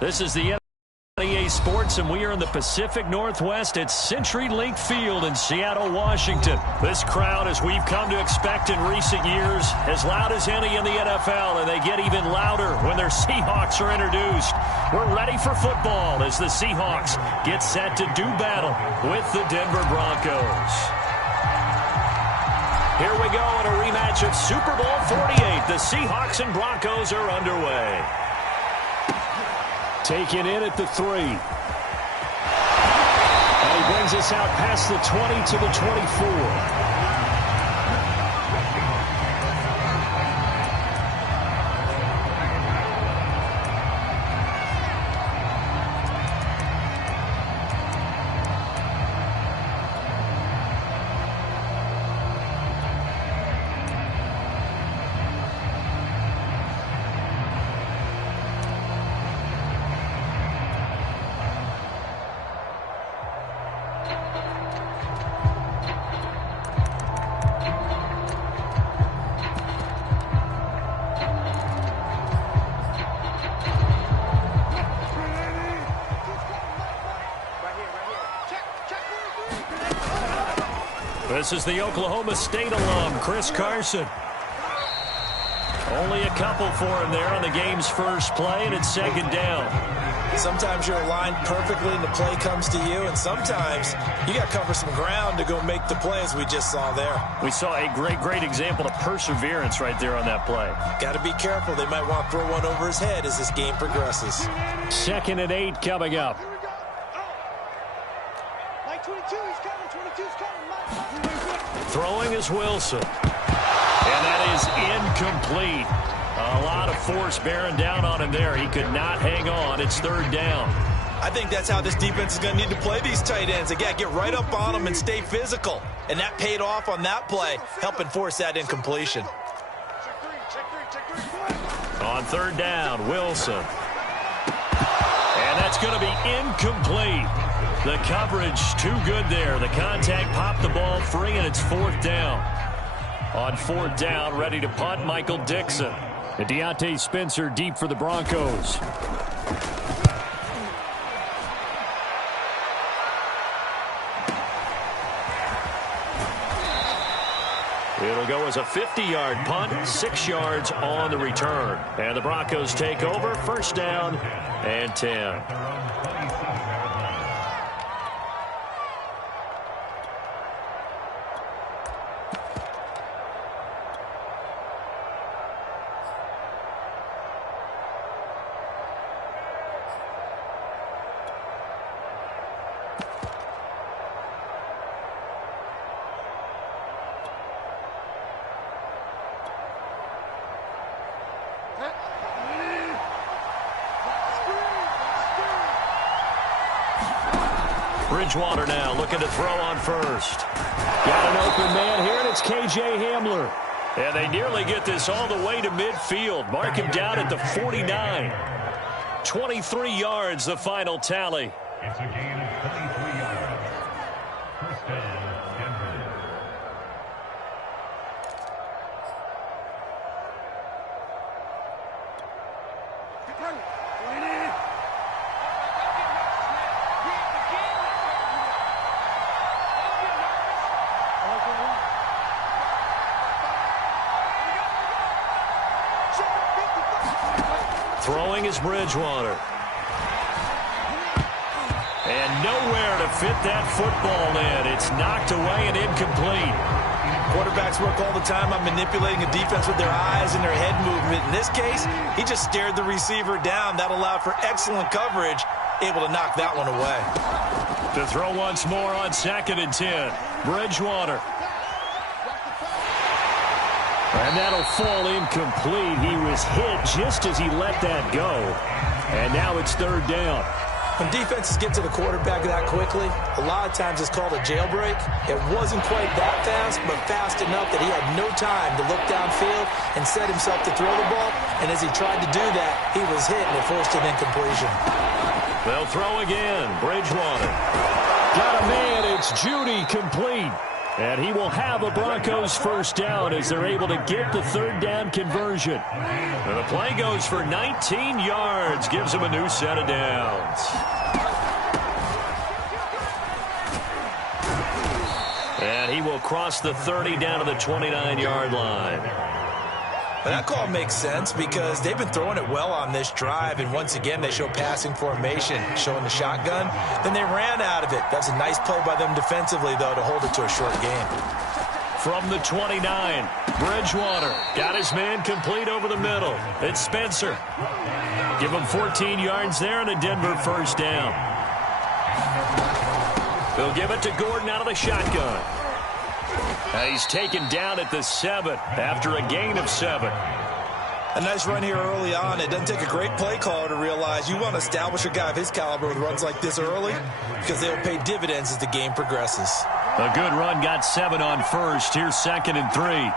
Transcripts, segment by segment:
This is the EA Sports, and we are in the Pacific Northwest at CenturyLink Field in Seattle, Washington. This crowd, as we've come to expect in recent years, as loud as any in the NFL, and they get even louder when their Seahawks are introduced. We're ready for football as the Seahawks get set to do battle with the Denver Broncos. Here we go in a rematch of Super Bowl 48. The Seahawks and Broncos are underway. Taken in at the 3. And he brings us out past the 20 to the 24. This is the Oklahoma State alum, Chris Carson. Only a couple for him there on the game's first play, and it's second down. Sometimes you're aligned perfectly and the play comes to you, and sometimes you got to cover some ground to go make the play, as we just saw there. We saw a great example of perseverance right there on that play. Got to be careful. They might want to throw one over his head as this game progresses. 2nd and 8 coming up. Throwing is Wilson. And that is incomplete. A lot of force bearing down on him there. He could not hang on. It's 3rd down. I think that's how this defense is going to need to play these tight ends. They got to get right up on them and stay physical. And that paid off on that play, helping force that incompletion. On 3rd down, Wilson. And that's going to be incomplete. The coverage too good there. The contact popped the ball free, and it's 4th down. On 4th down, ready to punt, Michael Dixon. And Deontay Spencer deep for the Broncos. It'll go as a 50-yard punt, 6 yards on the return. And the Broncos take over, 1st down and 10. Bridgewater now looking to throw on 1st. Got an open man here, and it's K.J. Hamler. And they nearly get this all the way to midfield. Mark him down at the 49. 23 yards, the final tally. It's a gain of 23 yards. 1st down, Denver. Throwing is Bridgewater. And nowhere to fit that football in. It's knocked away and incomplete. Quarterbacks work all the time on manipulating a defense with their eyes and their head movement. In this case, he just stared the receiver down. That allowed for excellent coverage, able to knock that one away. To throw once more on 2nd and 10. Bridgewater. And that'll fall incomplete. He was hit just as he let that go. And now it's 3rd down. When defenses get to the quarterback that quickly, a lot of times it's called a jailbreak. It wasn't quite that fast, but fast enough that he had no time to look downfield and set himself to throw the ball. And as he tried to do that, he was hit, and it forced an incompletion. They'll throw again. Bridgewater. Got a man. It's Judy complete. And he will have a Broncos first down as they're able to get the third down conversion. And the play goes for 19 yards, gives him a new set of downs. And he will cross the 30 down to the 29-yard line. And that call makes sense because they've been throwing it well on this drive, and once again they show passing formation, showing the shotgun. Then they ran out of it. That's a nice play by them defensively, though, to hold it to a short game. From the 29, Bridgewater got his man complete over the middle. It's Spencer. Give him 14 yards there and a Denver first down. They'll give it to Gordon out of the shotgun. He's taken down at the 7 after a gain of 7. A nice run here early on. It doesn't take a great play caller to realize you want to establish a guy of his caliber with runs like this early because they'll pay dividends as the game progresses. A good run got 7 on first. Here's 2nd and 3.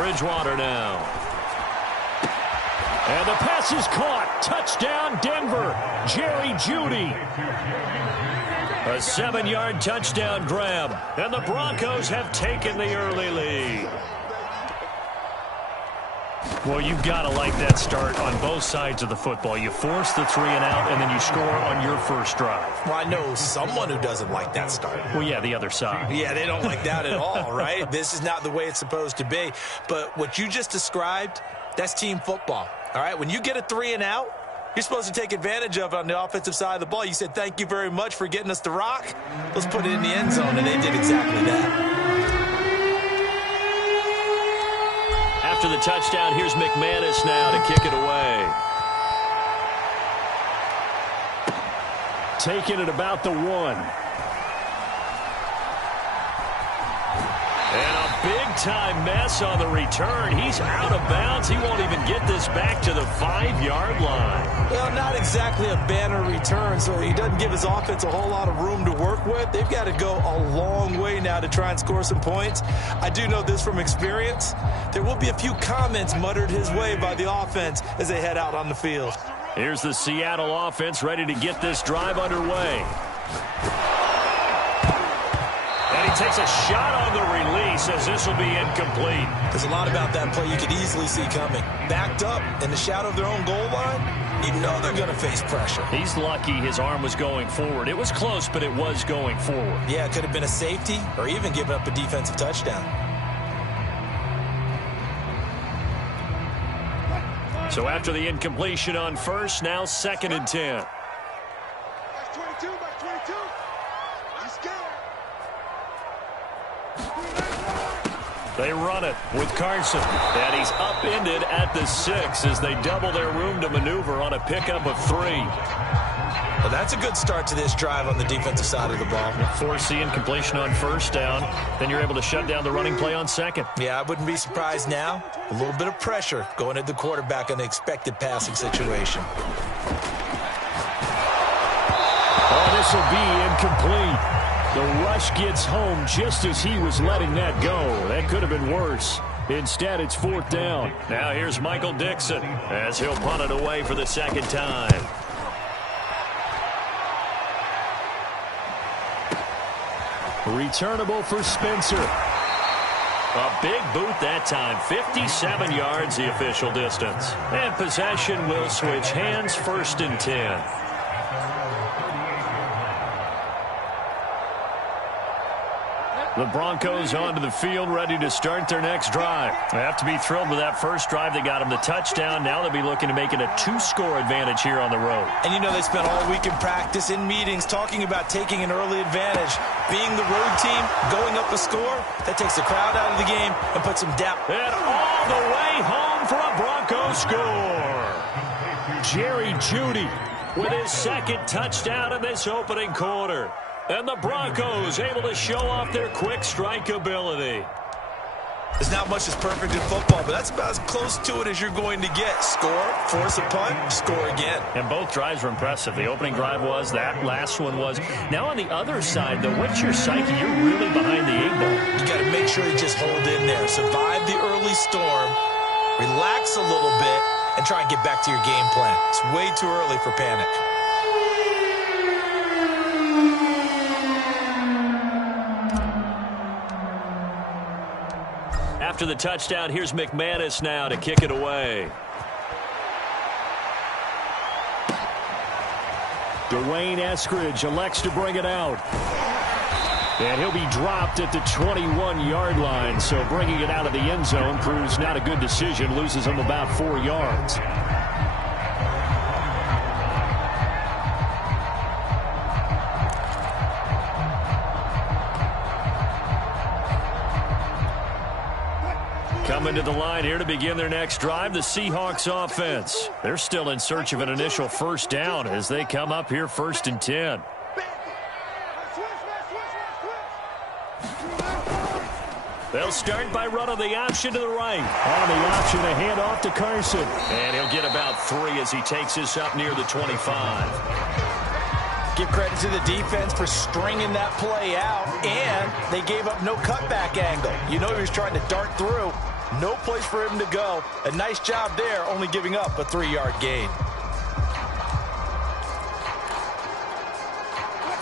Bridgewater now. And the pass is caught. Touchdown, Denver. Jerry Jeudy. A 7-yard touchdown grab. And the Broncos have taken the early lead. Well, you've got to like that start on both sides of the football. You force the 3 and out, and then you score on your first drive. Well, I know someone who doesn't like that start. Well, yeah, the other side. Yeah, they don't like that at all, right? This is not the way it's supposed to be. But what you just described, that's team football. All right, when you get a 3 and out, you're supposed to take advantage of it on the offensive side of the ball. You said, thank you very much for getting us the rock. Let's put it in the end zone, and they did exactly that. After the touchdown, here's McManus now to kick it away. Taking it about the 1. And a big-time mess on the return. He's out of bounds. He won't even get this back to the 5-yard line. Well, not exactly a banner return, so he doesn't give his offense a whole lot of room to work with. They've got to go a long way now to try and score some points. I do know this from experience. There will be a few comments muttered his way by the offense as they head out on the field. Here's the Seattle offense ready to get this drive underway. And he takes a shot on the release as this will be incomplete. There's a lot about that play you could easily see coming. Backed up in the shadow of their own goal line, you know they're going to face pressure. He's lucky his arm was going forward. It was close, but it was going forward. Yeah, it could have been a safety or even given up a defensive touchdown. So after the incompletion on first, now 2nd and 10. They run it with Carson. And he's upended at the 6 as they double their room to maneuver on a pickup of 3. Well, that's a good start to this drive on the defensive side of the ball. Force the incompletion on first down. Then you're able to shut down the running play on 2nd. Yeah, I wouldn't be surprised now. A little bit of pressure going at the quarterback in the expected passing situation. Oh, this will be incomplete. The rush gets home just as he was letting that go. That could have been worse. Instead, it's 4th down. Now here's Michael Dixon as he'll punt it away for the 2nd time. Returnable for Spencer. A big boot that time. 57 yards the official distance. And possession will switch hands. 1st and 10. The Broncos onto the field, ready to start their next drive. They have to be thrilled with that first drive. They got them the touchdown. Now they'll be looking to make it a 2-score advantage here on the road. And you know they spent all week in practice, in meetings, talking about taking an early advantage. Being the road team, going up a score, that takes the crowd out of the game and puts them down. And all the way home for a Broncos score. Jerry Jeudy with his 2nd touchdown in this opening quarter. And the Broncos able to show off their quick strike ability. There's not much that's perfect in football, but that's about as close to it as you're going to get. Score, force a punt, score again. And both drives were impressive. The opening drive was, that last one was. Now on the other side, though, what's your psyche? You're really behind the 8-ball. You got to make sure you just hold in there. Survive the early storm, relax a little bit, and try and get back to your game plan. It's way too early for panic. after the touchdown. Here's McManus now to kick it away. Dwayne Eskridge elects to bring it out. And he'll be dropped at the 21-yard line. So bringing it out of the end zone proves not a good decision. Loses him about 4 yards. Coming to the line here to begin their next drive, the Seahawks offense. They're still in search of an initial first down as they come up here 1st and 10. They'll start by running the option to the right. On the option, a handoff to Carson. And he'll get about 3 as he takes this up near the 25. Give credit to the defense for stringing that play out, and they gave up no cutback angle. You know he was trying to dart through. No place for him to go. A nice job there, only giving up a 3-yard gain.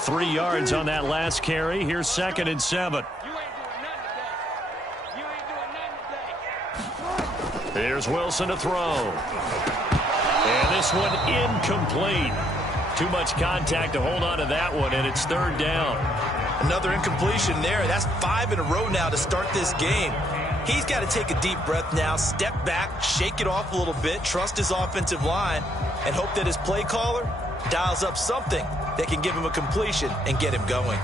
3 yards on that last carry. Here's 2nd and 7. Here's Wilson to throw. And this one incomplete. Too much contact to hold on to that one, and it's 3rd down. Another incompletion there. That's 5 in a row now to start this game. He's got to take a deep breath now, step back, shake it off a little bit, trust his offensive line, and hope that his play caller dials up something that can give him a completion and get him going.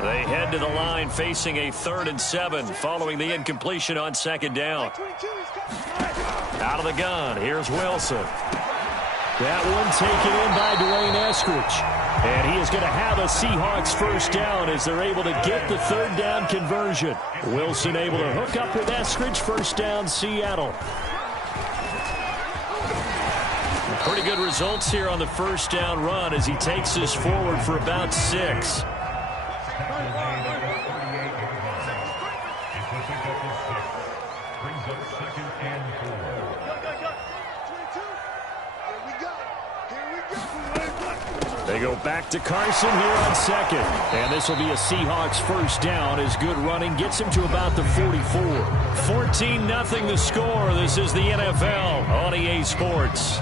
They head to the line facing a 3rd and 7 following the incompletion on 2nd down. Out of the gun, here's Wilson. That one taken in by Dwayne Eskridge. And he is going to have a Seahawks first down as they're able to get the 3rd down conversion. Wilson able to hook up with Eskridge. First down, Seattle. Pretty good results here on the first down run as he takes this forward for about 6. They go back to Carson here on 2nd. And this will be a Seahawks first down as good running gets him to about the 44. 14-0 the score. This is the NFL on EA Sports.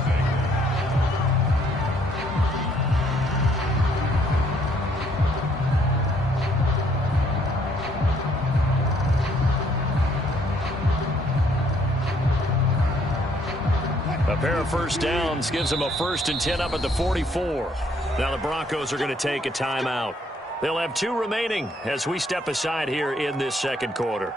A pair of first downs gives them a 1st and 10 up at the 44. Now the Broncos are going to take a timeout. They'll have 2 remaining as we step aside here in this 2nd quarter.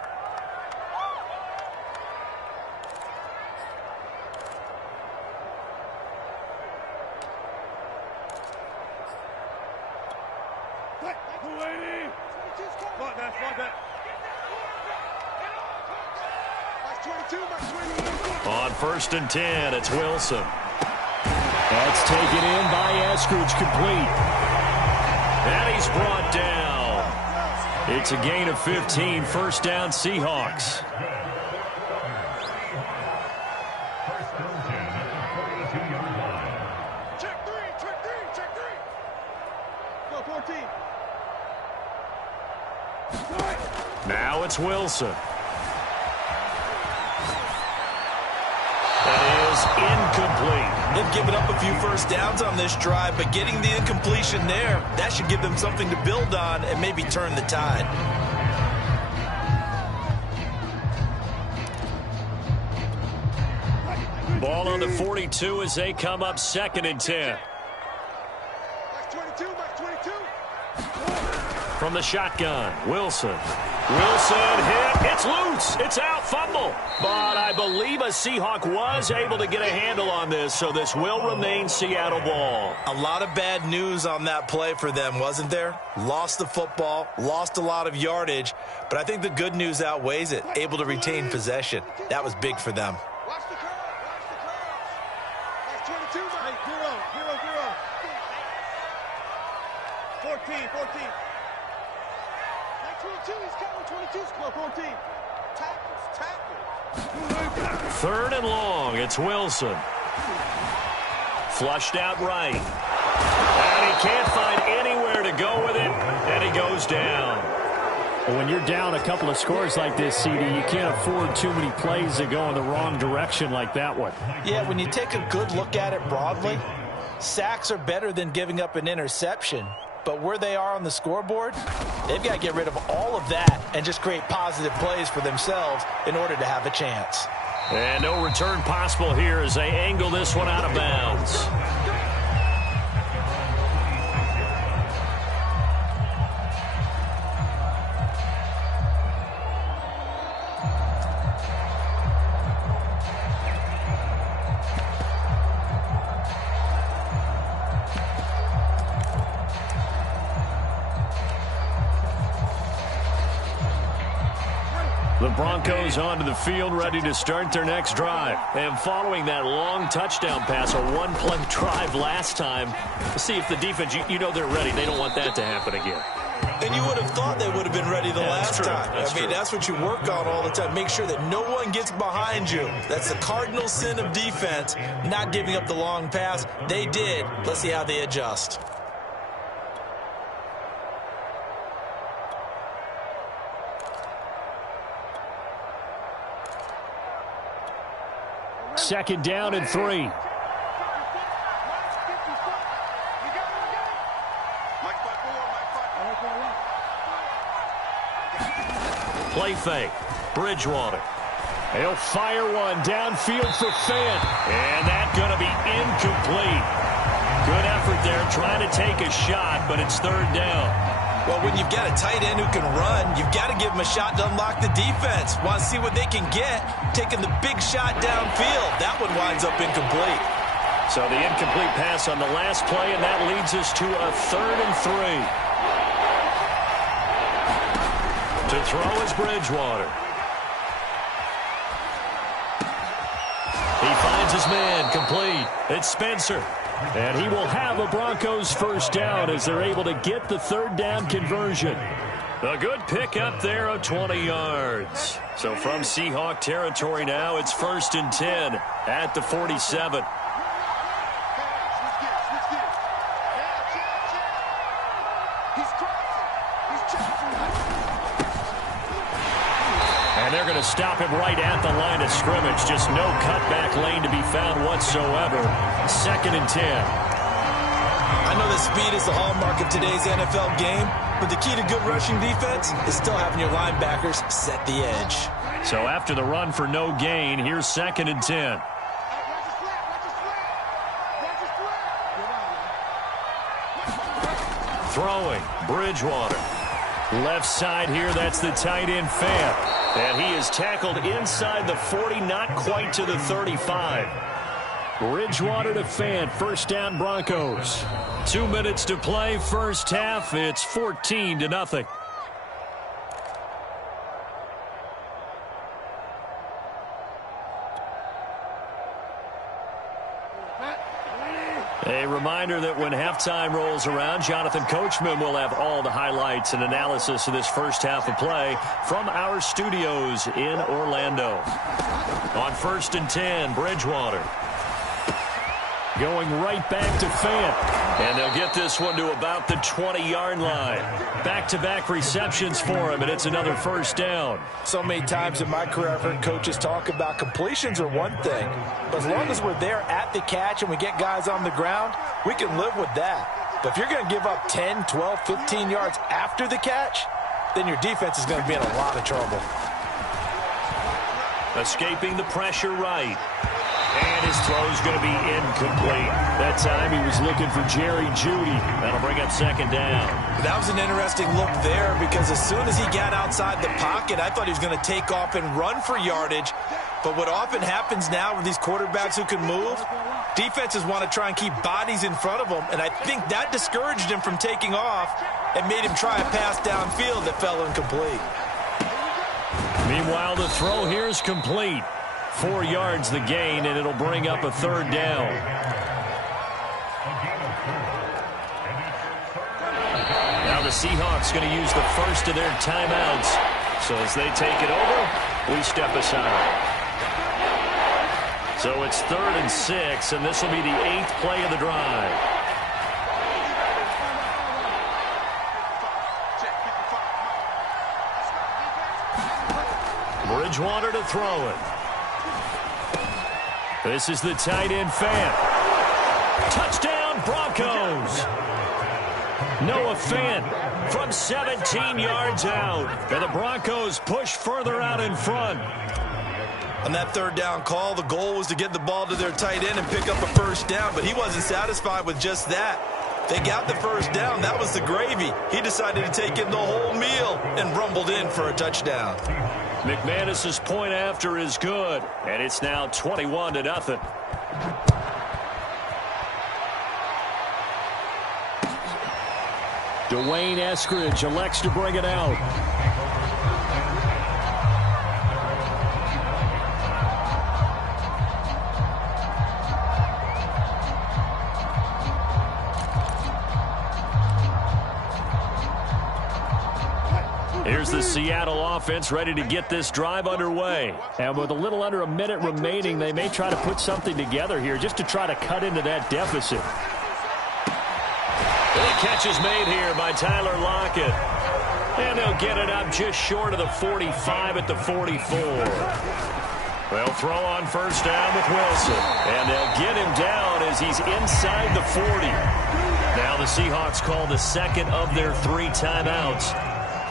On 1st and 10, it's Wilson. That's taken in by Eskridge, complete. And he's brought down. It's a gain of 15, first down Seahawks. Check three. Go 14. Now it's Wilson. Incomplete. They've given up a few first downs on this drive, but getting the incompletion there, that should give them something to build on and maybe turn the tide. Ball on the 42 as they come up 2nd and 10. From the shotgun, Wilson. Wilson hit. It's loose. It's out. Fumble. But I believe a Seahawk was able to get a handle on this, so this will remain Seattle ball. A lot of bad news on that play for them, wasn't there? Lost the football, lost a lot of yardage, but I think the good news outweighs it. Able to retain possession. That was big for them. Watch the curve. That's 22. Hey, 0. 14. 22, he's coming. 22's close. 14. Tackles. 3rd and long. It's Wilson. Flushed out right. And he can't find anywhere to go with it. And he goes down. Well, when you're down a couple of scores like this, CD, you can't afford too many plays that go in the wrong direction like that one. Yeah, when you take a good look at it broadly, sacks are better than giving up an interception. But where they are on the scoreboard, they've got to get rid of all of that and just create positive plays for themselves in order to have a chance. And no return possible here as they angle this one out of bounds. The Broncos onto the field, ready to start their next drive. And following that long touchdown pass, a one-play drive last time, see if the defense, you know they're ready. They don't want that to happen again. And you would have thought they would have been ready the last time. I mean, that's what you work on all the time. Make sure that no one gets behind you. That's the cardinal sin of defense, not giving up the long pass. They did. Let's see how they adjust. Second down and 3. Play fake. Bridgewater. He'll fire one downfield for Fant. And that's going to be incomplete. Good effort there trying to take a shot, but it's third down. Well, when you've got a tight end who can run, you've got to give him a shot to unlock the defense. Want to see what they can get, taking the big shot downfield. That one winds up incomplete. So the incomplete pass on the last play, and that leads us to a 3rd and 3. To throw is Bridgewater. He finds his man, complete. It's Spencer. And he will have a Broncos first down as they're able to get the third down conversion. A good pickup there of 20 yards. So from Seahawk territory now, it's 1st and 10 at the 47. And they're going to stop him right at the line of scrimmage. Just no cutback lane to be found whatsoever. 2nd and 10. I know that speed is the hallmark of today's NFL game, but the key to good rushing defense is still having your linebackers set the edge. So after the run for no gain, here's 2nd and 10. Throwing, Bridgewater. Left side here, that's the tight end Fant. And he is tackled inside the 40, not quite to the 35. Bridgewater to Fant, first down Broncos. 2 minutes to play, first half. It's 14-0. A reminder that when halftime rolls around, Jonathan Coachman will have all the highlights and analysis of this first half of play from our studios in Orlando. On 1st and 10, Bridgewater. Going right back to Fant. And they'll get this one to about the 20-yard line. Back-to-back receptions for him, and it's another first down. So many times in my career I've heard coaches talk about completions are one thing, but as long as we're there at the catch and we get guys on the ground, we can live with that. But if you're going to give up 10, 12, 15 yards after the catch, then your defense is going to be in a lot of trouble. Escaping the pressure right. And his throw's going to be incomplete. That time he was looking for Jerry Jeudy. That'll bring up 2nd down. That was an interesting look there because as soon as he got outside the pocket, I thought he was going to take off and run for yardage. But what often happens now with these quarterbacks who can move, defenses want to try and keep bodies in front of them, and I think that discouraged him from taking off and made him try a pass downfield that fell incomplete. Meanwhile, the throw here is complete. 4 yards the gain, and it'll bring up a 3rd down. Now the Seahawks going to use the first of their timeouts. So as they take it over, we step aside. So it's 3rd and 6, and this will be the 8th play of the drive. Bridgewater to throw it. This is the tight end Fant. Touchdown, Broncos. Noah Fant from 17 yards out. And the Broncos push further out in front. On that third down call, the goal was to get the ball to their tight end and pick up a first down, but he wasn't satisfied with just that. They got the first down. That was the gravy. He decided to take in the whole meal and rumbled in for a touchdown. McManus's point after is good, and it's now 21-0. Dwayne Eskridge elects to bring it out. Here's the Seattle offense ready to get this drive underway. And with a little under a minute remaining, they may try to put something together here just to try to cut into that deficit. Big catch is made here by Tyler Lockett. And they'll get it up just short of the 45 at the 44. They'll throw on first down with Wilson. And they'll get him down as he's inside the 40. Now the Seahawks call the second of their 3 timeouts,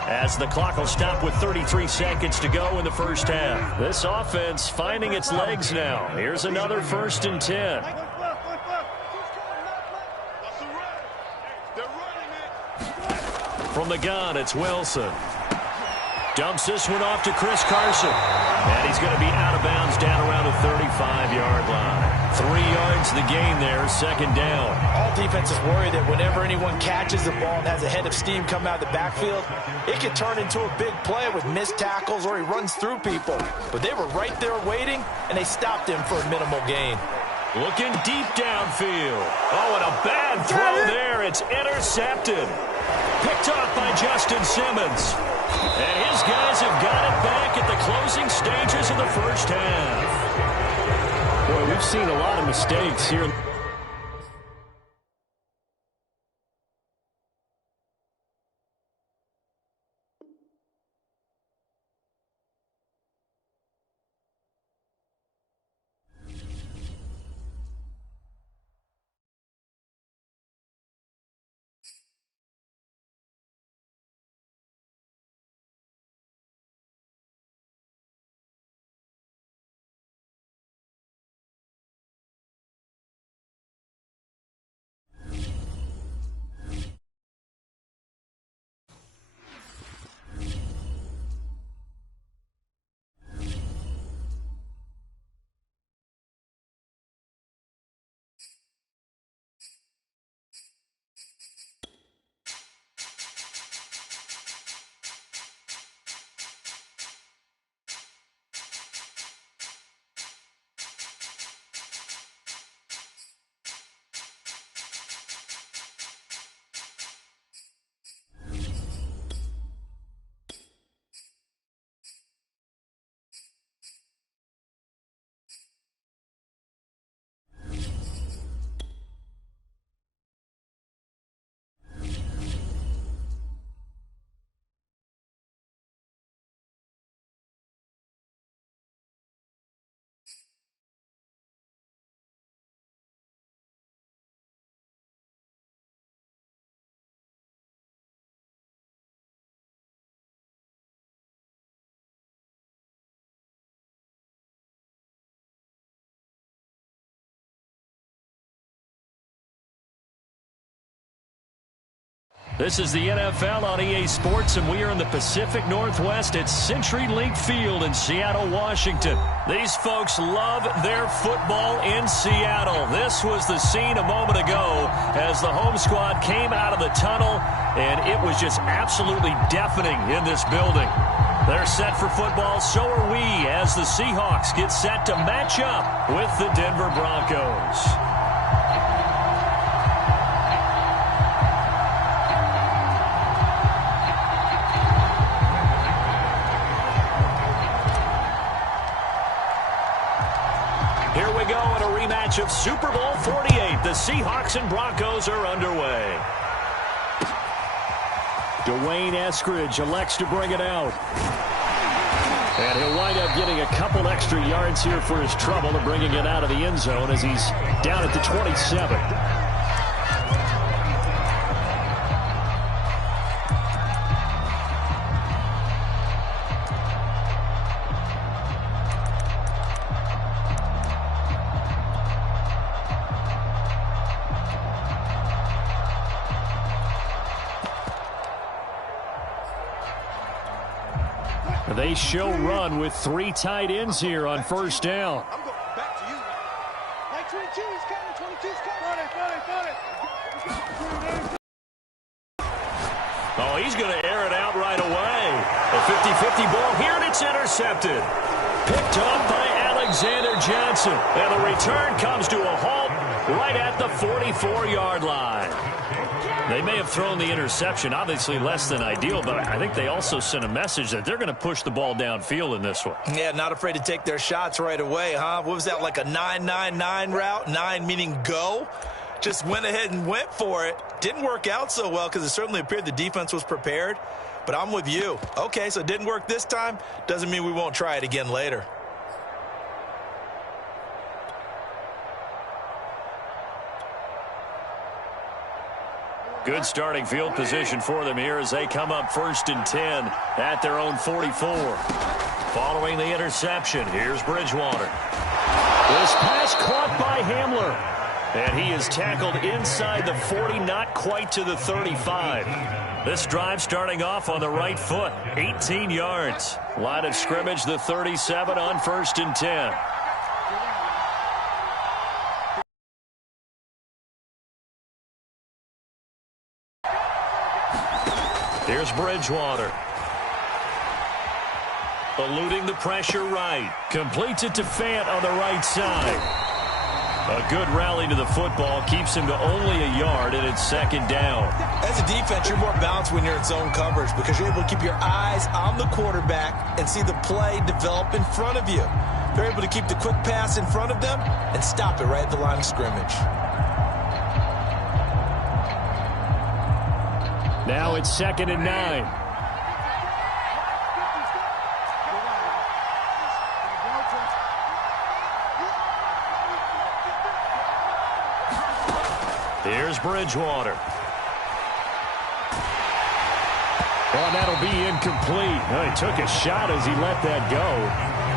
as the clock will stop with 33 seconds to go in the first half. This offense finding its legs now. Here's another 1st and 10. From the gun, it's Wilson. Dumps this one off to Chris Carson. And he's going to be out of bounds down around the 35-yard line. 3 yards the gain there, second down. All defenses worry that whenever anyone catches the ball and has a head of steam come out of the backfield, it could turn into a big play with missed tackles or he runs through people. But they were right there waiting, and they stopped him for a minimal gain. Looking deep downfield. Oh, and a bad throw there. It's intercepted. Picked off by Justin Simmons. And his guys have got it back at the closing stages of the first half. Boy, we've seen a lot of mistakes here. This is the NFL on EA Sports, and we are in the Pacific Northwest at CenturyLink Field in Seattle, Washington. These folks love their football in Seattle. This was the scene a moment ago as the home squad came out of the tunnel, and it was just absolutely deafening in this building. They're set for football, so are we, as the Seahawks get set to match up with the Denver Broncos. Here we go in a rematch of Super Bowl 48. The Seahawks and Broncos are underway. Dwayne Eskridge elects to bring it out. And he'll wind up getting a couple extra yards here for his trouble and bringing it out of the end zone as he's down at the 27. They show run with 3 tight ends here on first down. I'm going back to you. Like 22's coming, 22's coming. Oh, he's going to air it out right away. A 50-50 ball here, and it's intercepted. Picked up by Alexander Johnson. And the return comes to a halt right at the 44-yard line. They may have thrown the interception, obviously less than ideal, but I think they also sent a message that they're going to push the ball downfield in this one. Yeah, not afraid to take their shots right away, huh? What was that, like a 9-9-9 route? 9 meaning go? Just went ahead and went for it. Didn't work out so well because it certainly appeared the defense was prepared. But I'm with you. Okay, so it didn't work this time. Doesn't mean we won't try it again later. Good starting field position for them here as they come up 1st and 10 at their own 44. Following the interception, here's Bridgewater. This pass caught by Hamler. And he is tackled inside the 40, not quite to the 35. This drive starting off on the right foot, 18 yards. Line of scrimmage, the 37 on 1st and 10. Here's Bridgewater. Eluding the pressure right. Completes it to Fant on the right side. A good rally to the football keeps him to only a yard, and it's 2nd down. As a defense, you're more balanced when you're in zone coverage because you're able to keep your eyes on the quarterback and see the play develop in front of you. They're able to keep the quick pass in front of them and stop it right at the line of scrimmage. Now it's 2nd and 9. Here's Bridgewater. Oh, that'll be incomplete. Oh, he took a shot as he let that go.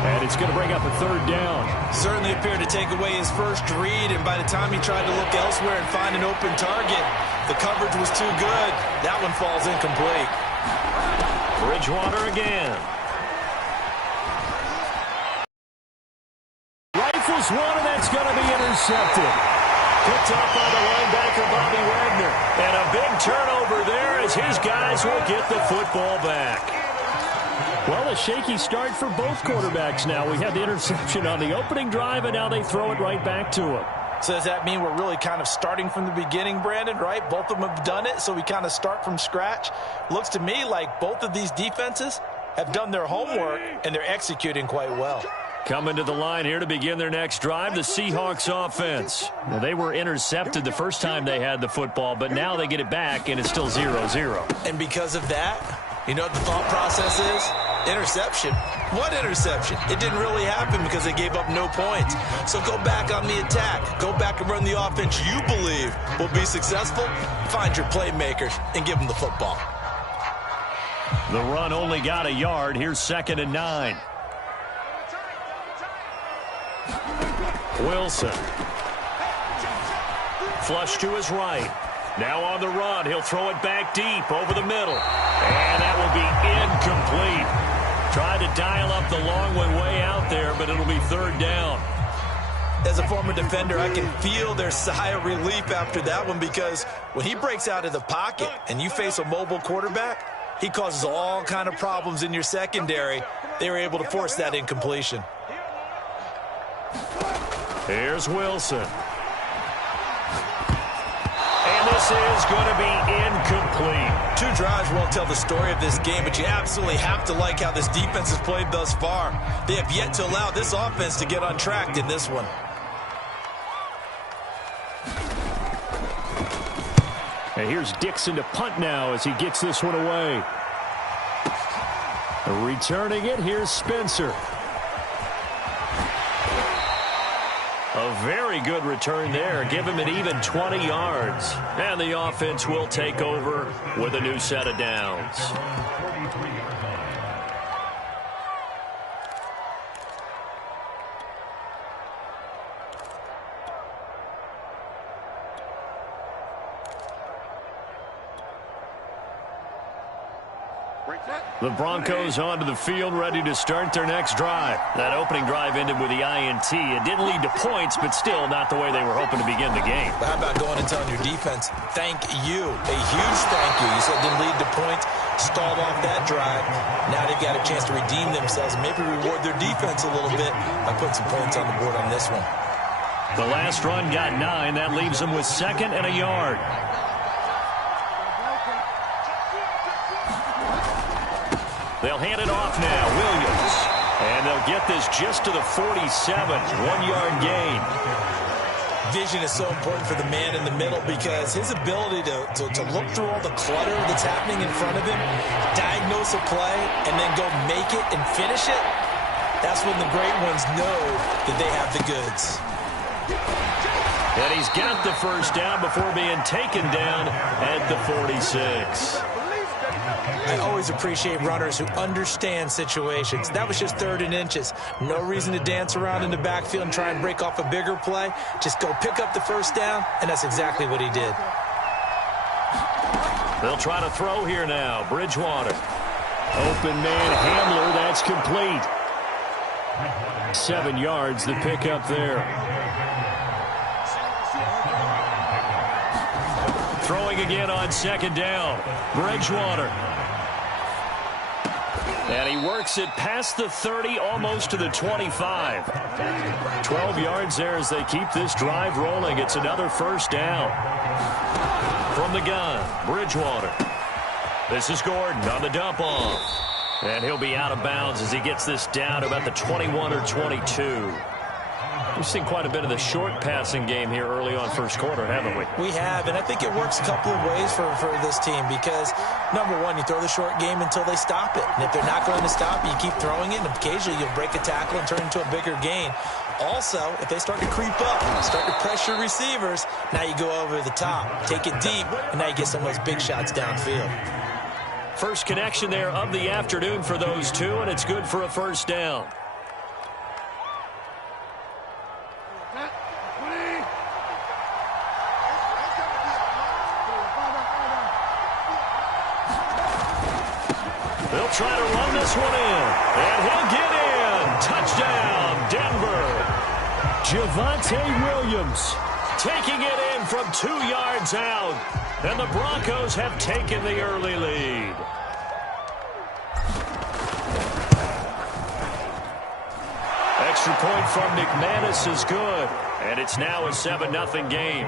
And it's going to bring up a 3rd down. Certainly appeared to take away his first read, and by the time he tried to look elsewhere and find an open target, the coverage was too good. That one falls incomplete. Bridgewater again. Rifles one, and that's going to be intercepted. Picked up by the linebacker, Bobby Wagner. And a big turnover there as his guys will get the football back. Well, a shaky start for both quarterbacks now. We had the interception on the opening drive, and now they throw it right back to him. So does that mean we're really kind of starting from the beginning, Brandon, right? Both of them have done it, so we kind of start from scratch. Looks to me like both of these defenses have done their homework, and they're executing quite well. Coming to the line here to begin their next drive, the Seahawks offense. Now, they were intercepted the first time they had the football, but now they get it back, and it's still 0-0. And because of that, you know what the thought process is? Interception. What interception? It didn't really happen because they gave up no points. So go back on the attack. Go back and run the offense you believe will be successful. Find your playmakers and give them the football. The run only got a yard. Here's 2nd and 9. Wilson. Flush to his right. Now on the run. He'll throw it back deep over the middle. And that will be incomplete. Tried to dial up the long one way out there, but it'll be 3rd down. As a former defender, I can feel their sigh of relief after that one because when he breaks out of the pocket and you face a mobile quarterback, he causes all kind of problems in your secondary. They were able to force that incompletion. Here's Wilson. And this is going to be incomplete. 2 drives won't tell the story of this game, but you absolutely have to like how this defense has played thus far. They have yet to allow this offense to get untracked in this one. And here's Dixon to punt now as he gets this one away. Returning it, here's Spencer. A very good return there. Give him an even 20 yards. And the offense will take over with a new set of downs. The Broncos onto the field, ready to start their next drive. That opening drive ended with the INT. It didn't lead to points, but still not the way they were hoping to begin the game. But how about going and telling your defense, thank you, a huge thank you. You said it didn't lead to points, stalled off that drive. Now they've got a chance to redeem themselves and maybe reward their defense a little bit by putting some points on the board on this one. The last run got 9. That leaves them with 2nd and a yard. They'll hand it off now. Williams. And they'll get this just to the 47. 1-yard gain. Vision is so important for the man in the middle because his ability to look through all the clutter that's happening in front of him, diagnose a play, and then go make it and finish it, that's when the great ones know that they have the goods. And he's got the first down before being taken down at the 46. I always appreciate runners who understand situations. That was just 3rd and inches. No reason to dance around in the backfield and try and break off a bigger play. Just go pick up the first down, and that's exactly what he did. They'll try to throw here now. Bridgewater. Open man Hamler, that's complete. 7 yards, the pickup there. Throwing again on 2nd down. Bridgewater. And he works it past the 30, almost to the 25. 12 yards there as they keep this drive rolling. It's another first down. From the gun, Bridgewater. This is Gordon on the dump off. And he'll be out of bounds as he gets this down to about the 21 or 22. We've seen quite a bit of the short passing game here early on first quarter, haven't we? We have, and I think it works a couple of ways for this team because, number one, you throw the short game until they stop it. And if they're not going to stop it, you keep throwing it, and occasionally you'll break a tackle and turn it into a bigger gain. Also, if they start to creep up, start to pressure receivers, now you go over the top, take it deep, and now you get some of those big shots downfield. First connection there of the afternoon for those two, and it's good for a first down. They'll try to run this one in, and he'll get in. Touchdown, Denver. Javonte Williams taking it in from 2 yards out, and the Broncos have taken the early lead. Extra point from McManus is good, and it's now a 7-0 game.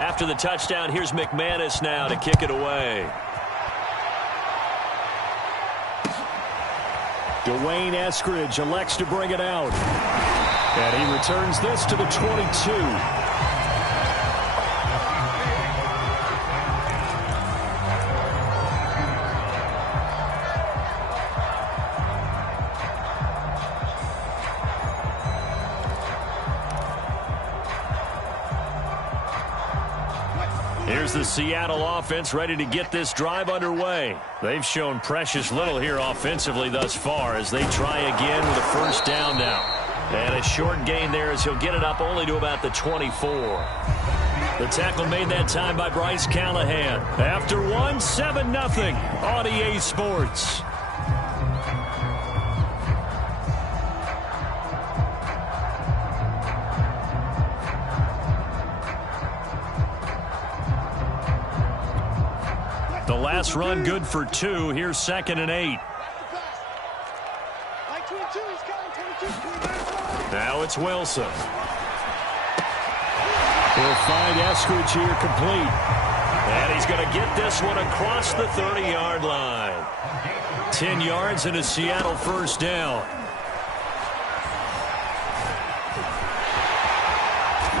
After the touchdown, here's McManus now to kick it away. Dwayne Eskridge elects to bring it out. And he returns this to the 22. Here's the Seattle offense ready to get this drive underway. They've shown precious little here offensively thus far as they try again with a first down now. And a short gain there as he'll get it up only to about the 24. The tackle made that time by Bryce Callahan. After 7-0 on EA Sports. The last run good for 2. Here's 2nd and 8. Now it's Wilson. He'll find Eskridge here complete. And he's going to get this one across the 30-yard line. 10 yards and a Seattle first down.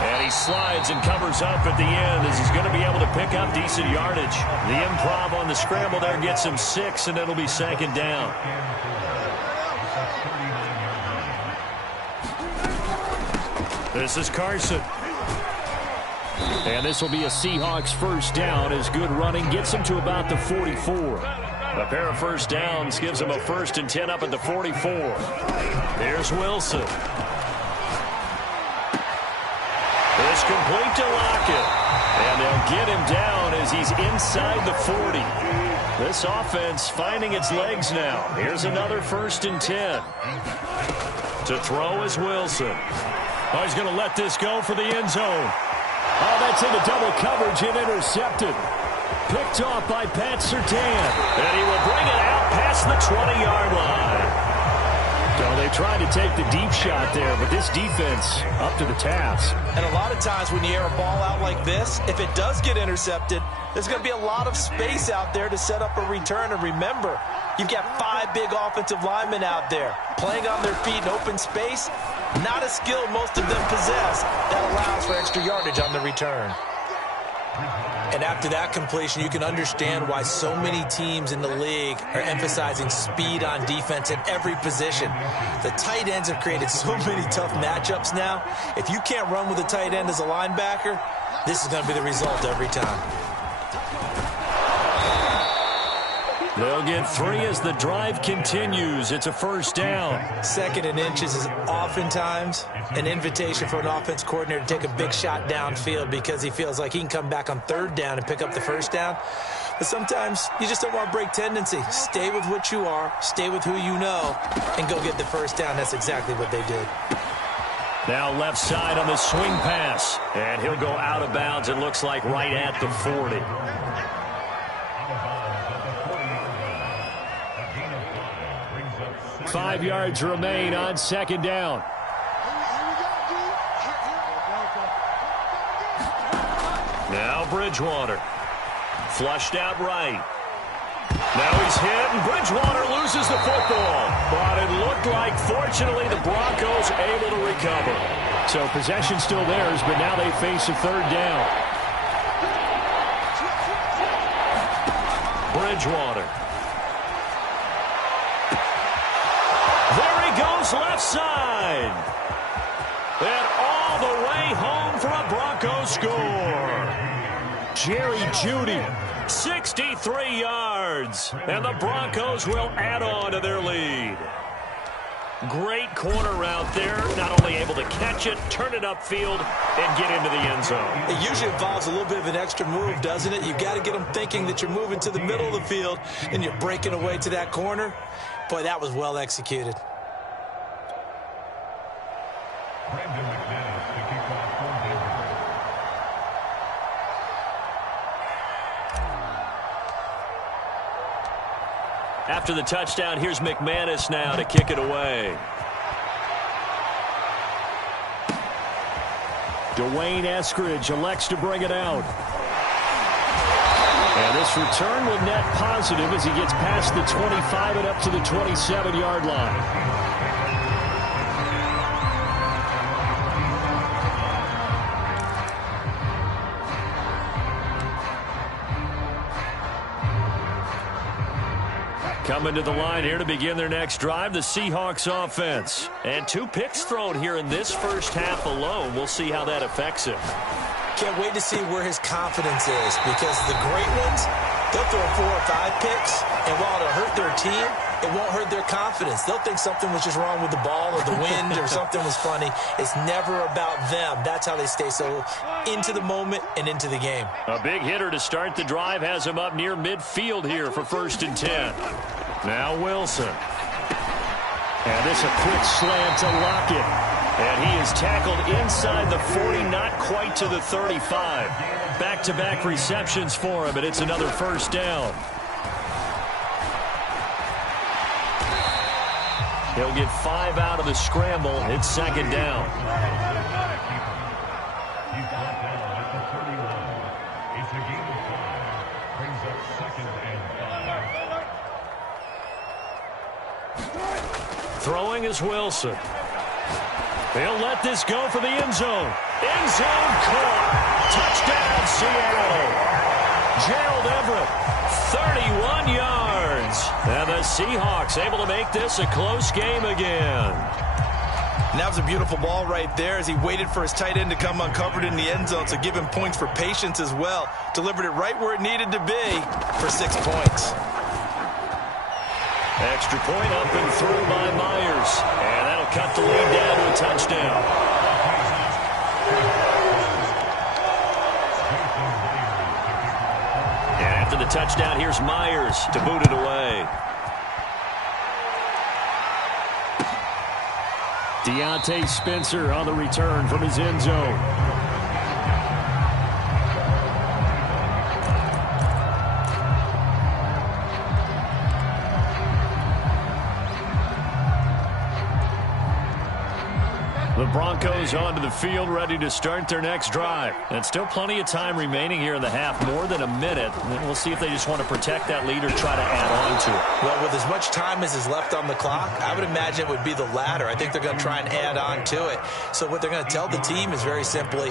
And he slides and covers up at the end as he's going to be able to pick up decent yardage. The improv on the scramble there gets him 6, and it'll be second down. This is Carson. And this will be a Seahawks first down as good running gets him to about the 44. A pair of first downs gives him a 1st and 10 up at the 44. There's Wilson. It's complete to Lockett. And they'll get him down as he's inside the 40. This offense finding its legs now. Here's another 1st and 10. To throw is Wilson. Oh, he's going to let this go for the end zone. Oh, that's into double coverage and intercepted. Picked off by Pat Surtain. And he will bring it out past the 20-yard line. So they tried to take the deep shot there, but this defense up to the task. And a lot of times when you air a ball out like this, if it does get intercepted, there's going to be a lot of space out there to set up a return. And remember, you've got 5 big offensive linemen out there playing on their feet in open space. Not a skill most of them possess that allows for extra yardage on the return. And after that completion, you can understand why so many teams in the league are emphasizing speed on defense at every position. The tight ends have created so many tough matchups now. If you can't run with a tight end as a linebacker, this is going to be the result every time. They'll get 3 as the drive continues. It's a first down. 2nd and inches is oftentimes an invitation for an offense coordinator to take a big shot downfield because he feels like he can come back on 3rd down and pick up the first down. But sometimes you just don't want to break tendency. Stay with what you are, stay with who you know, and go get the first down. That's exactly what they did. Now left side on the swing pass. And he'll go out of bounds, it looks like, right at the 40. 5 yards remain on 2nd down. Now Bridgewater. Flushed out right. Now he's hit, and Bridgewater loses the football. But it looked like, fortunately, the Broncos able to recover. So possession still theirs, but now they face a 3rd down. Bridgewater. Goes left side. And all the way home for a Broncos score. Jerry Jeudy, 63 yards. And the Broncos will add on to their lead. Great corner route there. Not only able to catch it, turn it upfield, and get into the end zone. It usually involves a little bit of an extra move, doesn't it? You've got to get them thinking that you're moving to the middle of the field and you're breaking away to that corner. Boy, that was well executed. After the touchdown, here's McManus now to kick it away. Dwayne Eskridge elects to bring it out. And this return will net positive as he gets past the 25 and up to the 27-yard line. Coming to the line here to begin their next drive, the Seahawks offense. And 2 picks thrown here in this first half alone. We'll see how that affects him. Can't wait to see where his confidence is, because the great ones, they'll throw 4 or 5 picks, and while it'll hurt their team, it won't hurt their confidence. They'll think something was just wrong with the ball or the wind or something was funny. It's never about them. That's how they stay so into the moment and into the game. A big hitter to start the drive has him up near midfield here for 1st and 10. Now Wilson. And this a quick slant to Lockett. And he is tackled inside the 40, not quite to the 35. Back-to-back receptions for him, and it's another first down. He'll get 5 out of the scramble. It's 2nd down. He's brought down at the 31. It's a game of 5. Second and 5. Throwing is Wilson. He'll let this go for the end zone. End zone caught. Touchdown, Seattle. Gerald Everett, 31 yards. And the Seahawks able to make this a close game again. And that was a beautiful ball right there as he waited for his tight end to come uncovered in the end zone, so give him points for patience as well. Delivered it right where it needed to be for 6 points. Extra point up and through by Myers. And that'll cut the lead down to a touchdown. And after the touchdown, here's Myers to boot it away. Deontay Spencer on the return from his end zone. The Broncos onto the field, ready to start their next drive. And still plenty of time remaining here in the half, more than a minute. And we'll see if they just want to protect that lead or try to add on to it. Well, with as much time as is left on the clock, I would imagine it would be the latter. I think they're going to try and add on to it. So what they're going to tell the team is very simply,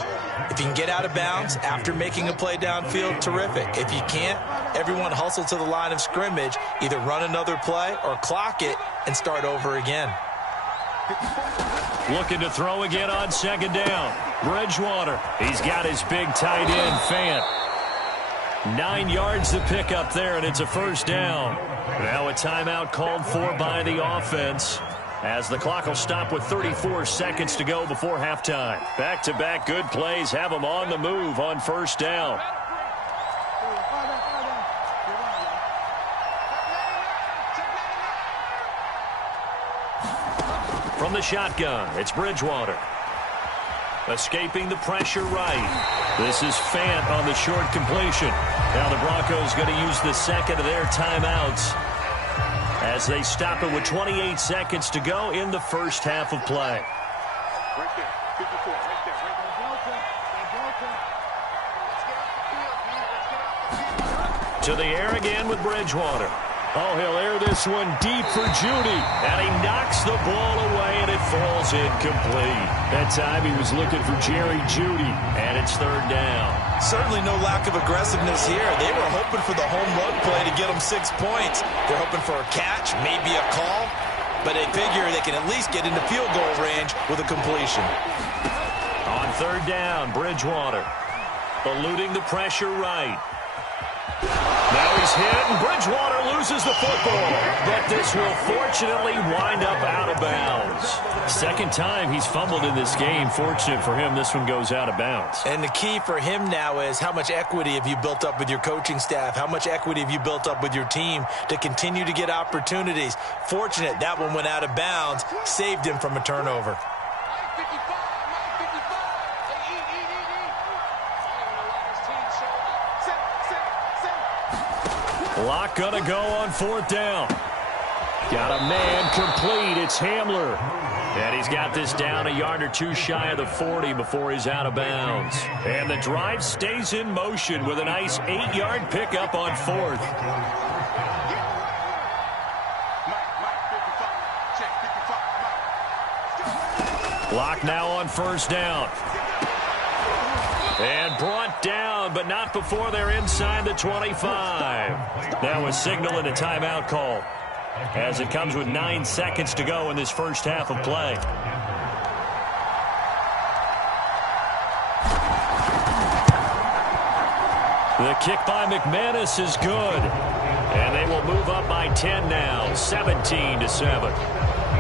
if you can get out of bounds after making a play downfield, terrific. If you can't, everyone hustle to the line of scrimmage, either run another play or clock it and start over again. Looking to throw again on second down. Bridgewater. He's got his big tight end, Fant. 9 yards to pick up there, and it's a first down. Now a timeout called for by the offense, as the clock will stop with 34 seconds to go before halftime. Back-to-back good plays have them on the move on first down. From the shotgun, it's Bridgewater. Escaping the pressure right. This is Fant on the short completion. Now the Broncos going to use the second of their timeouts as they stop it with 28 seconds to go in the first half of play. Right there, 54, right there, right there. To the air again with Bridgewater. Oh, he'll air this one deep for Judy. And he knocks the ball away, and it falls incomplete. That time he was looking for Jerry Judy, and it's third down. Certainly no lack of aggressiveness here. They were hoping for the home run play to get them 6 points. They're hoping for a catch, maybe a call, but they figure they can at least get into field goal range with a completion. On third down, Bridgewater eluding the pressure right. Now he's hit, and Bridgewater loses the football. But this will fortunately wind up out of bounds. Second time he's fumbled in this game. Fortunate for him, this one goes out of bounds. And the key for him now is how much equity have you built up with your coaching staff? How much equity have you built up with your team to continue to get opportunities? Fortunate that one went out of bounds, saved him from a turnover. Lock gonna go on fourth down. Got a man complete. It's Hamler. And he's got this down a yard or two shy of the 40 before he's out of bounds. And the drive stays in motion with a nice 8-yard pickup on fourth. Lock now on first down. And brought down, but not before they're inside the 25. Now a signal and a timeout call, as it comes with 9 seconds to go in this first half of play. The kick by McManus is good. And they will move up by 10 now, 17-7.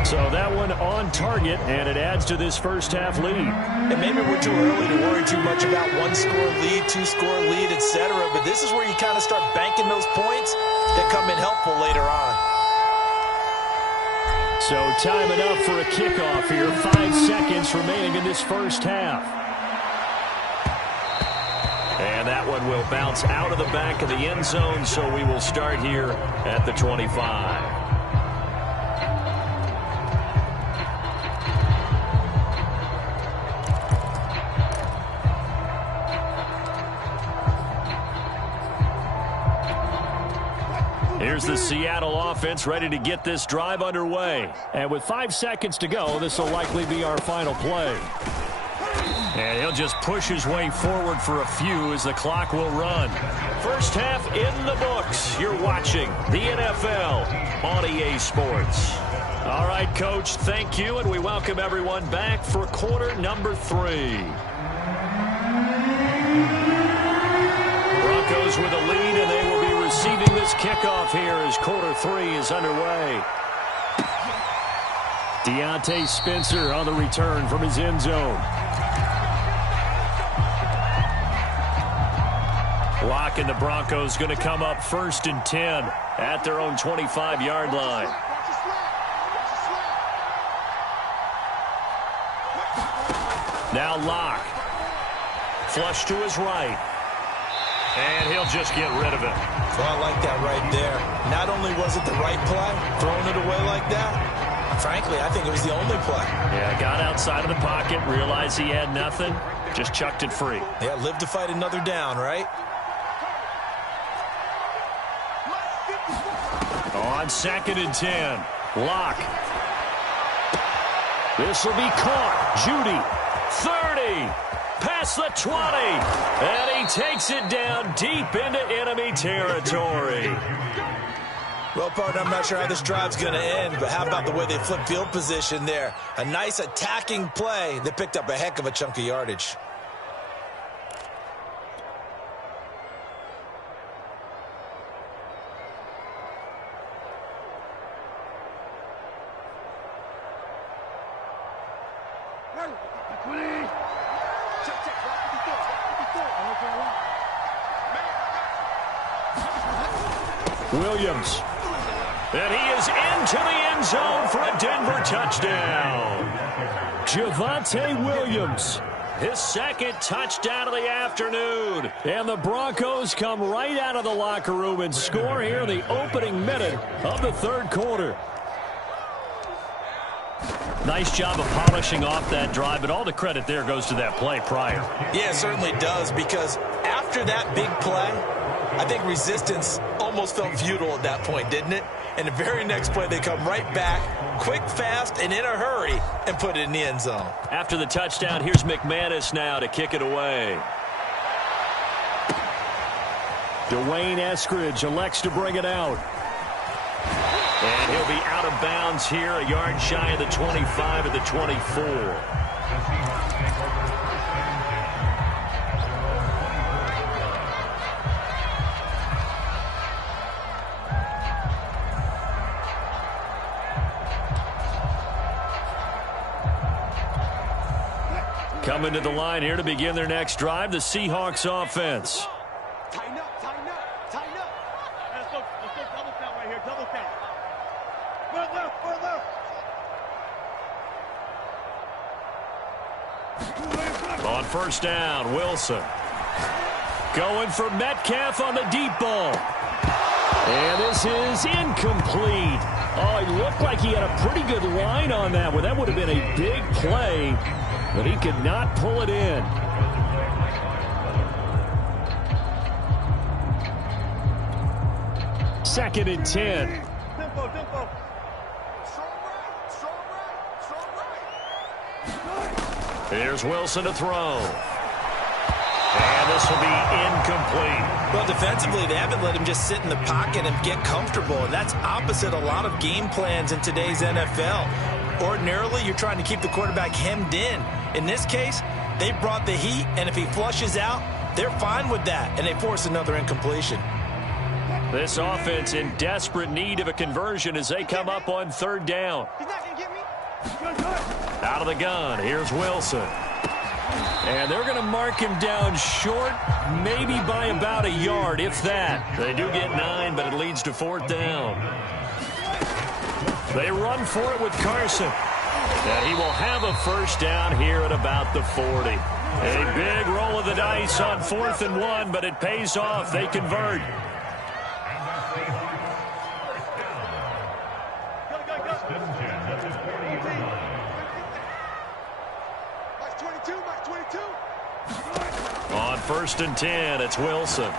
So that one on target, and it adds to this first half lead. And maybe we're too early to worry too much about 1-score lead, 2-score lead, etc. But this is where you kind of start banking those points that come in helpful later on. So time enough for a kickoff here. 5 seconds remaining in this first half. And that one will bounce out of the back of the end zone, so we will start here at the 25. Here's the Seattle offense ready to get this drive underway. And with 5 seconds to go, this will likely be our final play. And he'll just push his way forward for a few as the clock will run. First half in the books. You're watching the NFL on EA Sports. All right, Coach, thank you, and we welcome everyone back for quarter number 3. Broncos with a lead, and they will be receiving this kickoff here as quarter 3 is underway. Deontay Spencer on the return from his end zone. Lock and the Broncos going to come up 1st and 10 at their own 25-yard line. Now Lock. Flush to his right. And he'll just get rid of it. Well, I like that right there. Not only was it the right play, throwing it away like that, frankly, I think it was the only play. Yeah, got outside of the pocket, realized he had nothing, just chucked it free. Yeah, live to fight another down, right? On 2nd and 10, Lock. This will be caught. Judy, 30, past the 20, and he takes it down deep into enemy territory. Well, partner, I'm not sure how this drive's going to end, but how about the way they flip field position there? A nice attacking play that picked up a heck of a chunk of yardage. Williams. And he is into the end zone for a Denver touchdown. Javonte Williams, his 2nd touchdown of the afternoon. And the Broncos come right out of the locker room and score here in the opening minute of the 3rd quarter. Nice job of polishing off that drive, but all the credit there goes to that play prior. Yeah, it certainly does, because after that big play, I think resistance almost felt futile at that point, didn't it? And the very next play, they come right back, quick, fast, and in a hurry, and put it in the end zone. After the touchdown, here's McManus now to kick it away. Dwayne Eskridge elects to bring it out. And he'll be out of bounds here, a yard shy of the 25 at the 24. Coming to the line here to begin their next drive, the Seahawks offense. Tighten up, tighten up, tighten up. Let's go double count right here, double count. Further. On 1st down, Wilson. Going for Metcalf on the deep ball. And this is incomplete. Oh, it looked like he had a pretty good line on that one. That would have been a big play, but he could not pull it in. Second and 10. Tempo. Strong right. Here's Wilson to throw. And this will be incomplete. Well, defensively, they haven't let him just sit in the pocket and get comfortable, and that's opposite a lot of game plans in today's NFL. Ordinarily, you're trying to keep the quarterback hemmed in. In this case, they brought the heat, and if he flushes out, they're fine with that, and they force another incompletion. This offense in desperate need of a conversion as they come up on 3rd down. He's not going to get me. Out of the gun, here's Wilson. And they're going to mark him down short, maybe by about a yard, if that. They do get 9, but it leads to 4th down. They run for it with Carson. And he will have a 1st down here at about the 40. A big roll of the dice on 4th and 1, but it pays off. They convert. On 1st and 10, it's Wilson.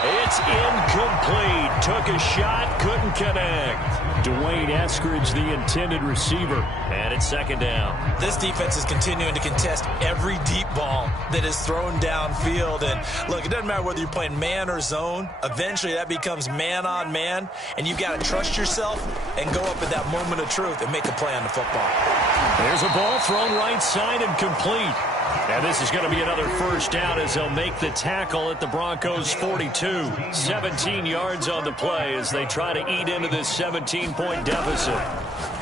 It's incomplete. Took a shot, couldn't connect. Dwayne Eskridge, the intended receiver. And it's second down. This defense is continuing to contest every deep ball that is thrown downfield. And look, it doesn't matter whether you're playing man or zone. Eventually that becomes man on man. And you've got to trust yourself and go up at that moment of truth and make a play on the football. There's a ball thrown right side and complete. And this is going to be another first down as they'll make the tackle at the Broncos' 42. 17 yards on the play as they try to eat into this 17-point deficit.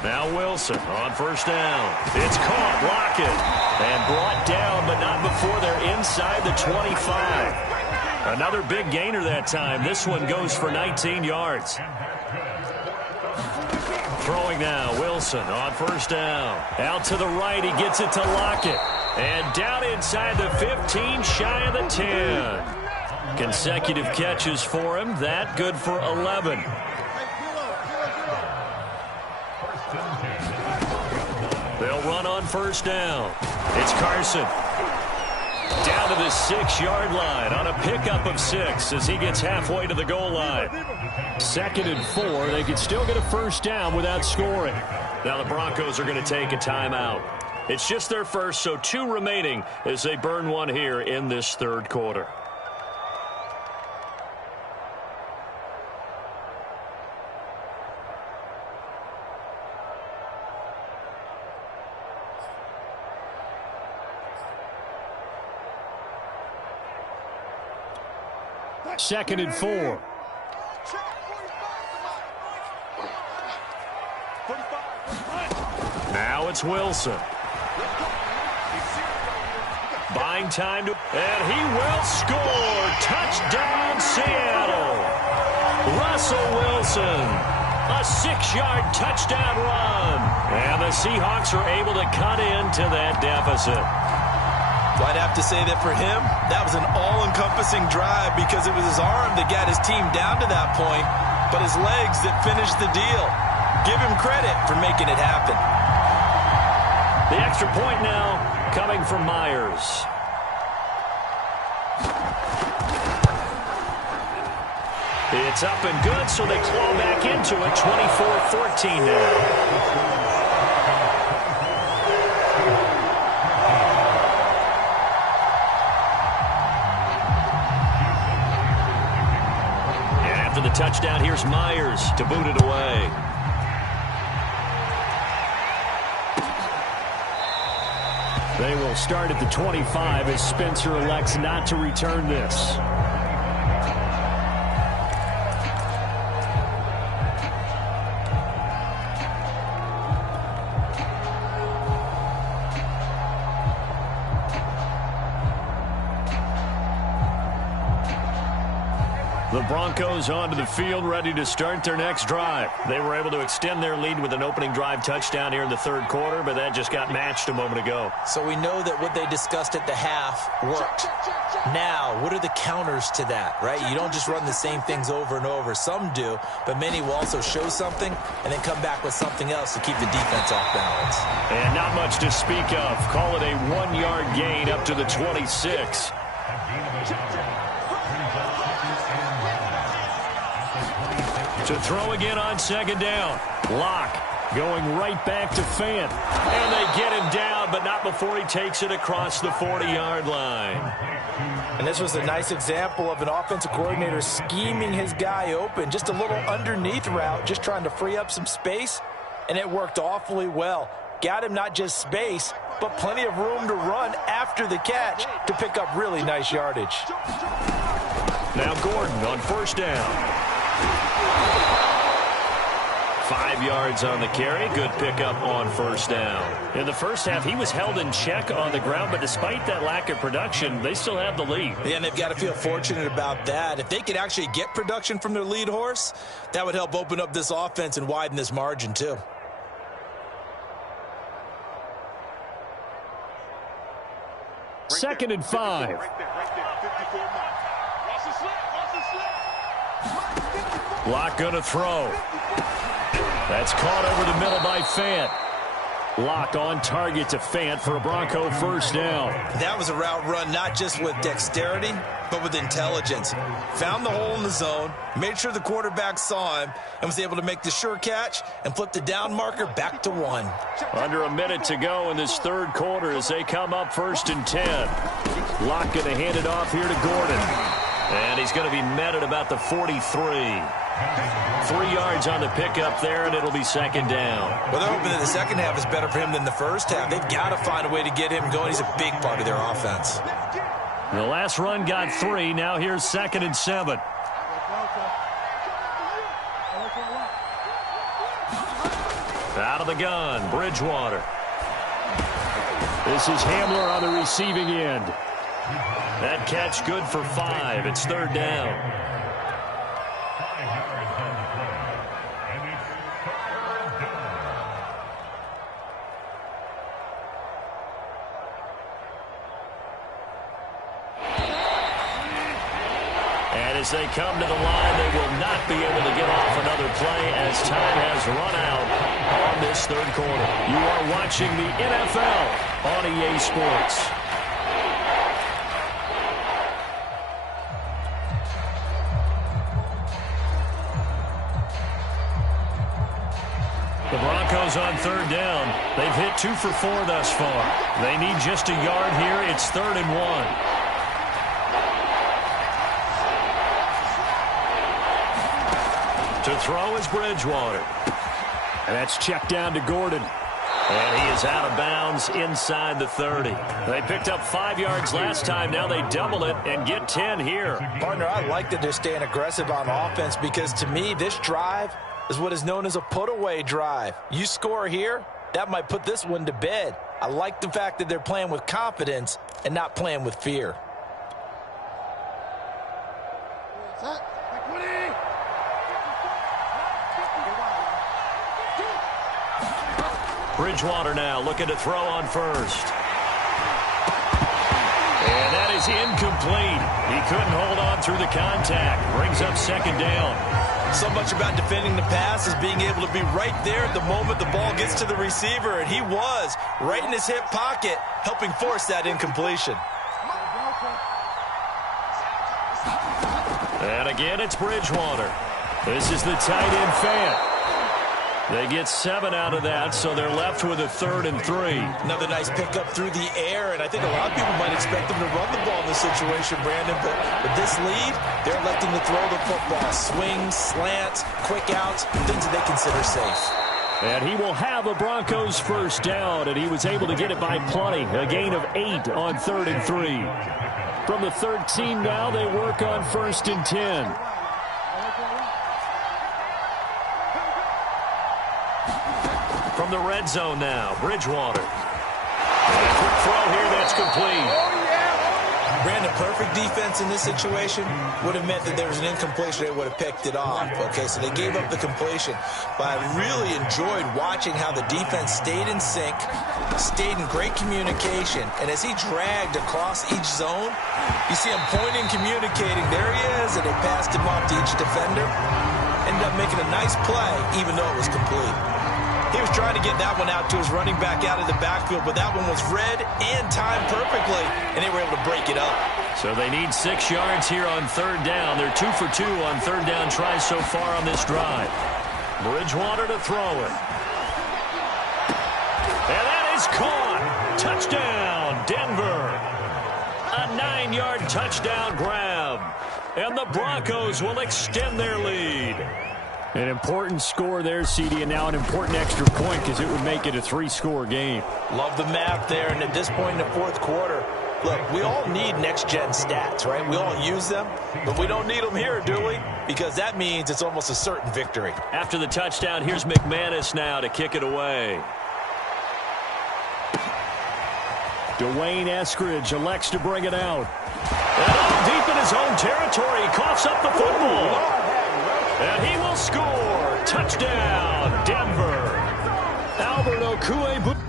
Now Wilson on first down. It's caught, Lockett, and brought down, but not before they're inside the 25. Another big gainer that time. This one goes for 19 yards. Throwing now, Wilson on first down. Out to the right, he gets it to Lockett. And down inside the 15, shy of the 10. Consecutive catches for him. That good for 11. They'll run on first down. It's Carson. Down to the 6-yard line on a pickup of 6 as he gets halfway to the goal line. 2nd and 4. They could still get a first down without scoring. Now the Broncos are going to take a timeout. It's just their first, so 2 remaining as they burn one here in this third quarter. Second and 4. Now it's Wilson. Buying time to, and he will score. Touchdown, Seattle. Russell Wilson, a 6-yard touchdown run. And the Seahawks are able to cut into that deficit. Well, I'd have to say that for him, that was an all-encompassing drive because it was his arm that got his team down to that point, but his legs that finished the deal. Give him credit for making it happen. The extra point now coming from Myers. It's up and good, so they claw back into it. 24-14 now. After the touchdown, here's Myers to boot it away. They will start at the 25 as Spencer elects not to return this. The Broncos onto the field, ready to start their next drive. They were able to extend their lead with an opening drive touchdown here in the third quarter, but that just got matched a moment ago. So we know that what they discussed at the half worked. Now, what are the counters to that, right? You don't just run the same things over and over. Some do, but many will also show something and then come back with something else to keep the defense off balance. And not much to speak of. Call it a 1-yard gain up to the 26. To throw again on second down. Locke going right back to Fant. And they get him down, but not before he takes it across the 40-yard line. And this was a nice example of an offensive coordinator scheming his guy open. Just a little underneath route, just trying to free up some space. And it worked awfully well. Got him not just space, but plenty of room to run after the catch to pick up really nice yardage. Now Gordon on first down. 5 yards on the carry. Good pickup on first down. In the first half, he was held in check on the ground, but despite that lack of production, they still have the lead. Yeah, and they've got to feel fortunate about that. If they could actually get production from their lead horse, that would help open up this offense and widen this margin too. Second and 5. Locke going to throw. That's caught over the middle by Fant. Lock on target to Fant for a Bronco first down. That was a route run not just with dexterity, but with intelligence. Found the hole in the zone, made sure the quarterback saw him, and was able to make the sure catch and flip the down marker back to 1. Under a minute to go in this third quarter as they come up 1st and 10. Lock going to hand it off here to Gordon. And he's going to be met at about the 43. 3 yards on the pickup there, and it'll be 2nd down. Well, they're hoping that the second half is better for him than the first half. They've got to find a way to get him going. He's a big part of their offense. The last run got 3. Now here's 2nd and 7. Out of the gun, Bridgewater. This is Hamler on the receiving end. That catch good for 5. It's 3rd down. 5 yards on the play. And it's 3rd down. And as they come to the line, they will not be able to get off another play as time has run out on this third quarter. You are watching the NFL on EA Sports. The Broncos on 3rd down. They've hit 2 for 4 thus far. They need just a yard here. It's 3rd and 1. To throw is Bridgewater. And that's checked down to Gordon. And he is out of bounds inside the 30. They picked up 5 yards last time. Now they double it and get 10 here. Partner, I like that they're staying aggressive on offense because to me, this drive is what is known as a put-away drive. You score here, that might put this one to bed. I like the fact that they're playing with confidence and not playing with fear. Bridgewater now looking to throw on first. And that is incomplete. He couldn't hold on through the contact. Brings up 2nd down. So much about defending the pass is being able to be right there at the moment the ball gets to the receiver, and he was right in his hip pocket, helping force that incompletion. And again, it's Bridgewater. This is the tight end Fant. They get 7 out of that, so they're left with a 3rd and 3. Another nice pickup through the air, and I think a lot of people might expect them to run the ball in this situation, Brandon, but with this lead, they're electing to throw the football. Swings, slants, quick outs, things that they consider safe. And he will have a Broncos first down, and he was able to get it by plenty. A gain of 8 on 3rd and 3. From the 13 now, they work on 1st and 10. From the red zone now, Bridgewater. And a quick throw here that's complete. Brandon, perfect defense in this situation would have meant that there was an incompletion. They would have picked it off. Okay, so they gave up the completion. But I really enjoyed watching how the defense stayed in sync, stayed in great communication. And as he dragged across each zone, you see him pointing, communicating. There he is, and they passed him off to each defender. Ended up making a nice play, even though it was complete. He was trying to get that one out to his running back out of the backfield, but that one was read and timed perfectly, and they were able to break it up. So they need 6 yards here on 3rd down. They're 2 for 2 on 3rd down tries so far on this drive. Bridgewater to throw it. And that is caught. Touchdown, Denver. A 9-yard touchdown grab. And the Broncos will extend their lead. An important score there, CD, and now an important extra point because it would make it a 3-score game. Love the map there, and at this point in the fourth quarter, look, we all need next-gen stats, right? We all use them, but we don't need them here, do we? Because that means it's almost a certain victory. After the touchdown, here's McManus now to kick it away. Dwayne Eskridge elects to bring it out. And deep in his own territory, he coughs up the football. And he will score. Touchdown, Denver. Albert Okwuegbunam.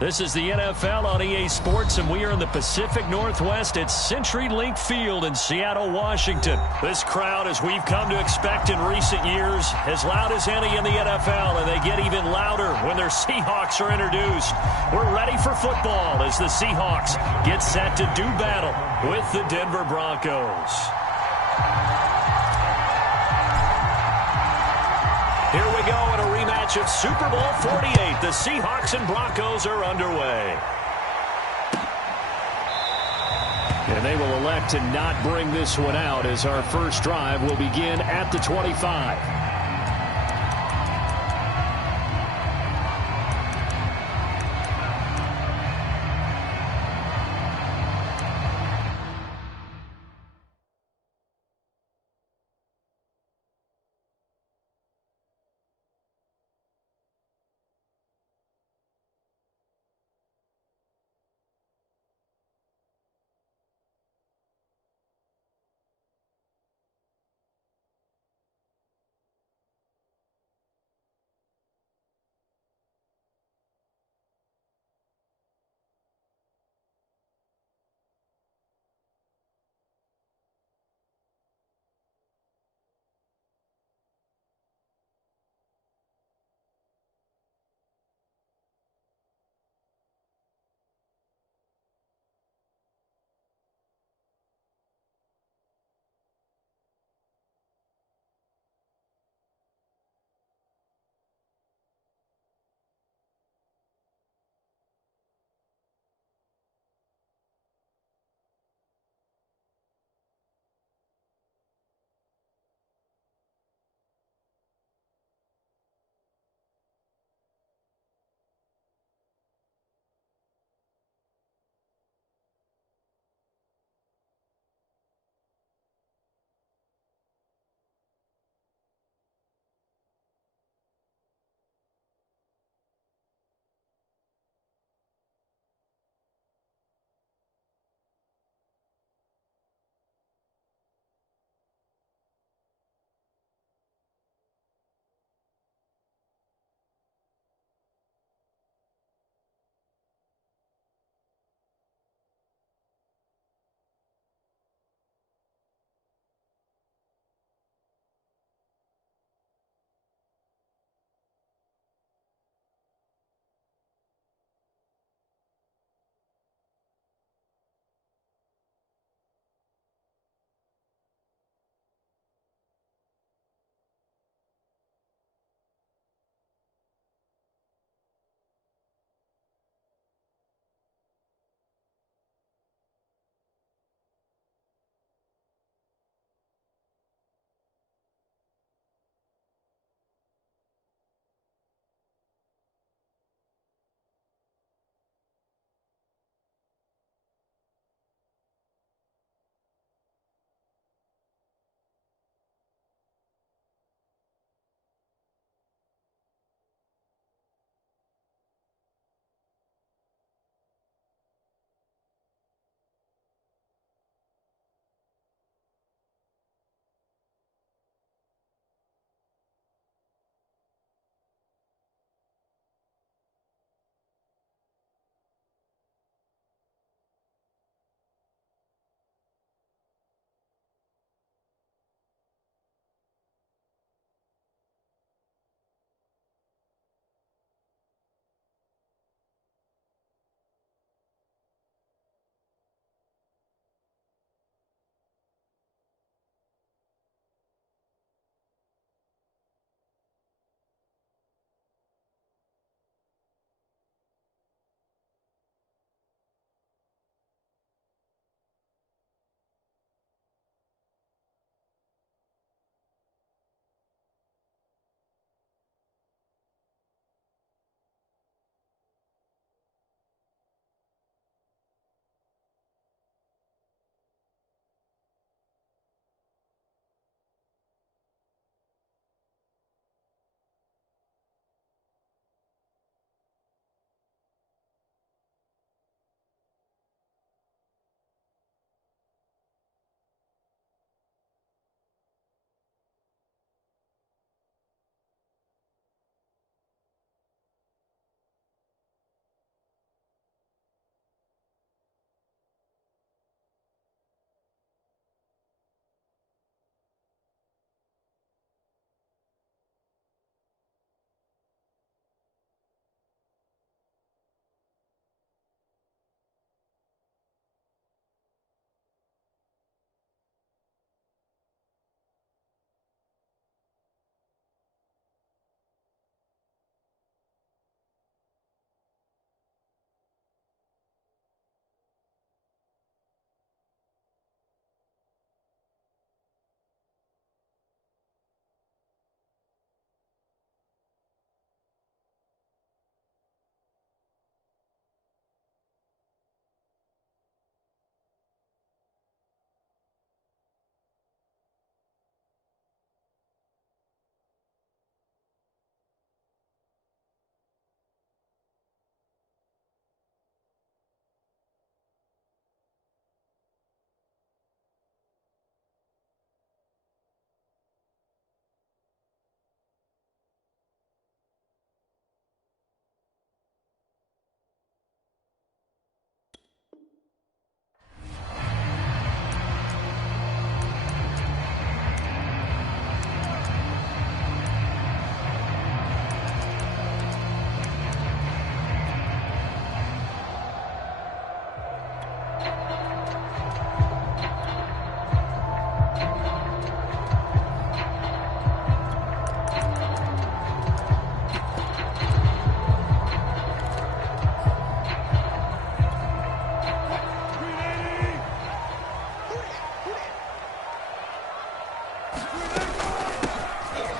This is the NFL on EA Sports, and we are in the Pacific Northwest at CenturyLink Field in Seattle, Washington. This crowd, as we've come to expect in recent years, as loud as any in the NFL, and they get even louder when their Seahawks are introduced. We're ready for football as the Seahawks get set to do battle with the Denver Broncos. Here we go in a rematch of Super Bowl 48. The Seahawks and Broncos are underway. And they will elect to not bring this one out as our first drive will begin at the 25.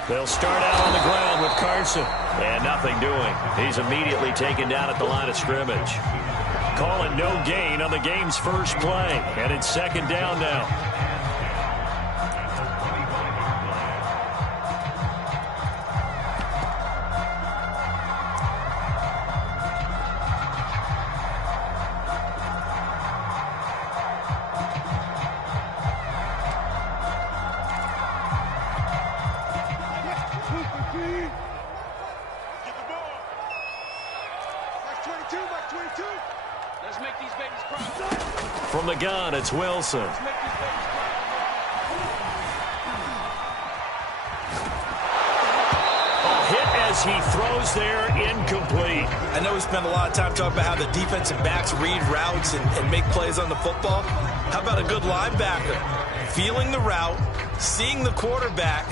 They'll start out on the ground with Carson. And nothing doing. He's immediately taken down at the line of scrimmage. Calling no gain on the game's first play. And it's second down now. From the gun, it's Wilson. A hit as he throws there, incomplete. I know we spent a lot of time talking about how the defensive backs read routes and make plays on the football. How about a good linebacker? Feeling the route, seeing the quarterback,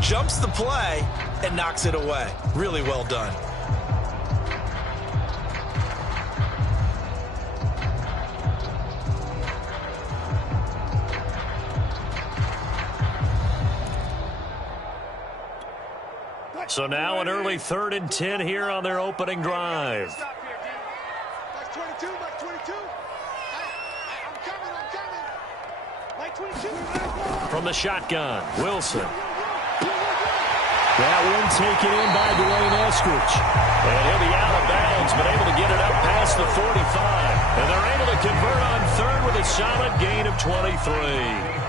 jumps the play, and knocks it away. Really well done. So now an early 3rd and 10 here on their opening drive. From the shotgun, Wilson. That one taken in by Dwayne Eskridge. And he'll be out of bounds, but able to get it up past the 45. And they're able to convert on 3rd with a solid gain of 23.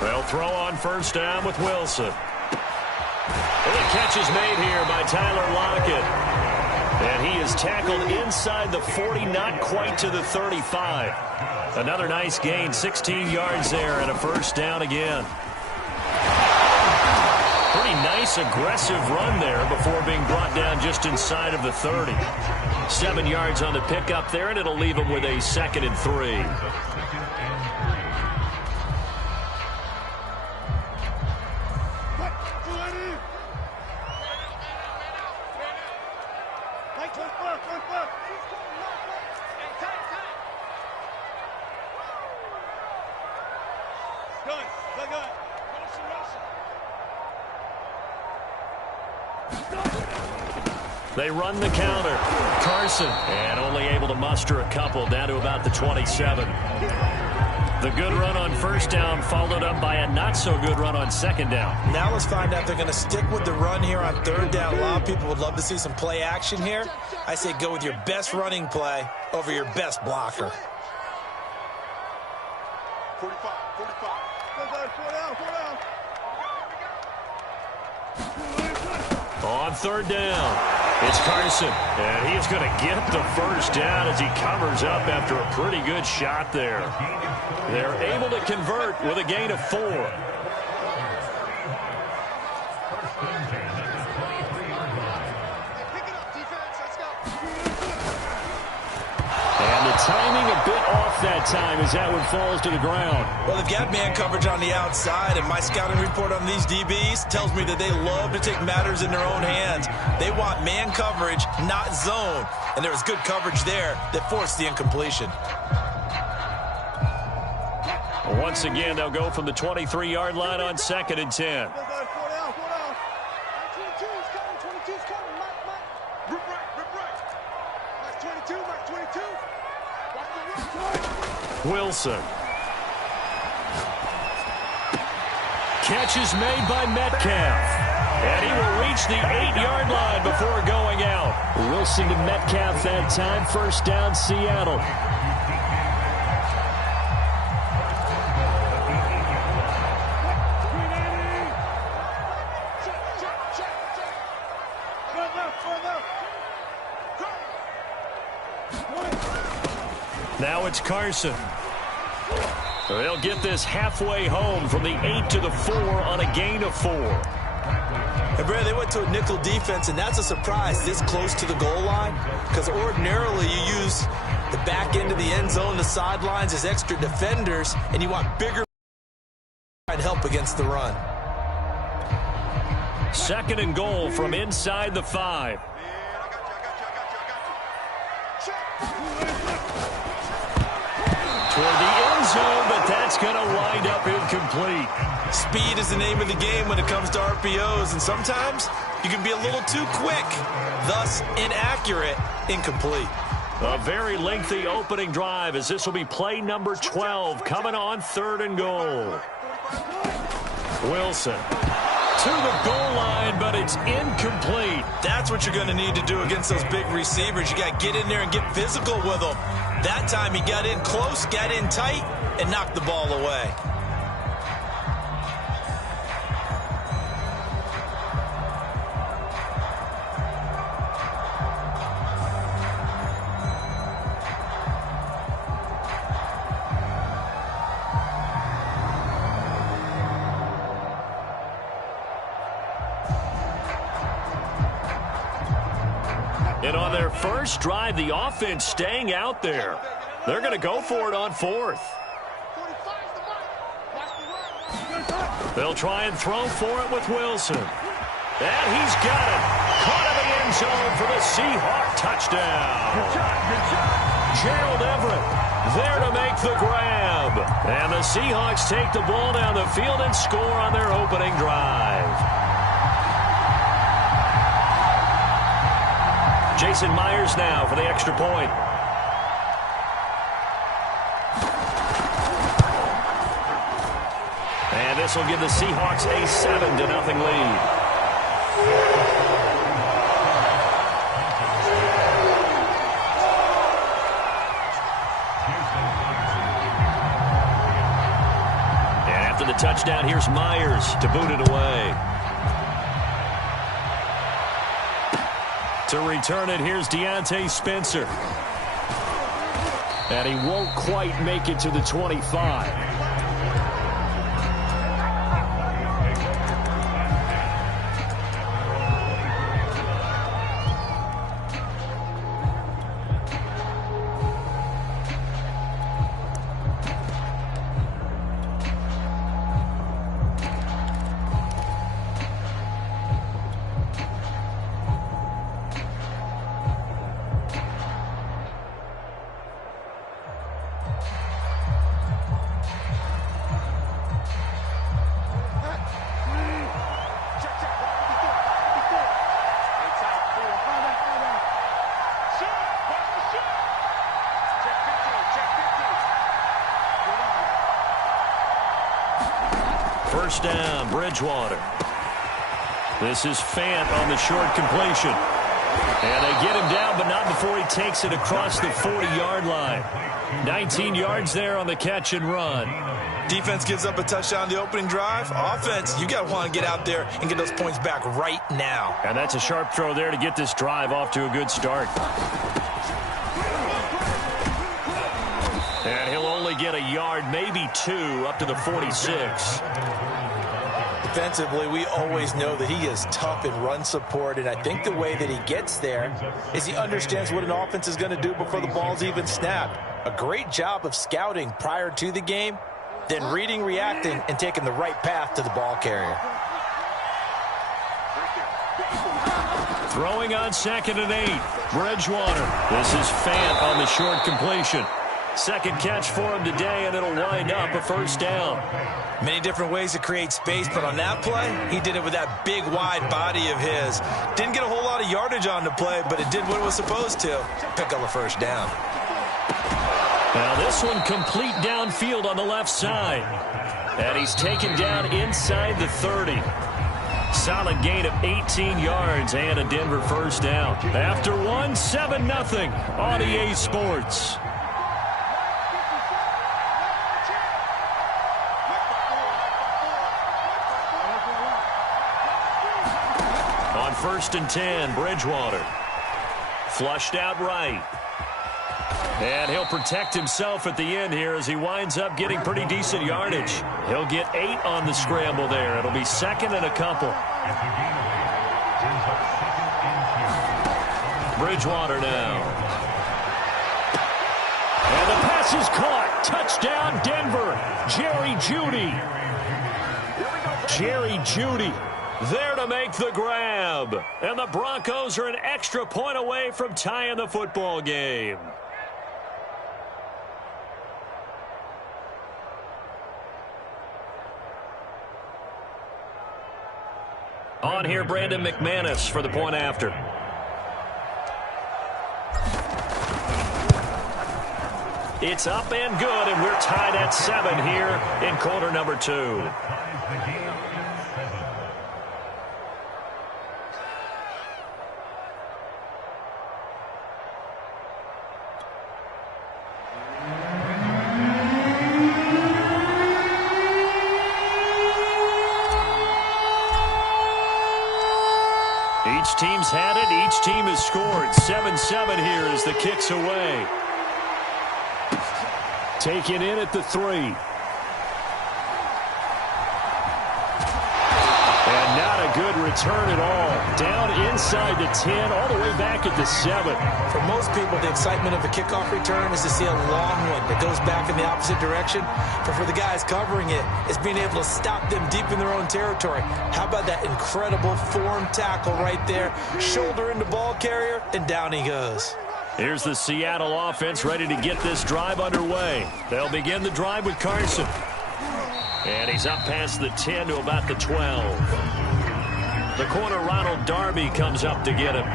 They'll throw on 1st down with Wilson. And the catch is made here by Tyler Lockett. And he is tackled inside the 40, not quite to the 35. Another nice gain, 16 yards there, and a 1st down again. Pretty nice, aggressive run there before being brought down just inside of the 30. 7 yards on the pickup there, and it'll leave him with a 2nd and 3. They run the counter. Carson, and only able to muster a couple down to about the 27. The good run on 1st down followed up by a not-so-good run on 2nd down. Now let's find out if they're going to stick with the run here on 3rd down. A lot of people would love to see some play action here. I say go with your best running play over your best blocker. 45. On 3rd down, it's Carson, and he is going to get the 1st down as he covers up after a pretty good shot there. They're able to convert with a gain of 4. And the timing a bit off that time as that one falls to the ground. Well, they've got man coverage on the outside, and my scouting report on these DBs tells me that they love to take matters in their own hands. They want man coverage, not zone. And there was good coverage there that forced the incompletion. Once again, they'll go from the 23-yard line on 2nd and 10. Wilson. Catch is made by Metcalf. And he will reach the 8-yard line before going out. Wilson to Metcalf that time. 1st down, Seattle. Now it's Carson. They'll get this halfway home from the 8 to the 4 on a gain of 4. And Brad, they went to a nickel defense, and that's a surprise this close to the goal line, because ordinarily you use the back end of the end zone, the sidelines as extra defenders, and you want bigger and help against the run. 2nd and goal from inside the 5. Toward zone, but that's going to wind up incomplete. Speed is the name of the game when it comes to RPOs, and sometimes you can be a little too quick, thus inaccurate, incomplete. A very lengthy opening drive as this will be play number 12 coming on 3rd and goal. Wilson to the goal line, but it's incomplete. That's what you're going to need to do against those big receivers. You got to get in there and get physical with them. That time he got in close, got in tight, and knocked the ball away. And on their first drive, the offense staying out there. They're going to go for it on 4th. They'll try and throw for it with Wilson. And he's got it. Caught in the end zone for the Seahawk touchdown. Gerald Everett there to make the grab. And the Seahawks take the ball down the field and score on their opening drive. Jason Myers now for the extra point. And this will give the Seahawks a 7-0 lead. And after the touchdown, here's Myers to boot it away. To return it, here's Deontay Spencer. And he won't quite make it to the 25. First down, Bridgewater. This is Fant on the short completion. And they get him down, but not before he takes it across the 40-yard line. 19 yards there on the catch and run. Defense gives up a touchdown the opening drive. Offense, you got to want to get out there and get those points back right now. And that's a sharp throw there to get this drive off to a good start. And he'll only get a yard, maybe 2, up to the 46. Defensively, we always know that he is tough in run support, and I think the way that he gets there is he understands what an offense is going to do before the ball's even snapped. A great job of scouting prior to the game, then reading, reacting, and taking the right path to the ball carrier. Throwing on 2nd and 8. Bridgewater. This is Fant on the short completion. Second catch for him today, and it'll wind up a first down. Many different ways to create space, but on that play, he did it with that big, wide body of his. Didn't get a whole lot of yardage on the play, but it did what it was supposed to. Pick up a first down. Now this one complete downfield on the left side. And he's taken down inside the 30. Solid gain of 18 yards and a Denver first down. After one, 7-0 on EA Sports. On 1st and 10, Bridgewater. Flushed out right. And he'll protect himself at the end here as he winds up getting pretty decent yardage. He'll get 8 on the scramble there. It'll be 2nd and a couple. Bridgewater now. And the pass is caught. Touchdown, Denver. Jerry Jeudy. Jerry Jeudy there to make the grab. And the Broncos are an extra point away from tying the football game. On here, Brandon McManus for the point after. It's up and good, and we're tied at 7 here in quarter number 2. Each team's had it. Each team has scored. 7-7 here as the kick's away. Taken in at the 3. And not a good return at all. Down inside the 10, all the way back at the 7. For most people, the excitement of a kickoff return is to see a long one that goes back in the opposite direction. But for the guys covering it, it's being able to stop them deep in their own territory. How about that incredible form tackle right there? Shoulder into ball carrier, and down he goes. Here's the Seattle offense ready to get this drive underway. They'll begin the drive with Carson. And he's up past the 10 to about the 12. The corner, Ronald Darby, comes up to get him.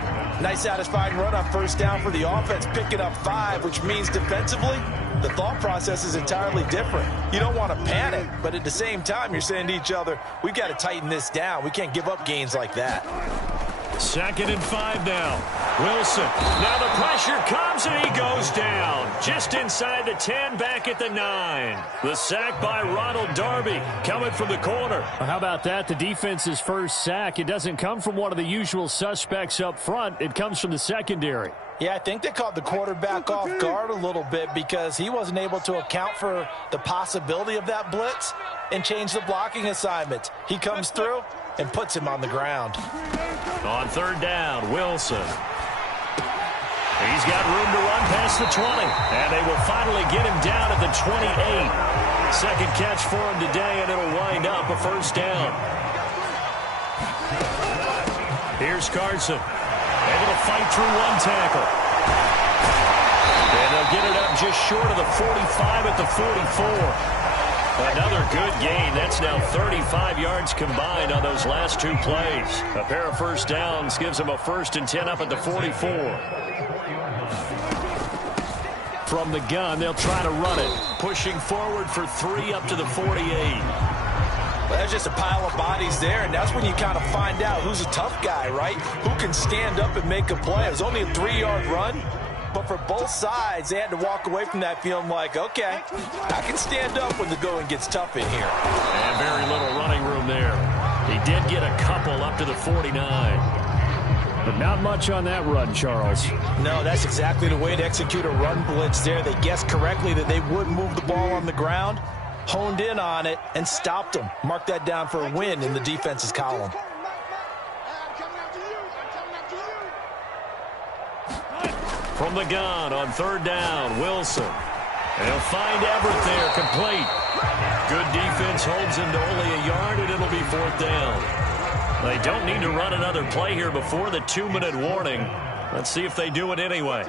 Nice satisfying run on first down for the offense, picking up 5, which means defensively, the thought process is entirely different. You don't want to panic, but at the same time, you're saying to each other, we've got to tighten this down. We can't give up gains like that. 2nd and 5 now. Wilson. Now the pressure comes and he goes down. Just inside the 10, back at the 9. The sack by Ronald Darby coming from the corner. Well, how about that? The defense's first sack. It doesn't come from one of the usual suspects up front. It comes from the secondary. Yeah, I think they caught the quarterback off guard a little bit because he wasn't able to account for the possibility of that blitz and change the blocking assignment. He comes through and puts him on the ground. On 3rd down, Wilson. He's got room to run past the 20, and they will finally get him down at the 28. Second catch for him today, and it'll wind up a first down. Here's Carson, able to fight through one tackle. And they'll get it up just short of the 45 at the 44. Another good gain. That's now 35 yards combined on those last 2 plays. A pair of first downs gives them a 1st and 10 up at the 44. From the gun, they'll try to run it. Pushing forward for 3 up to the 48. Well, there's just a pile of bodies there, and that's when you kind of find out who's a tough guy, right? Who can stand up and make a play. It was only a 3-yard run. But for both sides, they had to walk away from that feeling like, okay, I can stand up when the going gets tough in here. And very little running room there. He did get a couple up to the 49. But not much on that run, Charles. No, that's exactly the way to execute a run blitz there. They guessed correctly that they would move the ball on the ground, honed in on it, and stopped them. Mark that down for a win in the defense's column. From the gun on 3rd down, Wilson. They'll find Everett there, complete. Good defense holds him to only a yard, and it'll be 4th down. They don't need to run another play here before the 2-minute warning. Let's see if they do it anyway.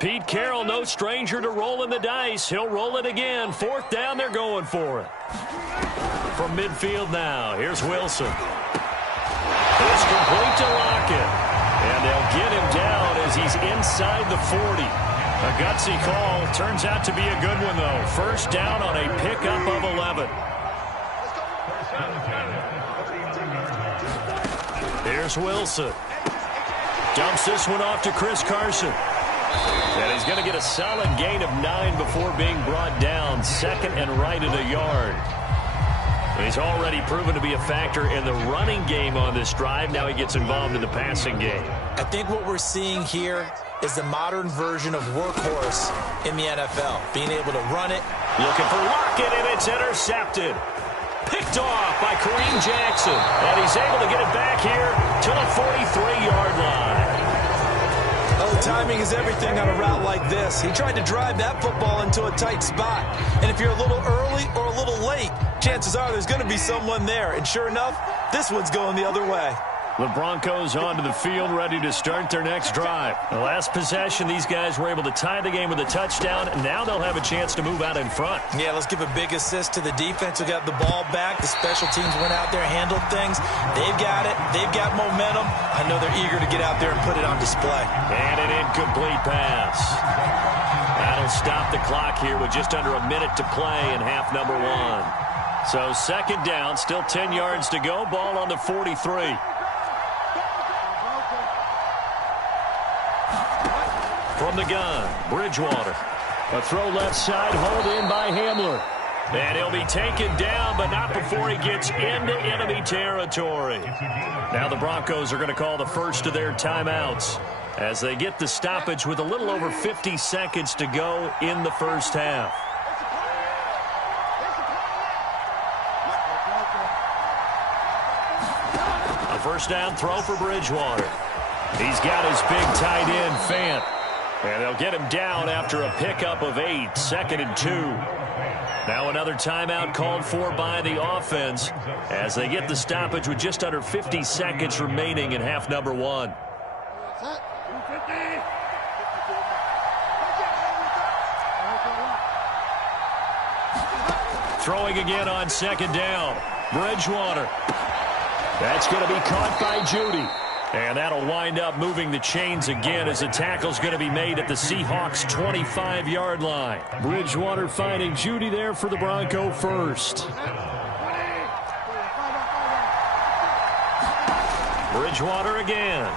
Pete Carroll, no stranger to rolling the dice. He'll roll it again. 4th down, they're going for it. From midfield now, here's Wilson. It's complete to Lockett. And they'll get him down as he's inside the 40. A gutsy call. Turns out to be a good one, though. 1st down on a pickup of 11. Here's Wilson. Dumps this one off to Chris Carson. And he's going to get a solid gain of 9 before being brought down. 2nd and right at a yard. He's already proven to be a factor in the running game on this drive. Now he gets involved in the passing game. I think what we're seeing here is the modern version of workhorse in the NFL. Being able to run it. Looking for Lockett, and it's intercepted. Picked off by Kareem Jackson. And he's able to get it back here to the 43-yard line. Well, the timing is everything on a route like this. He tried to drive that football into a tight spot. And if you're a little early or a little late, chances are there's going to be someone there. And sure enough, this one's going the other way. The Broncos onto the field, ready to start their next drive. The last possession, these guys were able to tie the game with a touchdown, and now they'll have a chance to move out in front. Yeah, let's give a big assist to the defense who got the ball back. The special teams went out there, handled things. They've got it. They've got momentum. I know they're eager to get out there and put it on display. And an incomplete pass. That'll stop the clock here with just under a minute to play in half number one. So second down, still 10 yards to go. Ball on the 43. From the gun, Bridgewater. A throw left side, hauled in by Hamler. And he'll be taken down, but not before he gets into enemy territory. Now the Broncos are going to call the first of their timeouts as they get the stoppage with a little over 50 seconds to go in the first half. A first down throw for Bridgewater. He's got his big tight end, Fant. And they'll get him down after a pickup of 8, 2nd and 2. Now another timeout called for by the offense as they get the stoppage with just under 50 seconds remaining in half number one. Throwing again on second down. Bridgewater. That's going to be caught by Judy. And that'll wind up moving the chains again as the tackle's going to be made at the Seahawks' 25-yard line. Bridgewater finding Judy there for the Bronco first. Bridgewater again.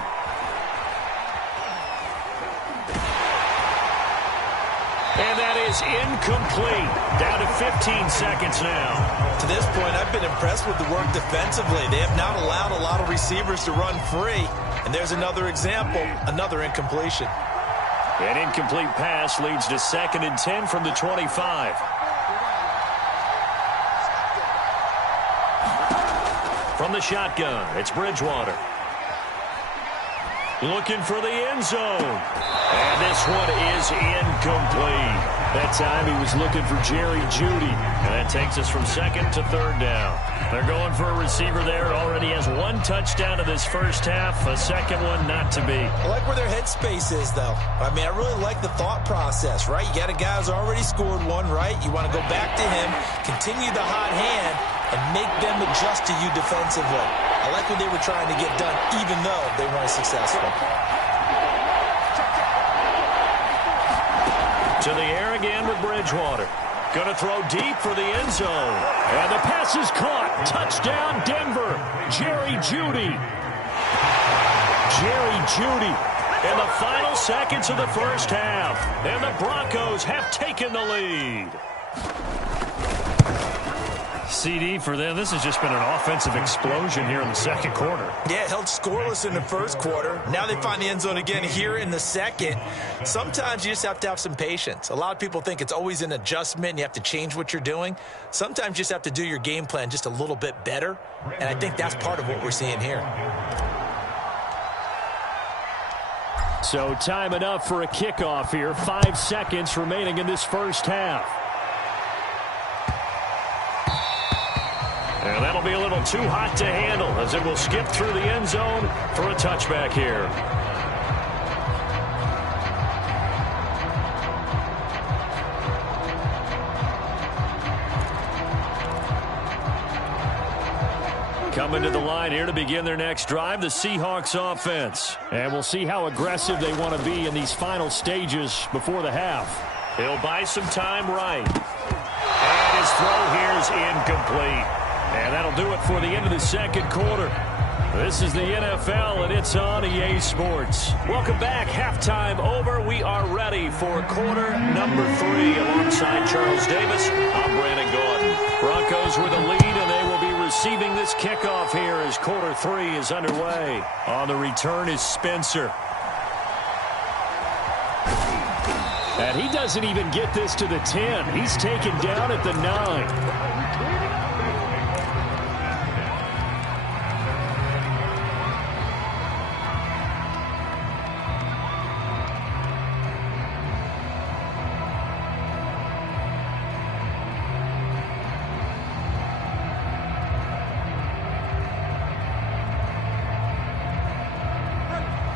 And that is incomplete. Down to 15 seconds now. To this point, I've been impressed with the work defensively. They have not allowed a lot of receivers to run free. And there's another example, another incompletion. An incomplete pass leads to 2nd and 10 from the 25. From the shotgun, it's Bridgewater. Looking for the end zone. And this one is incomplete. That time he was looking for Jerry Jeudy. And that takes us from 2nd to 3rd down. They're going for a receiver there. Already has 1 touchdown in this first half. A second one not to be. I like where their headspace is, though. I mean, I really like the thought process, right? You got a guy who's already scored one, right? You want to go back to him, continue the hot hand, and make them adjust to you defensively. I like what they were trying to get done, even though they weren't successful. To the air again with Bridgewater. Going to throw deep for the end zone. And the pass is caught. Touchdown, Denver. Jerry Jeudy. Jerry Jeudy in the final seconds of the first half. And the Broncos have taken the lead. CD for them. This has just been an offensive explosion here in the second quarter. Yeah, held scoreless in the first quarter. Now they find the end zone again here in the second. Sometimes you just have to have some patience. A lot of people think it's always an adjustment and you have to change what you're doing. Sometimes you just have to do your game plan just a little bit better. And I think that's part of what we're seeing here. So time enough for a kickoff here. 5 seconds remaining in this first half. And that'll be a little too hot to handle as it will skip through the end zone for a touchback here. Coming to the line here to begin their next drive, the Seahawks offense. And we'll see how aggressive they want to be in these final stages before the half. He'll buy some time right. And his throw here is incomplete. And that'll do it for the end of the second quarter. This is the NFL, and it's on EA Sports. Welcome back. Halftime over. We are ready for quarter number 3. Alongside Charles Davis, I'm Brandon Gordon. Broncos with a lead, and they will receiving this kickoff here as quarter 3 is underway. On the return is Spencer. And he doesn't even get this to the 10. He's taken down at the 9.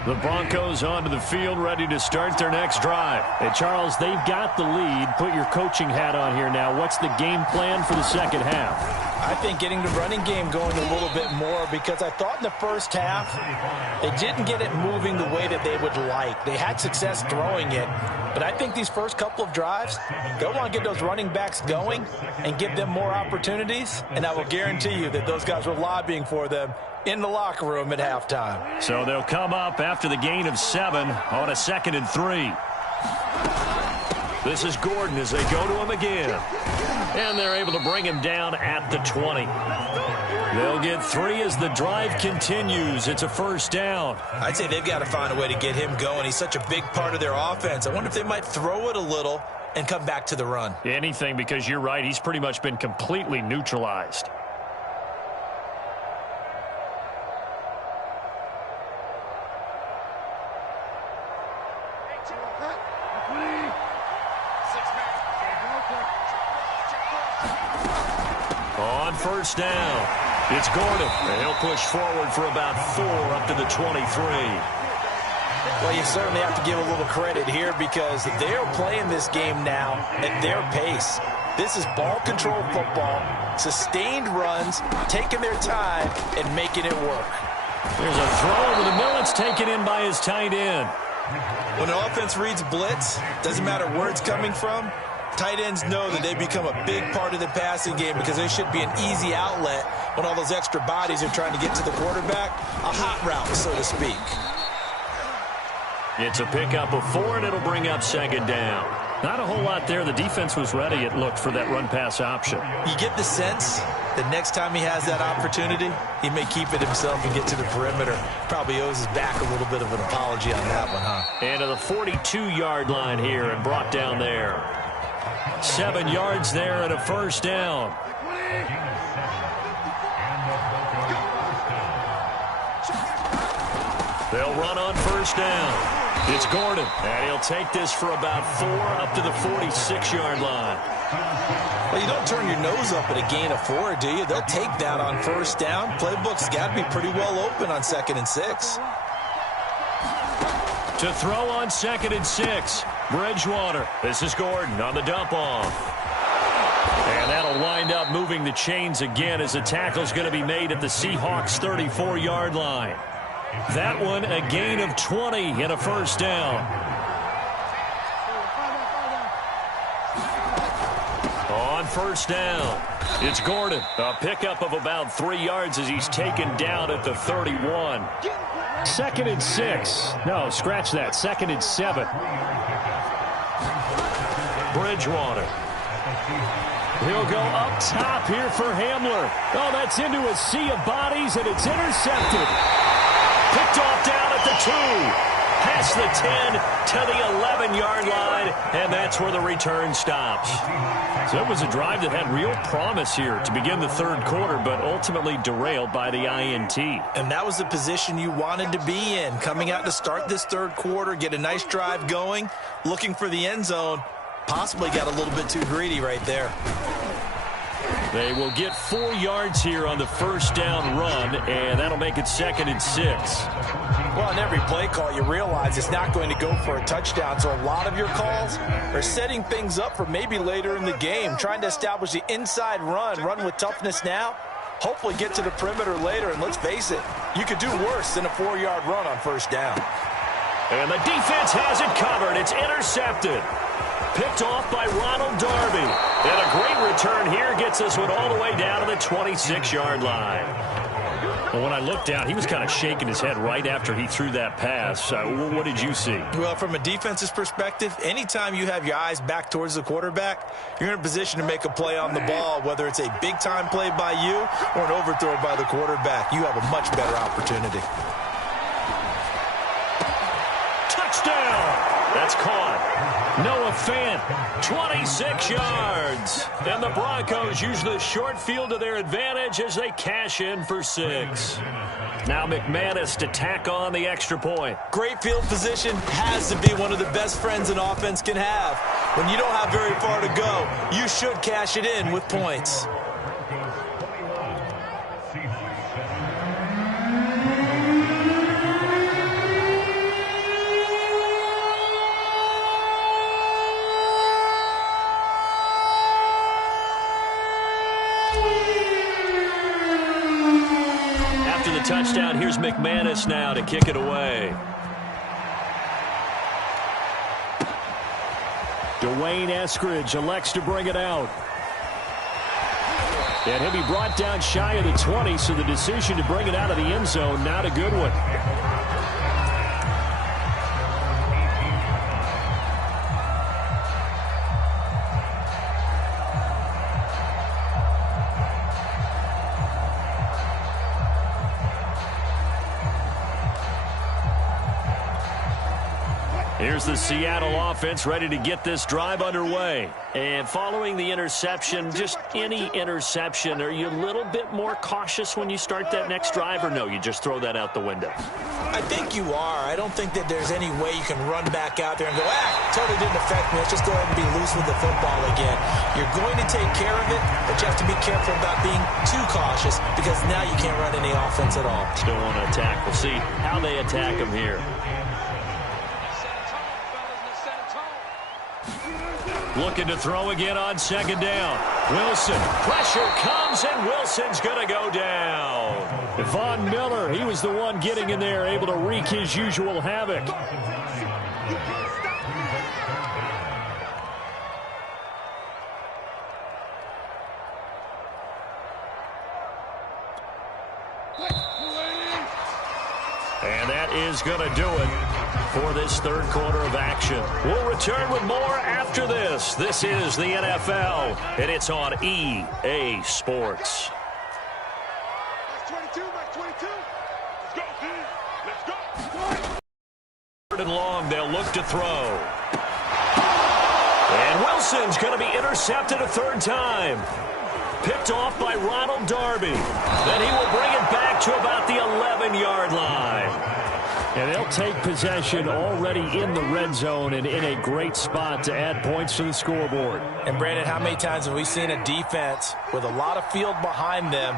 The Broncos onto the field, ready to start their next drive. And Charles, they've got the lead. Put your coaching hat on here now. What's the game plan for the second half? I think getting the running game going a little bit more, because I thought in the first half they didn't get it moving the way that they would like. They had success throwing it, but I think these first couple of drives, they'll want to get those running backs going and give them more opportunities, and I will guarantee you that those guys were lobbying for them in the locker room at halftime. So they'll come up after the gain of 7 on a 2nd and 3. This is Gordon as they go to him again. And they're able to bring him down at the 20. They'll get 3 as the drive continues. It's a first down. I'd say they've got to find a way to get him going. He's such a big part of their offense. I wonder if they might throw it a little and come back to the run. Anything, because you're right. He's pretty much been completely neutralized. On first down, it's Gordon, and he'll push forward for about 4 up to the 23. Well, you certainly have to give a little credit here, because they're playing this game now at their pace. This is ball control football, sustained runs, taking their time and making it work. There's a throw over the middle. It's taken in by his tight end. When an offense reads blitz, doesn't matter where it's coming from, tight ends know that they become a big part of the passing game, because they should be an easy outlet when all those extra bodies are trying to get to the quarterback. A hot route, so to speak. It's a pickup of 4, and it'll bring up 2nd down. Not a whole lot there. The defense was ready, it looked, for that run-pass option. You get the sense that next time he has that opportunity, he may keep it himself and get to the perimeter. Probably owes his back a little bit of an apology on that one, huh? And to the 42-yard line here and brought down there. 7 yards there and a first down. They'll run on first down. It's Gordon, and he'll take this for about 4 up to the 46-yard line. Well, you don't turn your nose up at a gain of 4, do you? They'll take that on first down. Playbook's got to be pretty well open on 2nd and 6. To throw on 2nd and 6, Bridgewater. This is Gordon on the dump off. And that'll wind up moving the chains again, as the tackle's going to be made at the Seahawks' 34-yard line. That one, a gain of 20 and a first down. On first down, it's Gordon. A pickup of about 3 yards as he's taken down at the 31. 2nd and 6. No, scratch that. 2nd and 7. Bridgewater. He'll go up top here for Hamler. Oh, that's into a sea of bodies, and it's intercepted. Picked off down at the 2. Past the 10 to the 11-yard line, and that's where the return stops. So it was a drive that had real promise here to begin the third quarter, but ultimately derailed by the INT. And that was the position you wanted to be in, coming out to start this third quarter, get a nice drive going, looking for the end zone. Possibly got a little bit too greedy right there. They will get 4 yards here on the first down run, and that'll make it 2nd and 6. Well, in every play call, you realize it's not going to go for a touchdown, so a lot of your calls are setting things up for maybe later in the game, trying to establish the inside run with toughness now, hopefully get to the perimeter later, and let's face it, you could do worse than a 4-yard run on first down. And the defense has it covered. It's intercepted. Picked off by Ronald Darby. And a great return here gets us one all the way down to the 26-yard line. Well, when I looked down, he was kind of shaking his head right after he threw that pass. What did you see? Well, from a defense's perspective, anytime you have your eyes back towards the quarterback, you're in a position to make a play on the ball, whether it's a big-time play by you or an overthrow by the quarterback. You have a much better opportunity. Touchdown! That's caught. Noah Fant, 26 yards. And the Broncos use the short field to their advantage as they cash in for 6. Now McManus to tack on the extra point. Great field position has to be one of the best friends an offense can have. When you don't have very far to go, you should cash it in with points. Touchdown. Here's McManus now to kick it away. Dwayne Eskridge elects to bring it out. And he'll be brought down shy of the 20, so the decision to bring it out of the end zone, not a good one. Here's the Seattle offense ready to get this drive underway. And following the interception, just any interception, are you a little bit more cautious when you start that next drive, or no, you just throw that out the window? I think you are. I don't think that there's any way you can run back out there and go, totally didn't affect me. Let's just go ahead and be loose with the football again. You're going to take care of it, but you have to be careful about being too cautious because now you can't run any offense at all. Still want to attack. We'll see how they attack him here. Looking to throw again on second down. Wilson. Pressure comes, and Wilson's going to go down. Von Miller, he was the one getting in there, able to wreak his usual havoc. And that is going to do it for this third quarter of action. We'll return with more after this. This is the NFL, and it's on EA Sports. Max 22, Max 22. Let's go, team. Let's go. Third and long, they'll look to throw. And Wilson's going to be intercepted a third time. Picked off by Ronald Darby. Then he will bring it back to about the 11-yard line. And they'll take possession already in the red zone and in a great spot to add points to the scoreboard. And, Brandon, how many times have we seen a defense with a lot of field behind them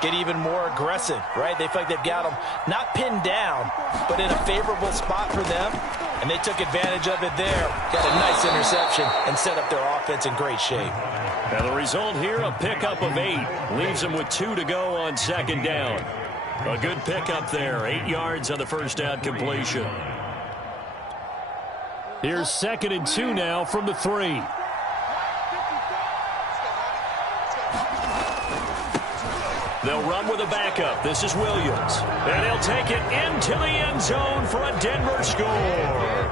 get even more aggressive, right? They feel like they've got them not pinned down, but in a favorable spot for them, and they took advantage of it there. Got a nice interception and set up their offense in great shape. Now the result here, a pickup of 8. Leaves them with 2 to go on second down. A good pickup there. 8 yards on the first down completion. Here's 2nd and 2 now from the 3. They'll run with a backup. This is Williams. And he'll take it into the end zone for a Denver score.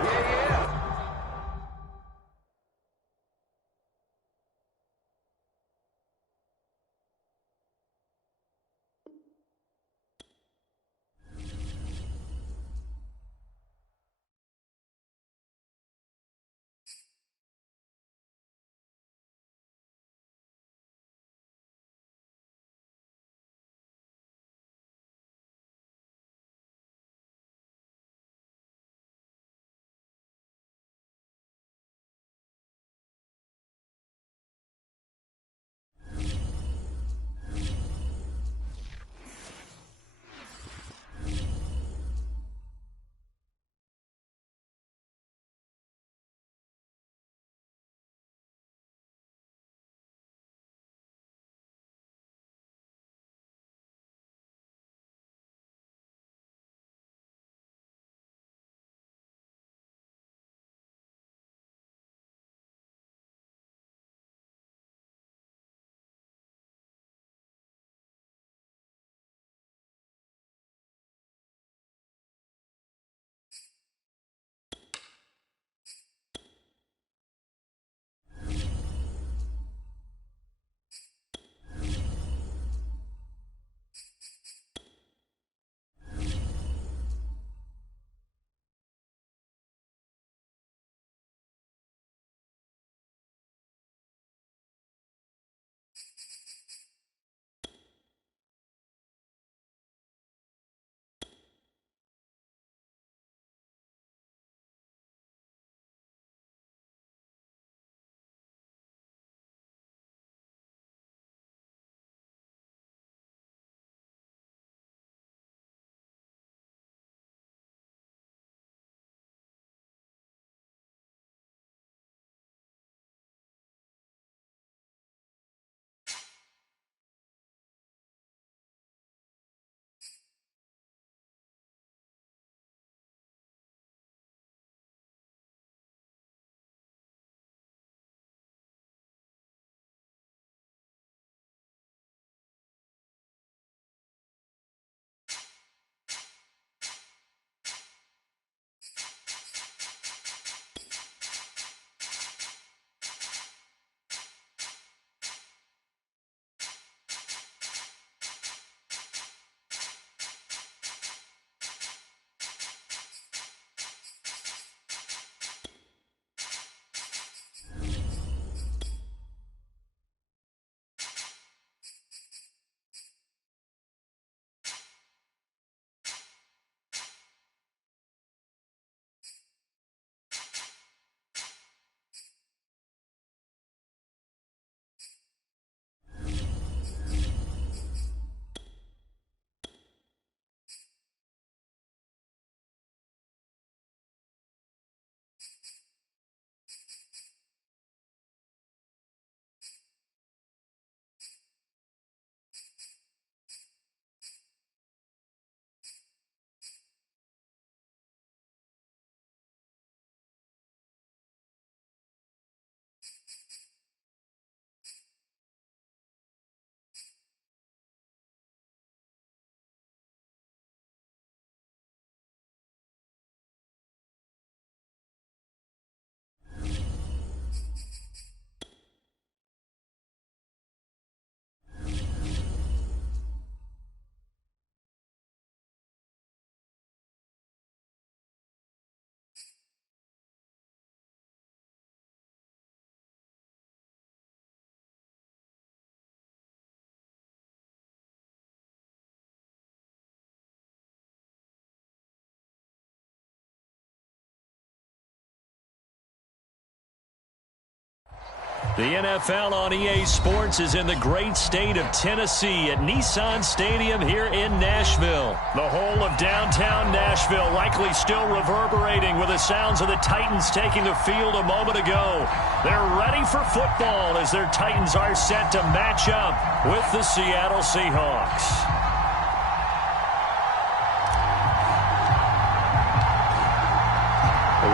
The NFL on EA Sports is in the great state of Tennessee at Nissan Stadium here in Nashville. The whole of downtown Nashville likely still reverberating with the sounds of the Titans taking the field a moment ago. They're ready for football as their Titans are set to match up with the Seattle Seahawks.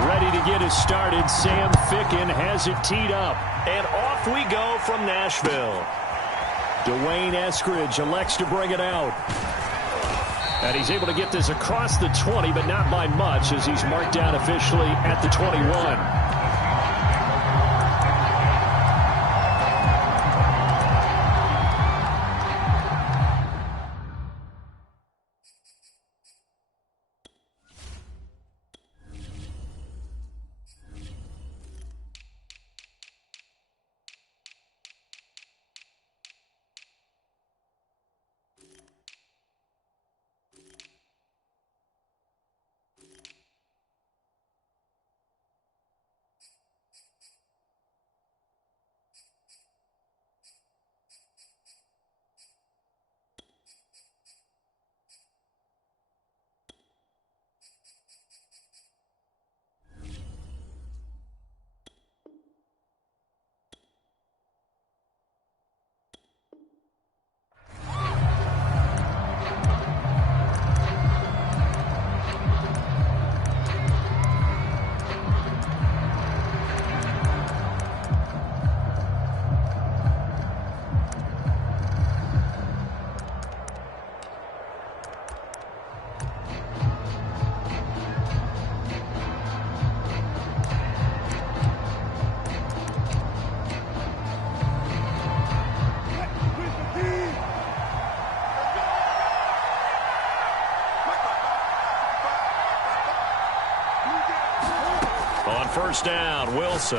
Ready to get us started. Sam Ficken has it teed up. And off we go from Nashville. Dwayne Eskridge elects to bring it out. And he's able to get this across the 20, but not by much as he's marked down officially at the 21. First down, Wilson.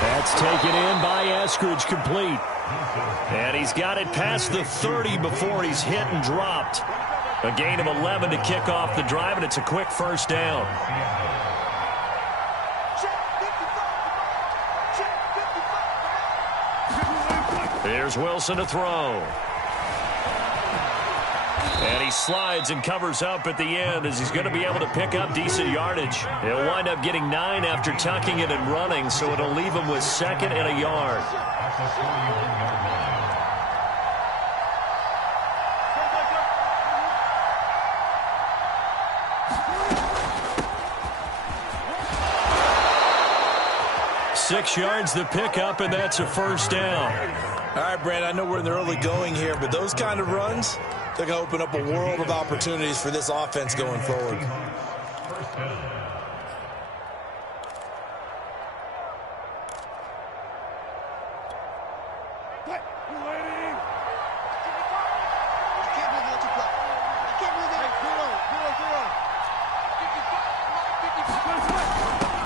That's taken in by Eskridge, complete. And he's got it past the 30 before he's hit and dropped. A gain of 11 to kick off the drive, and it's a quick first down. Here's Wilson to throw. And he slides and covers up at the end as he's going to be able to pick up decent yardage. He'll wind up getting 9 after tucking it and running, so it'll leave him with 2nd and a yard. Six yards the pickup, and that's a first down. All right, Brand, I know we're in the early going here, but those kind of runs, they're going to open up a world of opportunities for this offense going forward.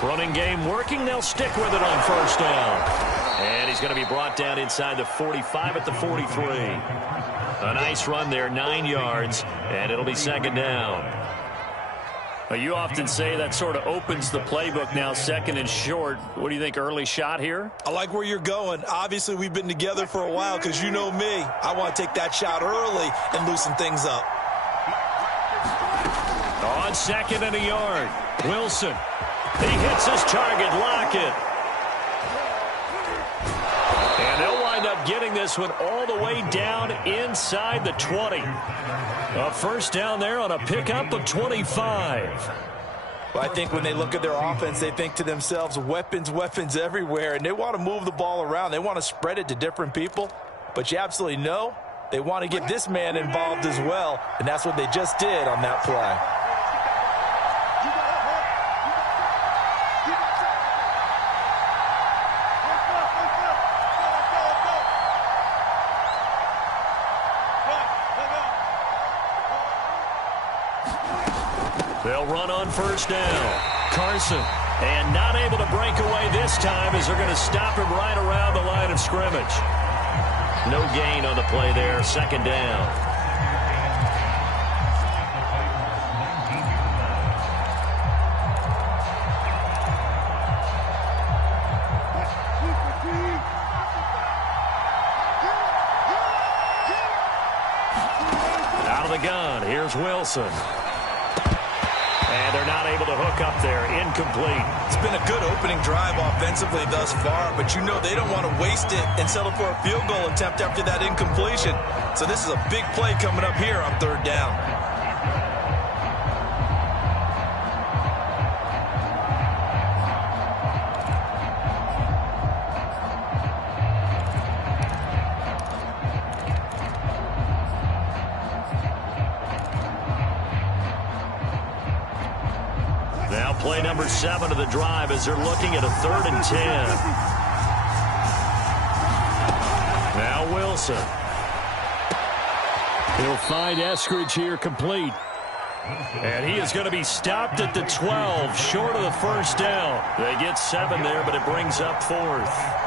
Running game working. They'll stick with it on first down. And he's going to be brought down inside the 45 at the 43. A nice run there, 9 yards, and it'll be 2nd down. Well, you often say that sort of opens the playbook now, 2nd and short. What do you think, early shot here? I like where you're going. Obviously, we've been together for a while because you know me. I want to take that shot early and loosen things up. On 2nd and a yard, Wilson. He hits his target, Lockett. And they'll wind up getting this one all the way down inside the 20. A first down there on a pickup of 25. Well, I think when they look at their offense, they think to themselves, weapons, weapons everywhere, and they want to move the ball around. They want to spread it to different people, but you absolutely know they want to get this man involved as well, and that's what they just did on that play. They'll run on first down. Carson, and not able to break away this time as they're going to stop him right around the line of scrimmage. No gain on the play there, 2nd down. Wilson. And they're not able to hook up there. Incomplete. It's been a good opening drive offensively thus far, but you know they don't want to waste it and settle for a field goal attempt after that incompletion. So this is a big play coming up here on 3rd down. Play number 7 of the drive as they're looking at a 3rd and 10. Now Wilson. He'll find Eskridge here complete. And he is going to be stopped at the 12, short of the 1st down. They get 7 there, but it brings up 4th.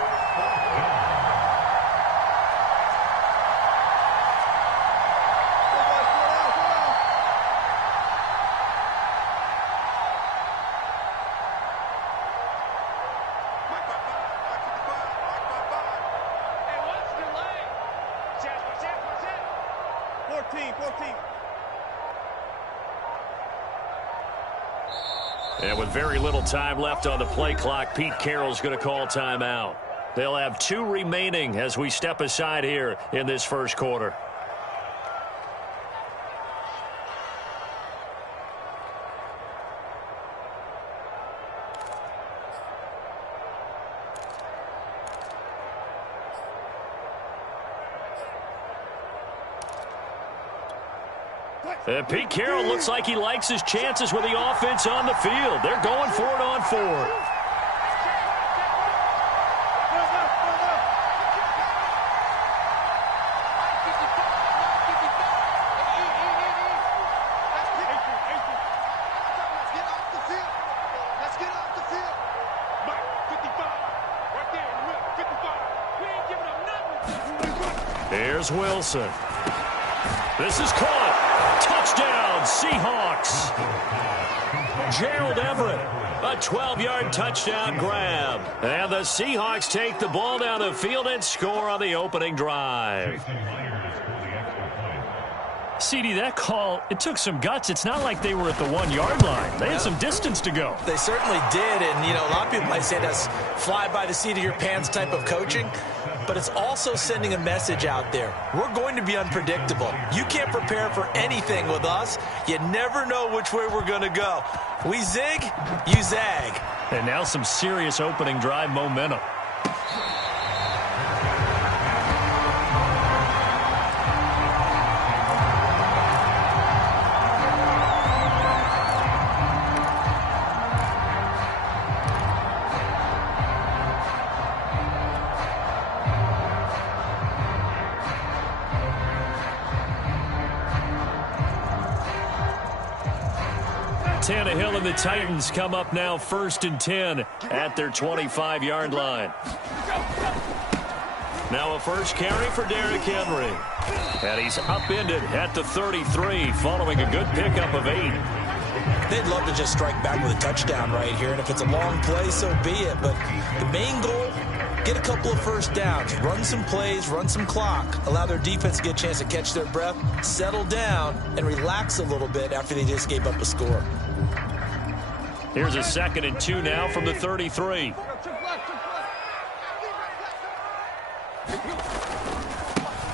And with very little time left on the play clock, Pete Carroll's going to call timeout. They'll have 2 remaining as we step aside here in this 1st quarter. Pete Carroll looks like he likes his chances with the offense on the field. They're going for it on 4th. Here's Wilson. This is caught. Touchdown, Seahawks. Gerald Everett, a 12-yard touchdown grab. And the Seahawks take the ball down the field and score on the opening drive. CD, that call, it took some guts. It's not like they were at the 1-yard line. They had some distance to go. They certainly did, and, you know, a lot of people might say that's fly by the seat of your pants type of coaching, but it's also sending a message out there. We're going to be unpredictable. You can't prepare for anything with us. You never know which way we're going to go. We zig, you zag. And now some serious opening drive momentum. Tannehill and the Titans come up now 1st and 10 at their 25-yard line. Now a first carry for Derrick Henry. And he's upended at the 33 following a good pickup of 8. They'd love to just strike back with a touchdown right here, and if it's a long play, so be it. But the main goal, get a couple of first downs, run some plays, run some clock, allow their defense to get a chance to catch their breath, settle down, and relax a little bit after they just gave up a score. Here's a 2nd and 2 now from the 33.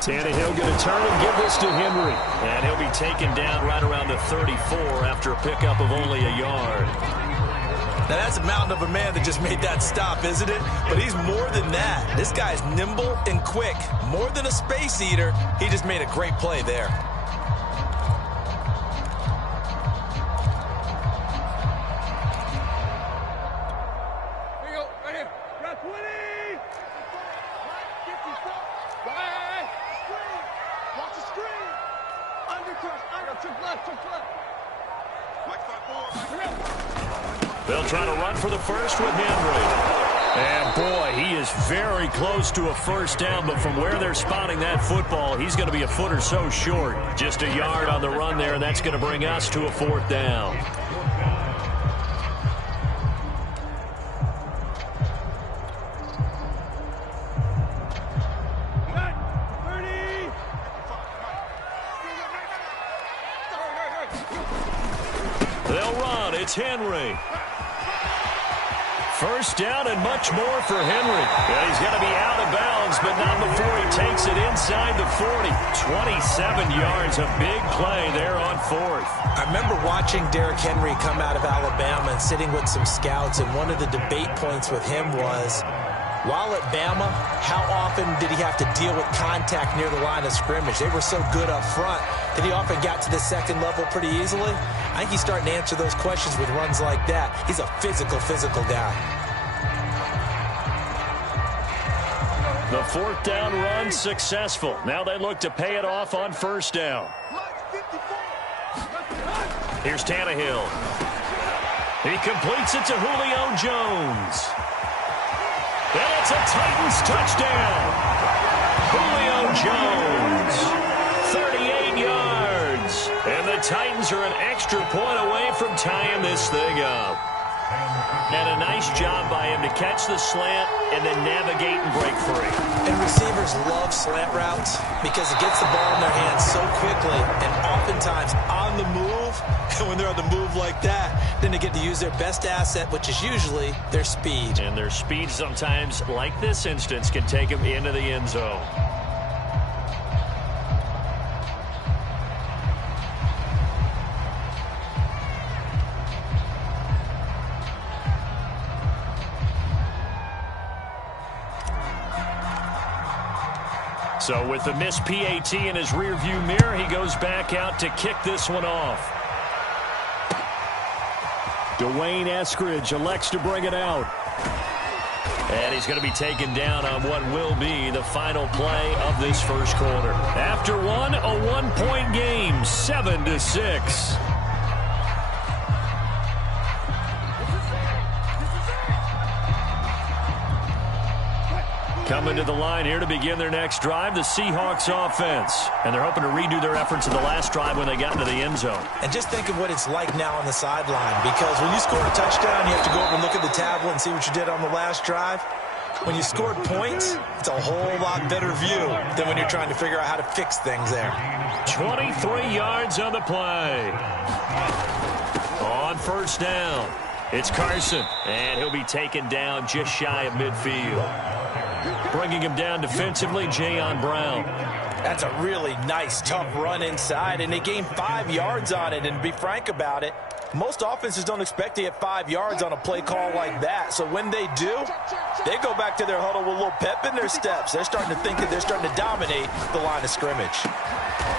Tannehill going to turn and give this to Henry. And he'll be taken down right around the 34 after a pickup of only a yard. Now, that's a mountain of a man that just made that stop, isn't it? But he's more than that. This guy's nimble and quick. More than a space eater, he just made a great play there. They'll try to run for the first with Henry. And, boy, he is very close to a first down, but from where they're spotting that football, he's going to be a foot or so short. Just a yard on the run there, and that's going to bring us to a 4th down. They'll run. It's Henry. First down and much more for Henry. And he's going to be out of bounds, but not before he takes it inside the 40. 27 yards, a big play there on fourth. I remember watching Derrick Henry come out of Alabama and sitting with some scouts, and one of the debate points with him was, while at Bama, how often did he have to deal with contact near the line of scrimmage? They were so good up front that he often got to the second level pretty easily. I think he's starting to answer those questions with runs like that. He's a physical guy. The fourth down run successful. Now they look to pay it off on first down. Here's Tannehill. He completes it to Julio Jones. And it's a Titans touchdown. Julio Jones, 38 yards. And the Titans are an extra point away from tying this thing up. And a nice job by him to catch the slant and then navigate and break free. And receivers love slant routes because it gets the ball in their hands so quickly and oftentimes on the move. And when they're on the move like that, then they get to use their best asset, which is usually their speed. And their speed sometimes, like this instance, can take them into the end zone. So with the missed PAT in his rearview mirror, he goes back out to kick this one off. Dwayne Eskridge elects to bring it out. And he's going to be taken down on what will be the final play of this first quarter. After one, a one-point game, 7-6. Coming to the line here to begin their next drive, the Seahawks offense. And they're hoping to redo their efforts of the last drive when they got into the end zone. And just think of what it's like now on the sideline, because when you score a touchdown, you have to go over and look at the tablet and see what you did on the last drive. When you scored points, it's a whole lot better view than when you're trying to figure out how to fix things there. 23 yards on the play. On first down, it's Carson, and he'll be taken down just shy of midfield. Bringing him down defensively, Jayon Brown. That's a really nice, tough run inside, and they gained 5 yards on it. And to be frank about it, most offenses don't expect to get 5 yards on a play call like that. So when they do, they go back to their huddle with a little pep in their steps. They're starting to think that they're starting to dominate the line of scrimmage.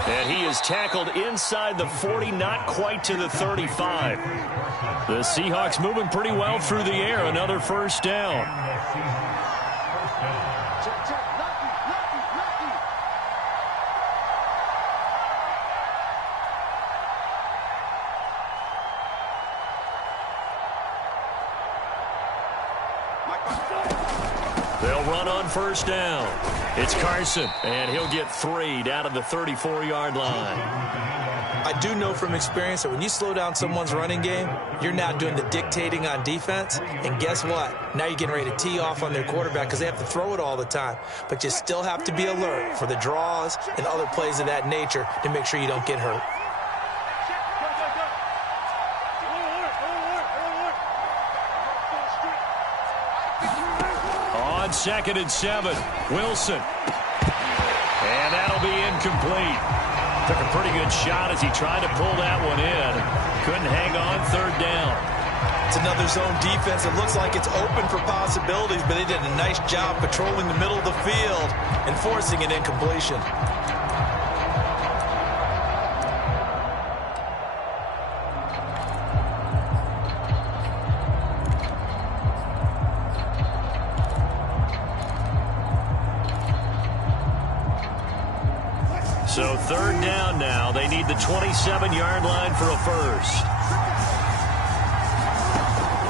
And he is tackled inside the 40, not quite to the 35. The Seahawks moving pretty well through the air. Another first down. They'll run on first down. It's Carson, and he'll get 3 down to the 34-yard line. I do know from experience that when you slow down someone's running game, you're now doing the dictating on defense. And guess what? Now you're getting ready to tee off on their quarterback because they have to throw it all the time. But you still have to be alert for the draws and other plays of that nature to make sure you don't get hurt. On 2nd and 7, Wilson. And that'll be incomplete. Took a pretty good shot as he tried to pull that one in. Couldn't hang on, 3rd down. It's another zone defense. It looks like it's open for possibilities, but they did a nice job patrolling the middle of the field and forcing an incompletion. So 3rd down now. They need the 27-yard line for a first.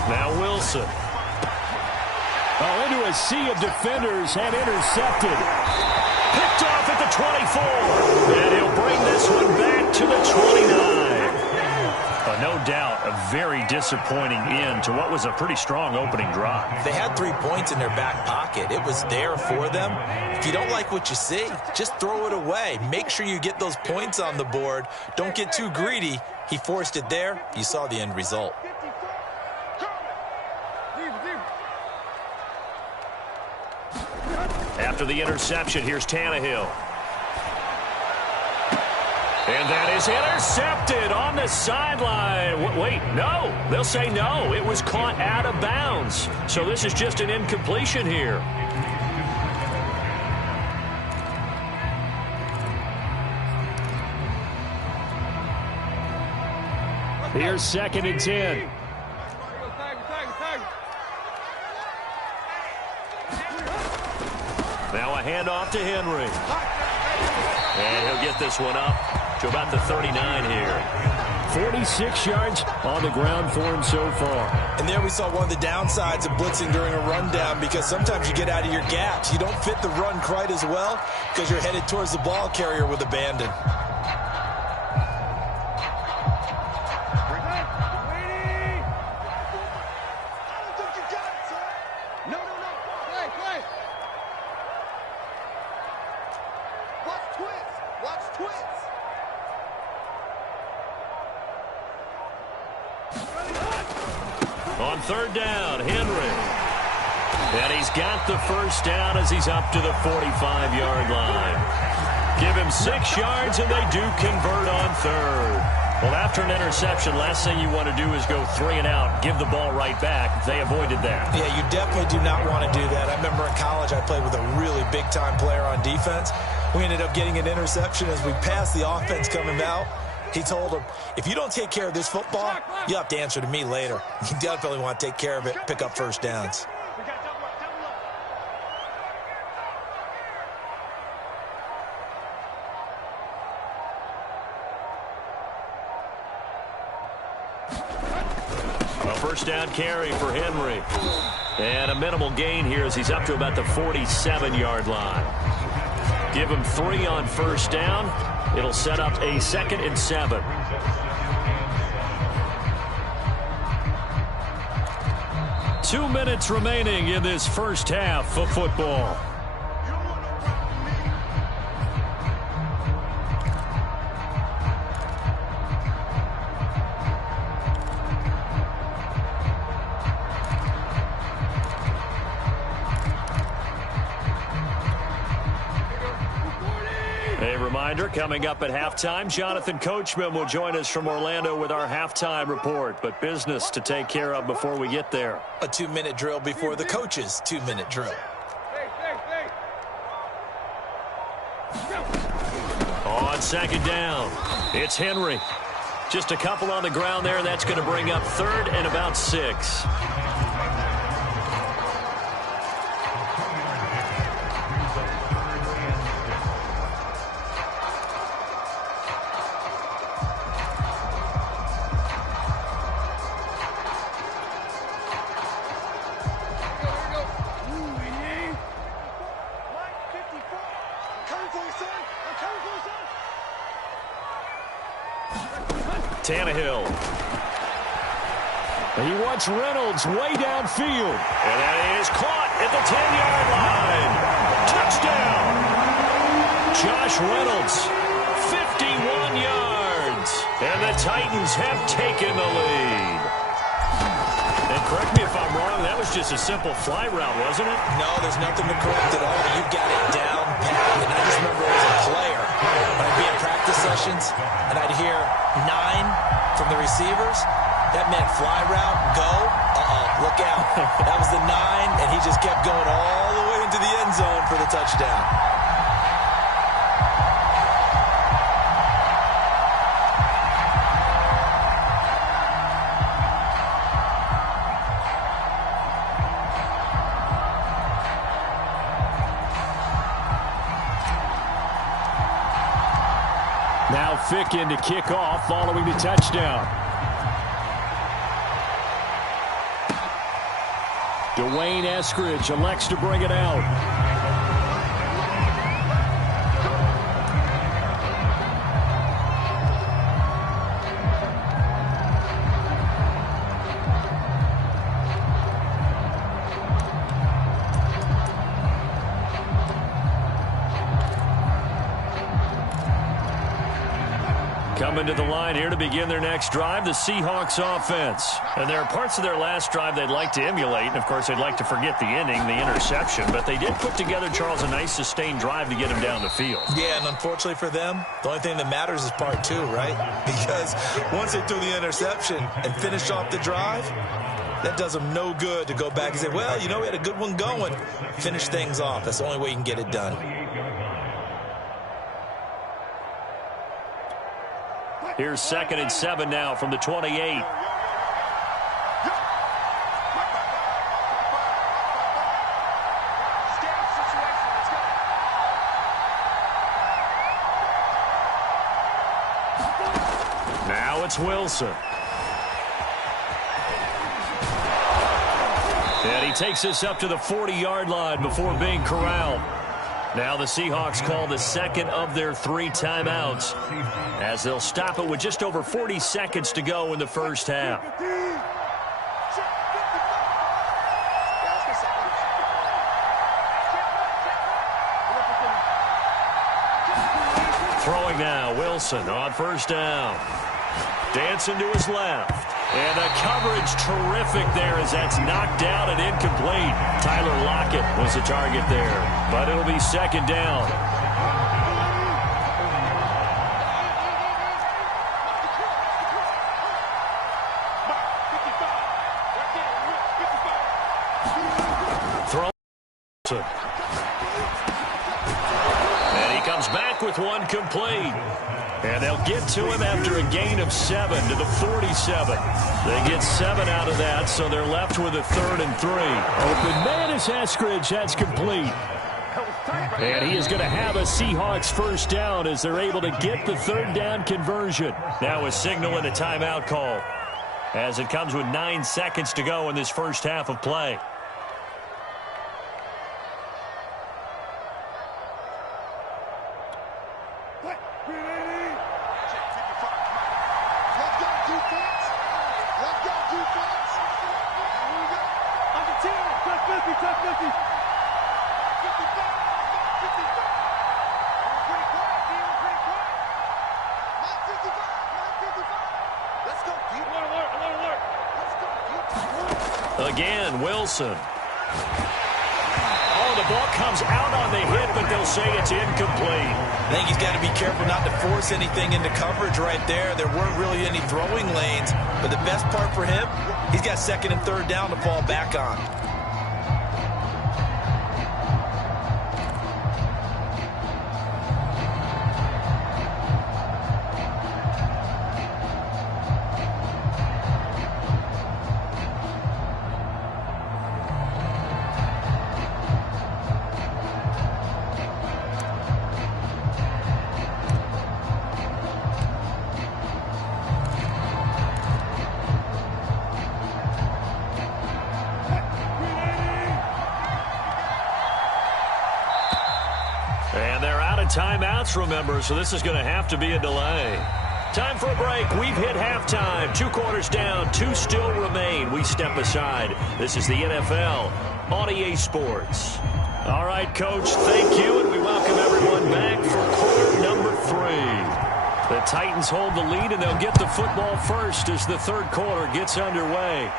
Now Wilson. Oh, into a sea of defenders and intercepted. Picked off at the 24. And he'll bring this one back to the 29. No doubt, a very disappointing end to what was a pretty strong opening drive. They had 3 points in their back pocket. It was there for them. If you don't like what you see, just throw it away. Make sure you get those points on the board. Don't get too greedy. He forced it there. You saw the end result. After the interception, here's Tannehill. And that is intercepted on the sideline. Wait, no. They'll say no. It was caught out of bounds. So this is just an incompletion here. Here's 2nd and 10. Now a handoff to Henry. And he'll get this one up to about the 39 here. 46 yards on the ground for him so far. And there we saw one of the downsides of blitzing during a rundown, because sometimes you get out of your gaps. You don't fit the run quite as well because you're headed towards the ball carrier with abandon. On 3rd down, Henry. And he's got the first down as he's up to the 45-yard line. Give him 6 yards, and they do convert on 3rd. Well, after an interception, last thing you want to do is go 3 and out, give the ball right back. They avoided that. Yeah, you definitely do not want to do that. I remember in college I played with a really big-time player on defense. We ended up getting an interception as we passed the offense coming out. He told him, if you don't take care of this football, you have to answer to me later. You definitely want to take care of it, pick up first downs. A first down carry for Henry. And a minimal gain here as he's up to about the 47-yard line. Give him 3 on first down. It'll set up a 2nd and 7. Two minutes remaining in this first half of football. Reminder, coming up at halftime, Jonathan Coachman will join us from Orlando with our halftime report. But business to take care of before we get there. A 2-minute drill before the coach's 2-minute drill. On 2nd down, it's Henry. Just a couple on the ground there. That's going to bring up 3rd and about 6. Tannehill. He wants Reynolds way downfield. And that is caught at the 10-yard line. Touchdown. Josh Reynolds, 51 yards. And the Titans have taken the lead. And correct me if I'm wrong, that was just a simple fly route, wasn't it? No, there's nothing to correct at all. You've got it down pat. And I just remember as a player, when I'd be in practice sessions, and I'd hear 9 from the receivers, that meant fly route, go, look out. That was the 9, and he just kept going all the way into the end zone for the touchdown. Now Fick in to kick off following the touchdown. Dwayne Eskridge elects to bring it out. Coming to the line here to begin their next drive, the Seahawks offense. And there are parts of their last drive they'd like to emulate. And, of course, they'd like to forget the inning, the interception. But they did put together, Charles, a nice sustained drive to get him down the field. Yeah, and unfortunately for them, the only thing that matters is part two, right? Because once they threw the interception and finished off the drive, that does them no good to go back and say, well, you know, we had a good one going. Finish things off. That's the only way you can get it done. Here's 2nd and 7 now from the 28. Now it's Wilson. And he takes us up to the 40-yard line before being corralled. Now the Seahawks call the second of their 3 timeouts as they'll stop it with just over 40 seconds to go in the first half. Throwing now, Wilson on first down. Dancing to his left. And the coverage terrific there as that's knocked out and incomplete. Tyler Lockett was the target there, but it'll be 2nd down. Throw. And he comes back with one complete. And they'll get to him after a gain of 7 to the 47. They get 7 out of that, so they're left with a 3rd and 3. Open man is Eskridge. That's complete. And he is going to have a Seahawks first down as they're able to get the 3rd down conversion. Now a signal and a timeout call as it comes with 9 seconds to go in this first half of play. Again, Wilson. Oh, the ball comes out on the hit, but they'll say it's incomplete. I think he's got to be careful not to force anything into coverage right there. There weren't really any throwing lanes, but the best part for him, he's got 2nd and 3rd down to fall back on. And they're out of timeouts, remember, so this is going to have to be a delay. Time for a break. We've hit halftime. 2 quarters down, 2 still remain. We step aside. This is the NFL on EA Sports. All right, Coach, thank you, and we welcome everyone back for quarter number 3. The Titans hold the lead, and they'll get the football first as the 3rd quarter gets underway.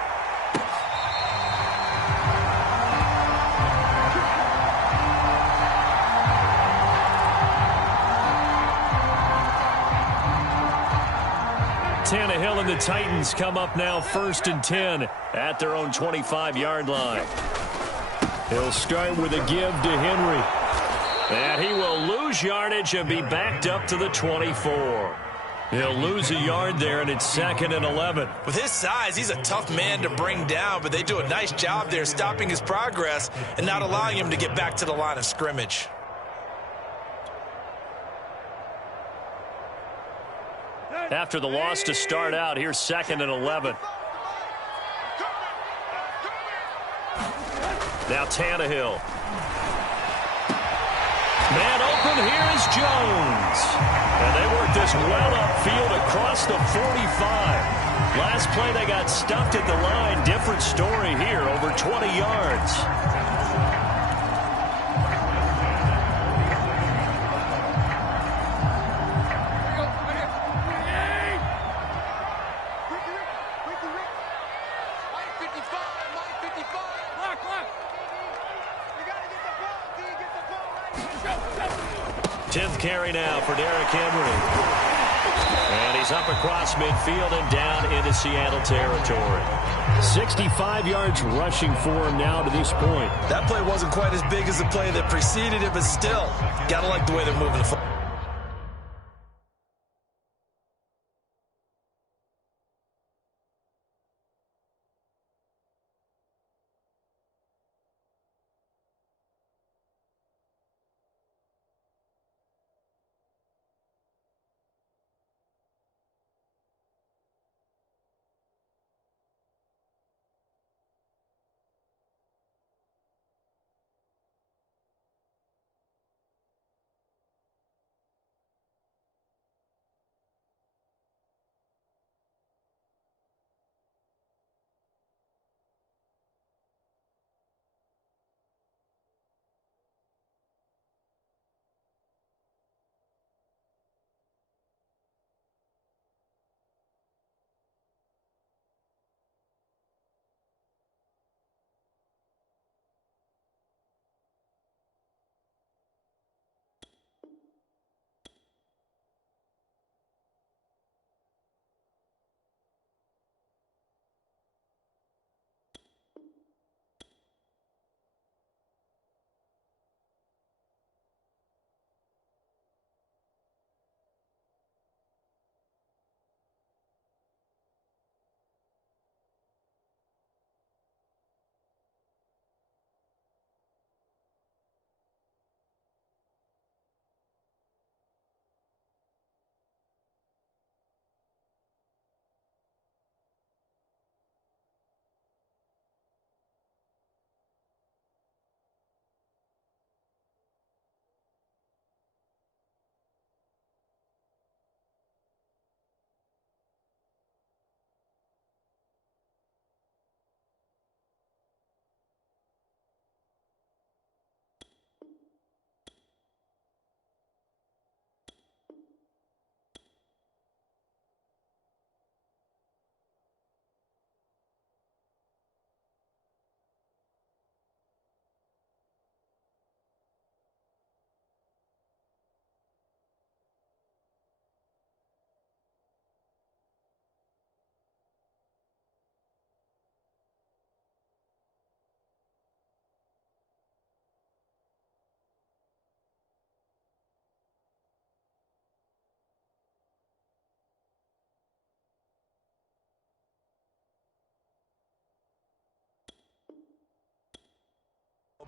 Tannehill and the Titans come up now 1st and 10 at their own 25-yard line. He'll start with a give to Henry. And he will lose yardage and be backed up to the 24. He'll lose a yard there, and it's 2nd and 11. With his size, he's a tough man to bring down, but they do a nice job there stopping his progress and not allowing him to get back to the line of scrimmage. After the loss to start out, here's 2nd and 11. Now Tannehill. Man open, here is Jones. And they work this well upfield across the 45. Last play they got stuffed at the line. Different story here, over 20 yards. 10th carry now for Derrick Henry. And he's up across midfield and down into Seattle territory. 65 yards rushing for him now to this point. That play wasn't quite as big as the play that preceded it, but still, got to like the way they're moving the football.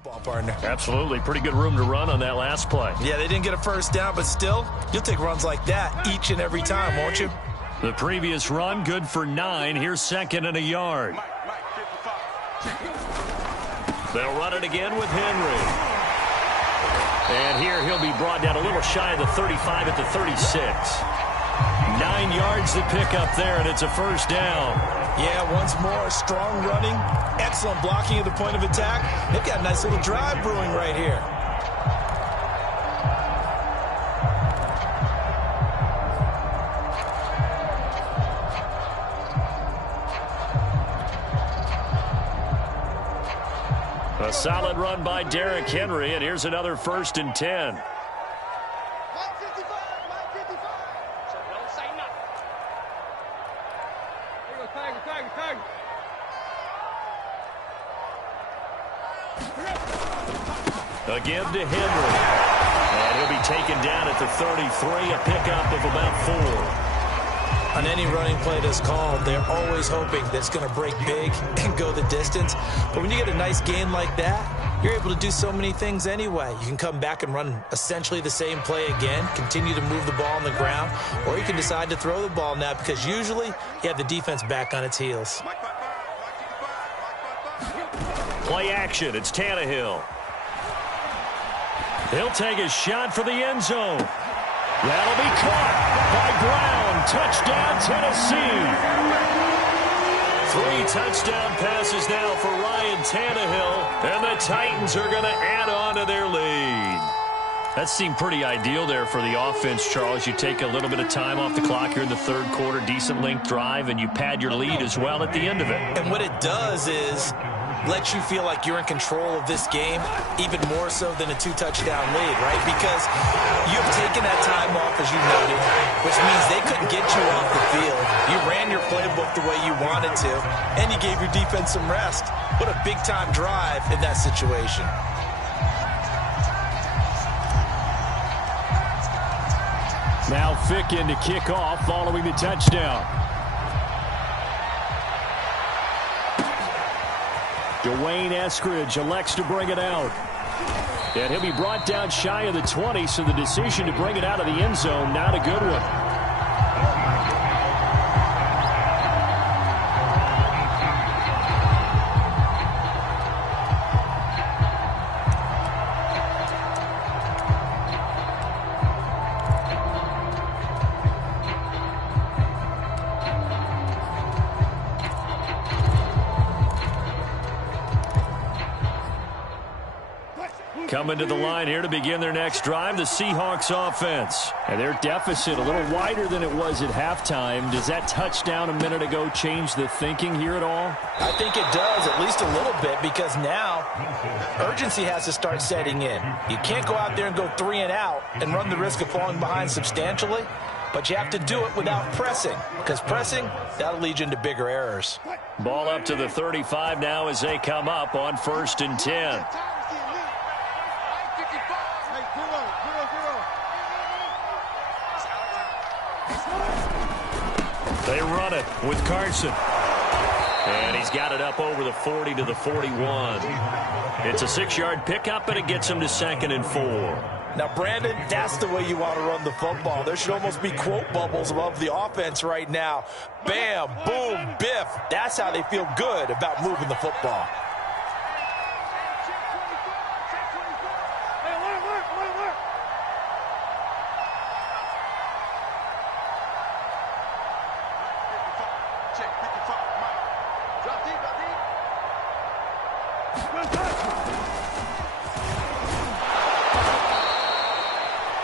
Ball partner. Absolutely. Pretty good room to run on that last play. Yeah, they didn't get a first down, but still, you'll take runs like that each and every time, won't you? The previous run, good for 9. Here's 2nd and a yard. They'll run it again with Henry. And here he'll be brought down a little shy of the 35 at the 36. 9 yards to pick up there, and it's a first down. Yeah, once more, strong running, excellent blocking at the point of attack. They've got a nice little drive brewing right here. A solid run by Derrick Henry, and here's another 1st and 10. Again to Henry. And he'll be taken down at the 33, a pickup of about 4. On any running play that's called, they're always hoping that it's going to break big and go the distance. But when you get a nice gain like that, you're able to do so many things anyway. You can come back and run essentially the same play again, continue to move the ball on the ground, or you can decide to throw the ball now because usually you have the defense back on its heels. Play action. It's Tannehill. He'll take a shot for the end zone. That'll be caught by Brown. Touchdown, Tennessee. 3 touchdown passes now for Ryan Tannehill, and the Titans are going to add on to their lead. That seemed pretty ideal there for the offense, Charles. You take a little bit of time off the clock here in the 3rd quarter, decent length drive, and you pad your lead as well at the end of it. And what it does is lets you feel like you're in control of this game, even more so than a 2-touchdown lead, right? Because you've taken that time off, as you noted, which means they couldn't get you off the field. You ran your playbook the way you wanted to, and you gave your defense some rest. What a big-time drive in that situation. Now Ficken to kick off following the touchdown. Dwayne Eskridge elects to bring it out. And he'll be brought down shy of the 20, so the decision to bring it out of the end zone, not a good one. Coming to the line here to begin their next drive, the Seahawks offense. And their deficit a little wider than it was at halftime. Does that touchdown a minute ago change the thinking here at all? I think it does, at least a little bit, because now urgency has to start setting in. You can't go out there and go 3 and out and run the risk of falling behind substantially, but you have to do it without pressing, because pressing, that'll lead you into bigger errors. Ball up to the 35 now as they come up on 1st and 10. They run it with Carson. And he's got it up over the 40 to the 41. It's a 6-yard pickup, and it gets him to 2nd and 4. Now, Brandon, that's the way you want to run the football. There should almost be quote bubbles above the offense right now. Bam, boom, biff. That's how they feel good about moving the football.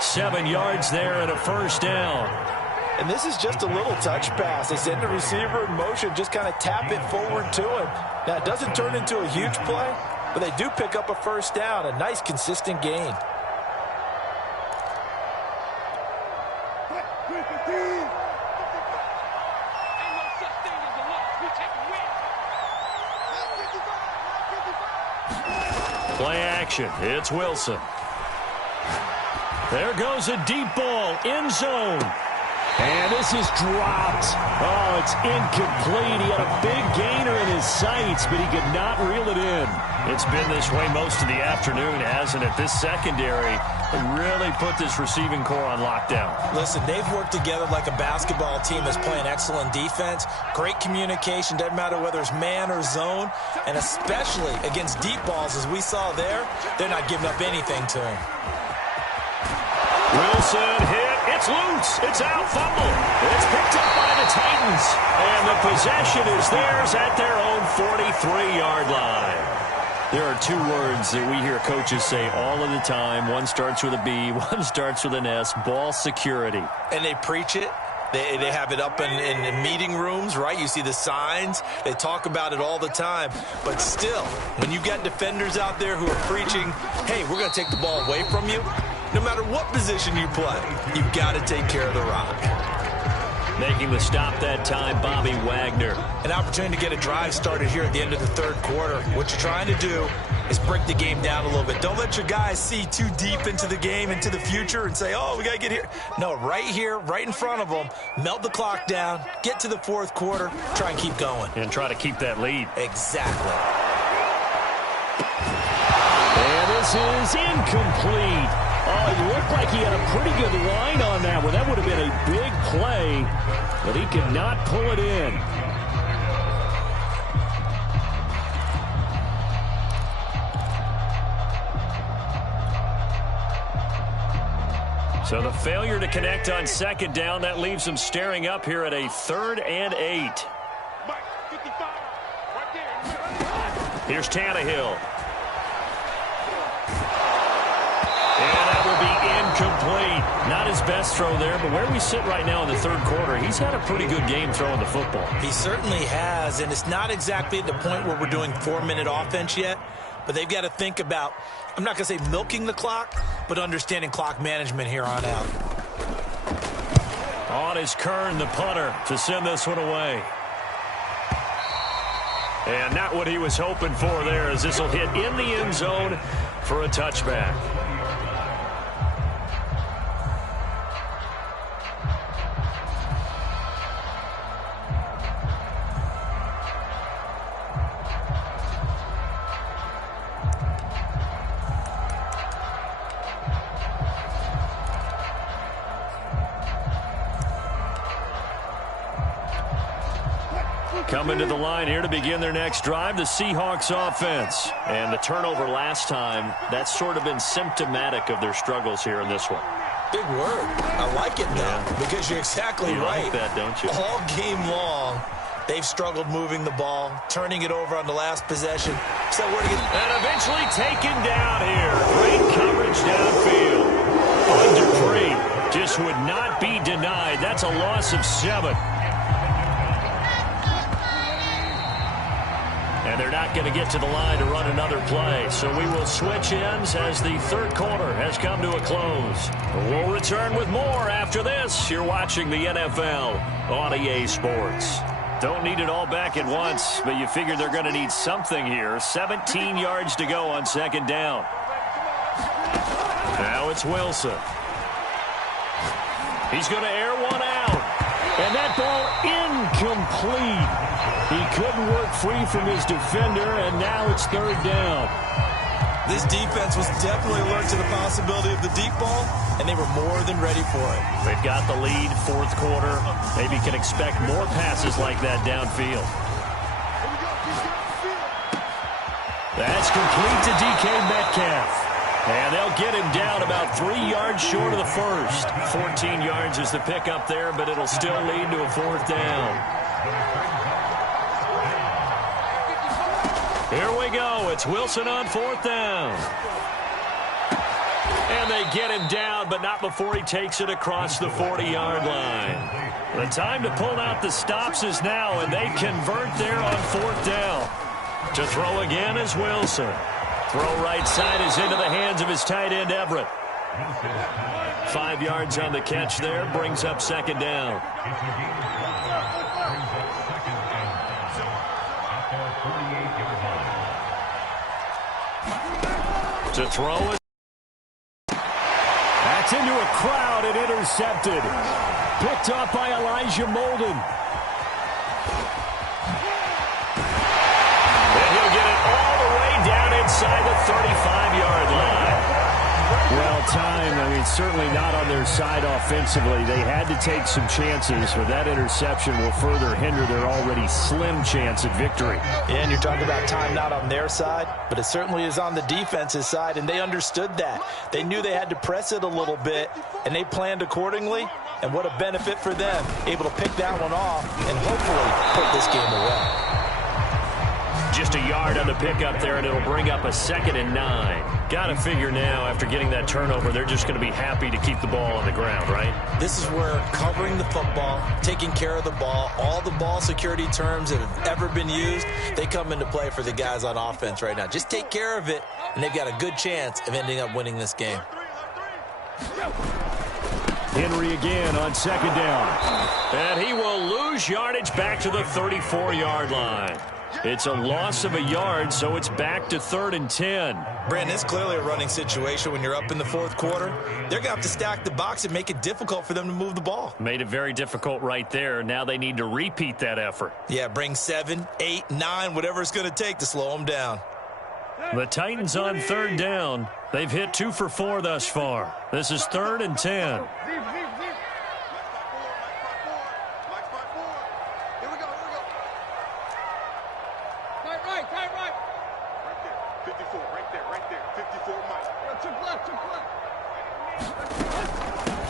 Seven yards there and a 1st down. And this is just a little touch pass. They send the receiver in motion, just kind of tap it forward to him. Now, it doesn't turn into a huge play, but they do pick up a 1st down, a nice, consistent gain. Play action. It's Wilson. There goes a deep ball, end zone. And this is dropped. Oh, it's incomplete. He had a big gainer in his sights, but he could not reel it in. It's been this way most of the afternoon, hasn't it? This secondary really put this receiving core on lockdown. Listen, they've worked together like a basketball team that's playing excellent defense. Great communication, doesn't matter whether it's man or zone. And especially against deep balls, as we saw there, they're not giving up anything to him. Wilson hit. It's loose. It's out. Fumble. It's picked up by the Titans. And the possession is theirs at their own 43-yard line. There are 2 words that we hear coaches say all of the time. One starts with a B, one starts with an S. Ball security. And they preach it. They have it up in meeting rooms, right? You see the signs. They talk about it all the time. But still, when you got defenders out there who are preaching, hey, we're going to take the ball away from you, no matter what position you play, you've got to take care of the rock. Making the stop that time, Bobby Wagner. An opportunity to get a drive started here at the end of the 3rd quarter. What you're trying to do is break the game down a little bit. Don't let your guys see too deep into the game, into the future, and say, oh, we got to get here. No, right here, right in front of them, melt the clock down, get to the 4th quarter, try and keep going. And try to keep that lead. Exactly. And this is incomplete. Oh, he looked like he had a pretty good line on that one. That would have been a big play, but he could not pull it in. So the failure to connect on 2nd down, that leaves them staring up here at a 3rd and 8. Here's Tannehill. And that will be Incomplete. Not his best throw there, but where we sit right now in the third quarter, he's had a pretty good game throwing the football. He certainly has, and it's not exactly at the point where we're doing 4-minute offense yet, but they've got to think about, I'm not going to say milking the clock, but understanding clock management here on out. On is Kern, the punter, to send this one away. And not what he was hoping for there, as this will hit in the end zone for a touchback. Coming to the line here to begin their next drive, the Seahawks offense. And the turnover last time, that's sort of been symptomatic of their struggles here in this one. Big word. I like it now, because you're exactly right. You like that, don't you? All game long, they've struggled moving the ball, turning it over on the last possession. So where to get... And eventually taken down here. Great coverage downfield. On Dupree. Just would not be denied. That's a loss of 7. And they're not going to get to the line to run another play. So we will switch ends as the third quarter has come to a close. We'll return with more after this. You're watching the NFL on EA Sports. Don't need it all back at once, but you figure they're going to need something here. 17 yards to go on second down. Now it's Wilson. He's going to air one out. And that ball incomplete. He couldn't work free from his defender, and now it's third down. This defense was definitely alert to the possibility of the deep ball, and they were more than ready for it. They've got the lead, fourth quarter. Maybe can expect more passes like that downfield. That's complete to DK Metcalf. And they'll get him down about 3 yards short of the first. 14 yards is the pickup there, but it'll still lead to a fourth down. Here we go. It's Wilson on fourth down. And they get him down, but not before he takes it across the 40-yard line. The time to pull out the stops is now, and they convert there on fourth down. To throw again is Wilson. Throw right side is into the hands of his tight end, Everett. 5 yards on the catch there, brings up second down. To throw it. That's into a crowd and intercepted. Picked off by Elijah Molden. And he'll get it all the way down inside the 35-yard line. Well timed. I mean, certainly not on their side offensively. They had to take some chances, but that interception will further hinder their already slim chance at victory. Yeah, and you're talking about time not on their side, but it certainly is on the defense's side, and they understood that. They knew they had to press it a little bit, and they planned accordingly, and what a benefit for them, able to pick that one off and hopefully put this game away. Just a yard on the pickup there, and it'll bring up a 2nd and 9. Got to figure now, after getting that turnover, they're just going to be happy to keep the ball on the ground, right? This is where covering the football, taking care of the ball, all the ball security terms that have ever been used, they come into play for the guys on offense right now. Just take care of it, and they've got a good chance of ending up winning this game. Henry again on second down. And he will lose yardage back to the 34-yard line. It's a loss of a yard, so it's back to 3rd and 10. Brandon, it's clearly a running situation when you're up in the fourth quarter. They're going to have to stack the box and make it difficult for them to move the ball. Made it very difficult right there. Now they need to repeat that effort. Yeah, bring 7, 8, 9, whatever it's going to take to slow them down. The Titans on third down. They've hit 2 for 4 thus far. This is 3rd and 10.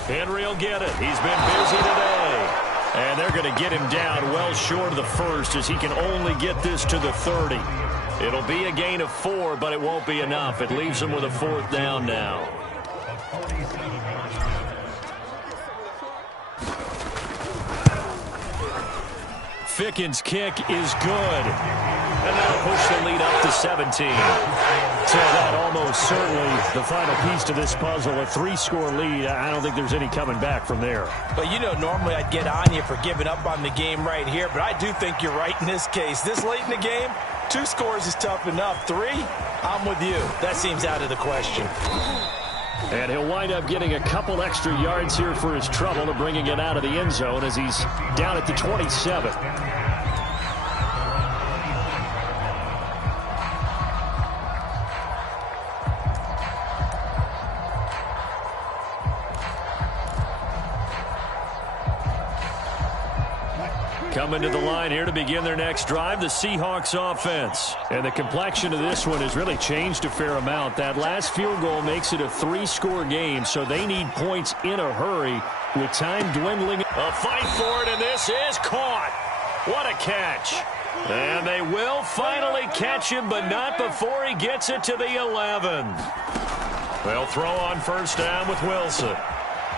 Henry will get it. He's been busy today. And they're going to get him down well short of the first as he can only get this to the 30. It'll be a gain of 4, but it won't be enough. It leaves him with a 4th down now. Ficken's kick is good. And that'll push the lead up to 17. So that almost certainly the final piece to this puzzle, a 3-score lead. I don't think there's any coming back from there. But, you know, normally I'd get on you for giving up on the game right here, but I do think you're right in this case. This late in the game, 2 scores is tough enough. 3, I'm with you. That seems out of the question. And he'll wind up getting a couple extra yards here for his trouble to bringing it out of the end zone as he's down at the 27. Coming to the line here to begin their next drive, the Seahawks offense. And the complexion of this one has really changed a fair amount. That last field goal makes it a 3-score game, so they need points in a hurry with time dwindling. A fight for it, and this is caught. What a catch. And they will finally catch him, but not before he gets it to the 11. They'll throw on first down with Wilson.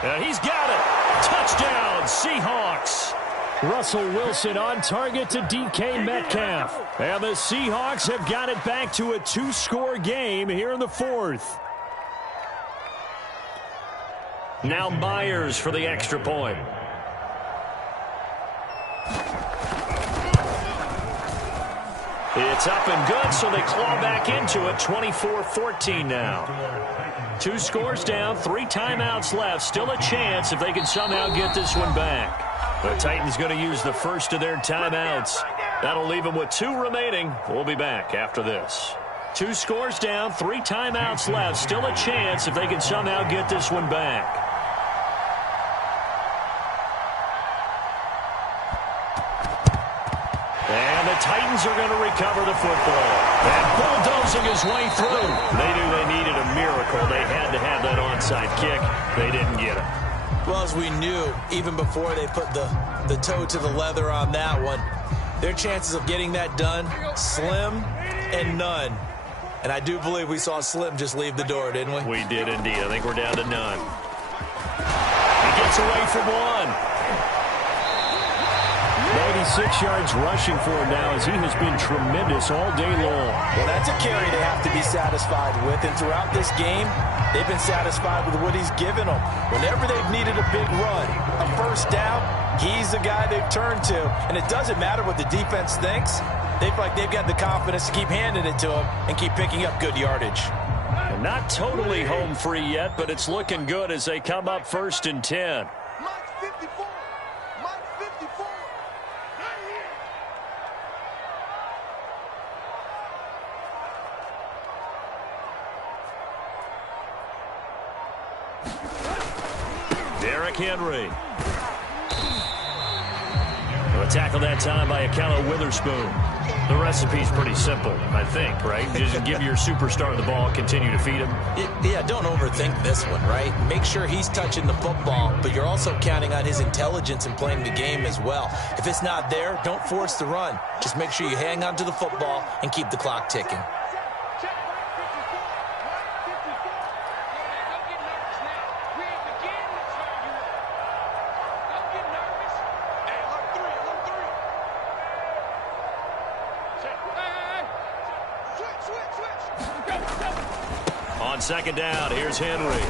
And he's got it. Touchdown, Seahawks. Russell Wilson on target to DK Metcalf. And the Seahawks have got it back to a 2-score game here in the 4th. Now Myers for the extra point. It's up and good, so they claw back into it. 24-14 now. 2 scores down, 3 timeouts left. Still a chance if they can somehow get this one back. The Titans going to use the first of their timeouts. That'll leave them with 2 remaining. We'll be back after this. 2 scores down, 3 timeouts left. Still a chance if they can somehow get this one back. And the Titans are going to recover the football. And bulldozing his way through. They knew they needed a miracle. They had to have that onside kick. They didn't get it. Well, as we knew, even before they put the toe to the leather on that one, their chances of getting that done, slim and none. And I do believe we saw Slim just leave the door, didn't we? We did indeed. I think we're down to none. He gets away from one. 96 yards rushing for him now as he has been tremendous all day long. Well, that's a carry they have to be satisfied with. And throughout this game, they've been satisfied with what he's given them. Whenever they've needed a big run, a first down, he's the guy they've turned to. And it doesn't matter what the defense thinks. They feel like they've got the confidence to keep handing it to him and keep picking up good yardage. Not totally home free yet, but it's looking good as they come up 1st and 10. Henry. A tackle that time by Akello Witherspoon. The recipe's pretty simple, I think, right? Just give your superstar the ball, continue to feed him. Yeah, don't overthink this one, right? Make sure he's touching the football, but you're also counting on his intelligence in playing the game as well. If it's not there, don't force the run. Just make sure you hang on to the football and keep the clock ticking. On 2nd down, here's Henry.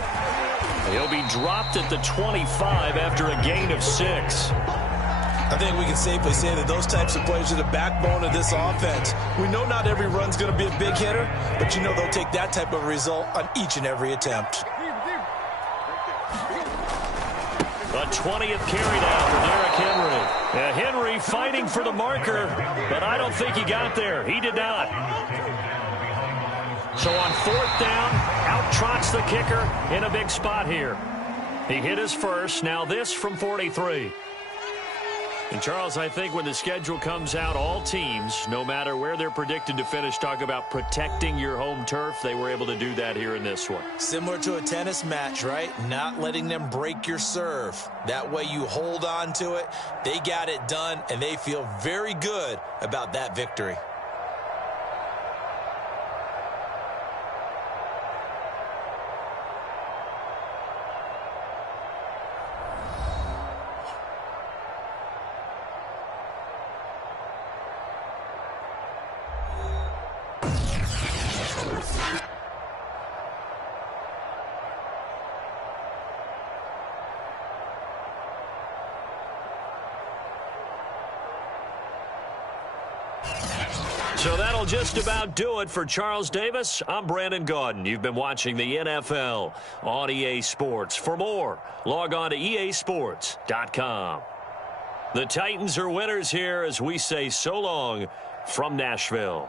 He'll be dropped at the 25 after a gain of 6. I think we can safely say that those types of plays are the backbone of this offense. We know not every run's going to be a big hitter, but you know they'll take that type of result on each and every attempt. The 20th carry now for Derrick Henry. Henry fighting for the marker, but I don't think he got there. He did not. So on 4th down, out trots the kicker in a big spot here. He hit his first. Now this from 43. And, Charles, I think when the schedule comes out, all teams, no matter where they're predicted to finish, talk about protecting your home turf. They were able to do that here in this one. Similar to a tennis match, right? Not letting them break your serve. That way you hold on to it. They got it done, and they feel very good about that victory. So that'll just about do it for Charles Davis. I'm Brandon Gaudin. You've been watching the NFL on EA Sports. For more, log on to easports.com. The Titans are winners here as we say so long from Nashville.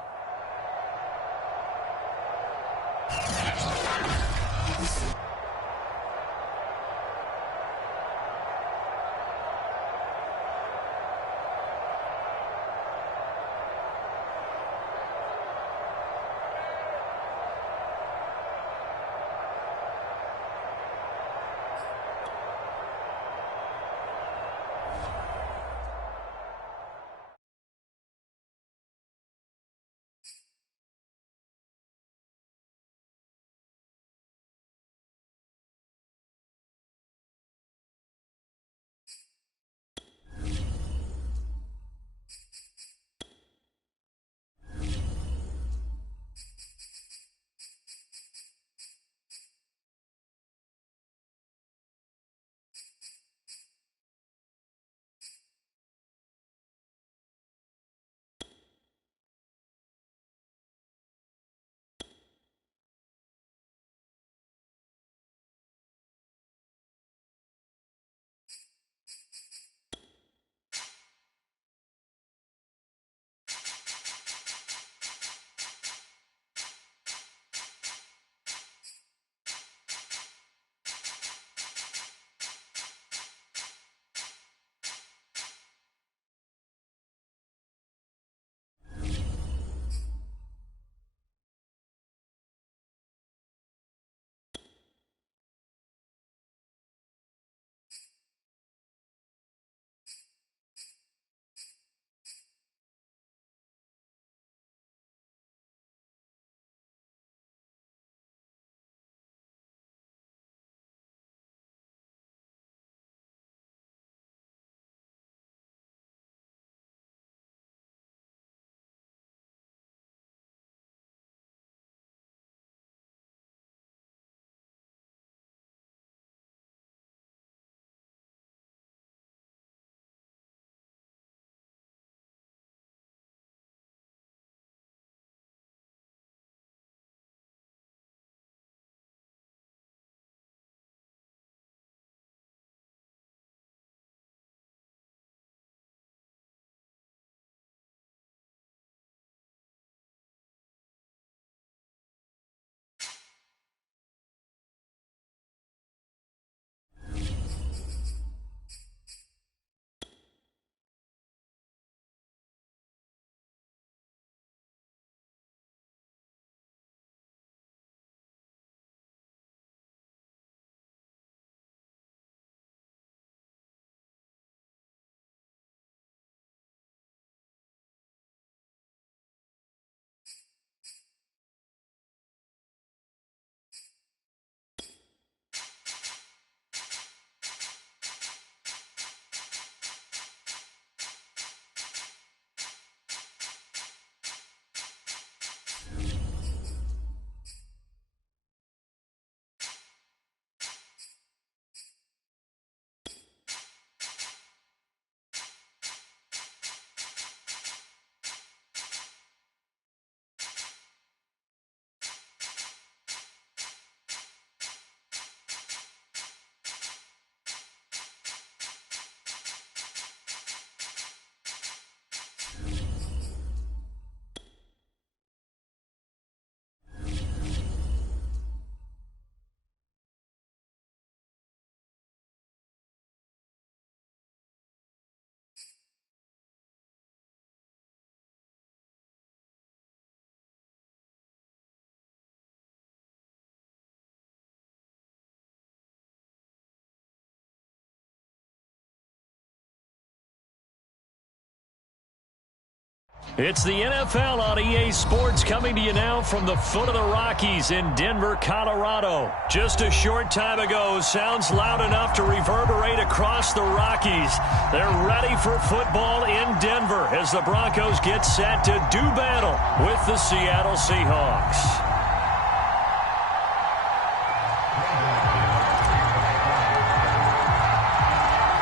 It's the NFL on EA Sports coming to you now from the foot of the Rockies in Denver, Colorado. Just a short time ago, sounds loud enough to reverberate across the Rockies. They're ready for football in Denver as the Broncos get set to do battle with the Seattle Seahawks.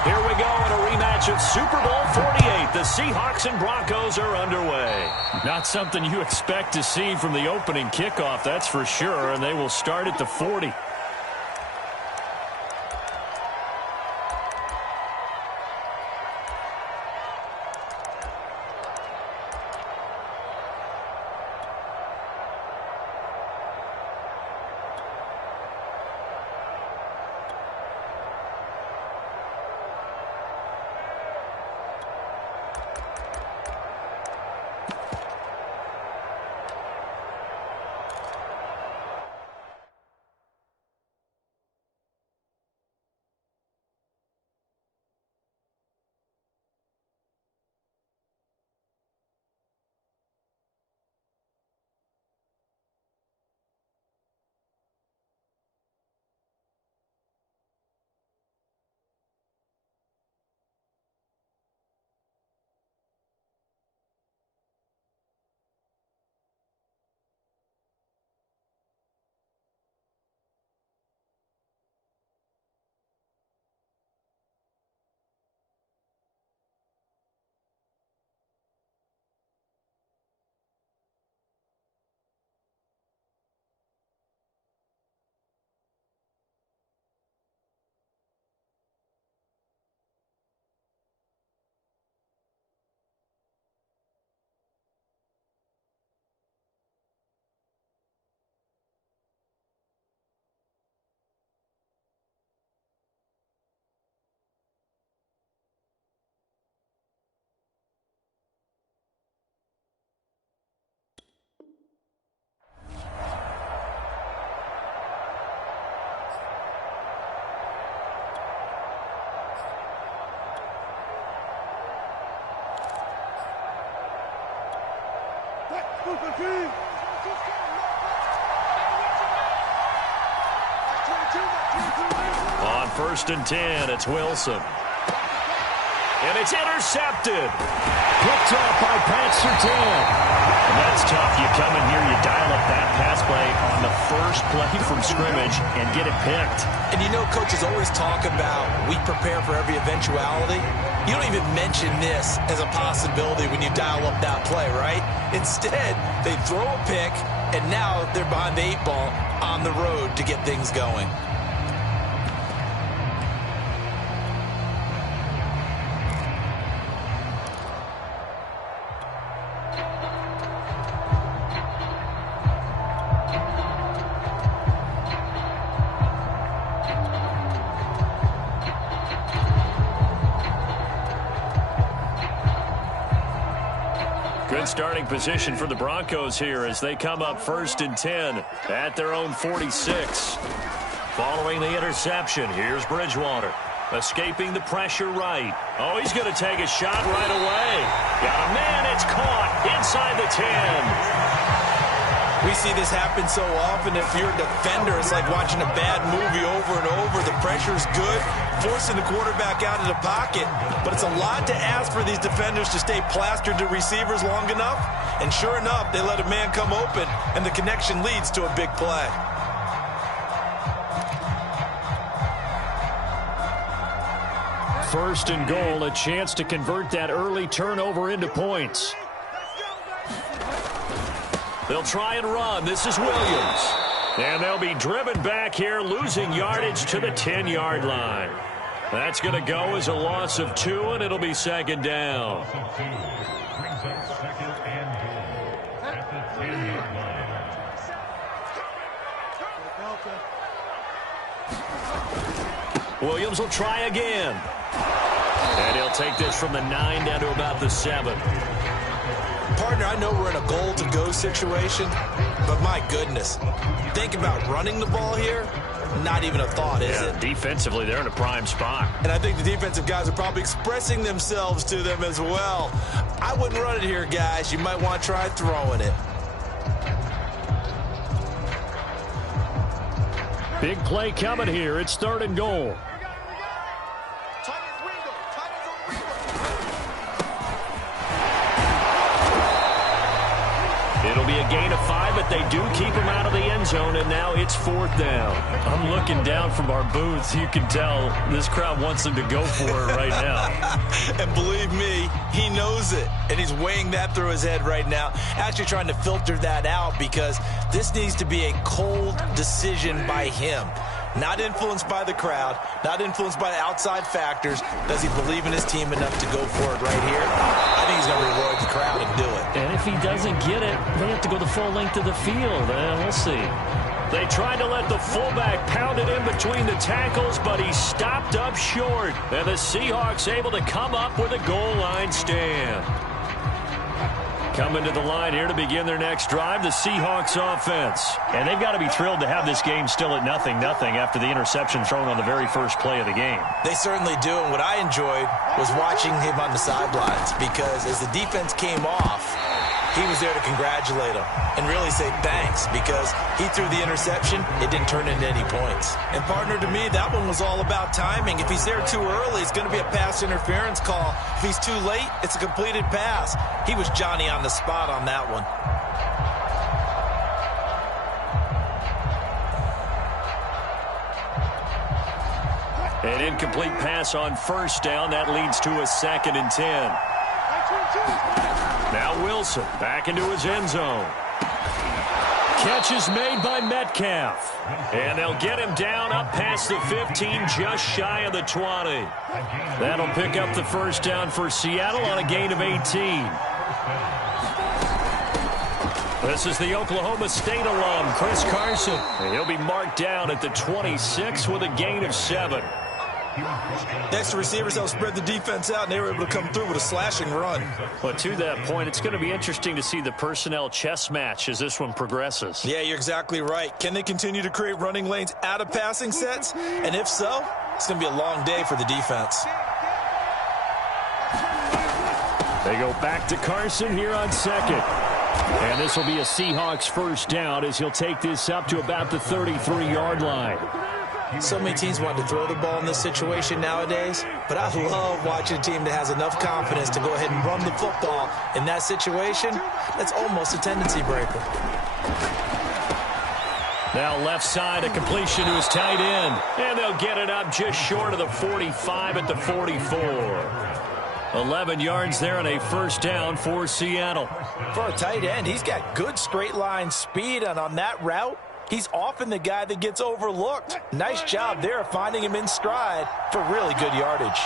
Here we go in a rematch rematch of Super Bowl 48. The Seahawks and Broncos are underway. Not something you expect to see from the opening kickoff, that's for sure, and they will start at the 40. On 1st and 10, it's Wilson. And it's intercepted. Picked off by Pat Surtain. And that's tough. You come in here, you dial up that pass play on the first play from scrimmage and get it picked. And you know, coaches always talk about we prepare for every eventuality. You don't even mention this as a possibility when you dial up that play, right? Instead, they throw a pick, and now they're behind the 8 ball on the road to get things going. Good starting position for the Broncos here as they come up 1st and 10 at their own 46. Following the interception, here's Bridgewater. Escaping the pressure right. Oh, he's going to take a shot right away. Got a man, it's caught inside the 10. We see this happen so often. If you're a defender, it's like watching a bad movie over and over. The pressure's good, forcing the quarterback out of the pocket. But it's a lot to ask for these defenders to stay plastered to receivers long enough. And sure enough, they let a man come open, and the connection leads to a big play. First and goal, a chance to convert that early turnover into points. They'll try and run. This is Williams. And they'll be driven back here, losing yardage to the 10-yard line. That's going to go as a loss of 2, and it'll be 2nd down. Brings up 2nd and goal at the 10-yard line. Williams will try again. And he'll take this from the 9 down to about the 7. Partner, I know we're in a goal-to-go situation, but my goodness, think about running the ball here. Not even a thought, is it? Defensively, they're in a prime spot. And I think the defensive guys are probably expressing themselves to them as well. I wouldn't run it here, guys. You might want to try throwing it. Big play coming here. It's 3rd and goal. It'll be a gain of 5, but they do keep him out of the end zone, and now it's 4th down. I'm looking down from our booths. You can tell this crowd wants them to go for it right now. And believe me, he knows it, and he's weighing that through his head right now, actually trying to filter that out because this needs to be a cold decision by him. Not influenced by the crowd, not influenced by outside factors. Does he believe in his team enough to go for it right here? I think he's going to reward the crowd and do it. And if he doesn't get it, they have to go the full length of the field. We'll see. They tried to let the fullback pound it in between the tackles, but he stopped up short. And the Seahawks able to come up with a goal line stand. Coming to the line here to begin their next drive, the Seahawks offense. And they've got to be thrilled to have this game still at 0-0 after the interception thrown on the very first play of the game. They certainly do, and what I enjoyed was watching him on the sidelines because as the defense came off, he was there to congratulate him and really say thanks because he threw the interception. It didn't turn into any points. And, partner, to me, that one was all about timing. If he's there too early, it's going to be a pass interference call. If he's too late, it's a completed pass. He was Johnny on the spot on that one. An incomplete pass on first down. That leads to a 2nd and 10. Now Wilson back into his end zone. Catch is made by Metcalf. And they'll get him down up past the 15, just shy of the 20. That'll pick up the first down for Seattle on a gain of 18. This is the Oklahoma State alum, Chris Carson. And he'll be marked down at the 26 with a gain of 7. Next to receivers, they'll spread the defense out, and they were able to come through with a slashing run. But to that point, it's going to be interesting to see the personnel chess match as this one progresses. Yeah, you're exactly right. Can they continue to create running lanes out of passing sets? And if so, it's going to be a long day for the defense. They go back to Carson here on 2nd. And this will be a Seahawks first down as he'll take this up to about the 33-yard line. So many teams want to throw the ball in this situation nowadays, but I love watching a team that has enough confidence to go ahead and run the football in that situation. That's almost a tendency breaker. Now left side, a completion to his tight end, and they'll get it up just short of the 45 at the 44. 11 yards there and a first down for Seattle. For a tight end, he's got good straight line speed, and on that route, he's often the guy that gets overlooked. Nice job there of finding him in stride for really good yardage.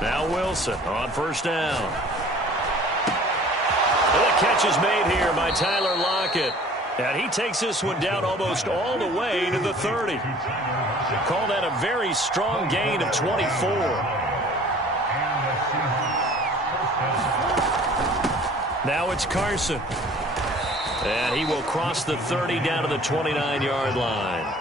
Now Wilson on first down. The catch is made here by Tyler Lockett. And he takes this one down almost all the way to the 30. Call that a very strong gain of 24. Now it's Carson. And he will cross the 30 down to the 29-yard line.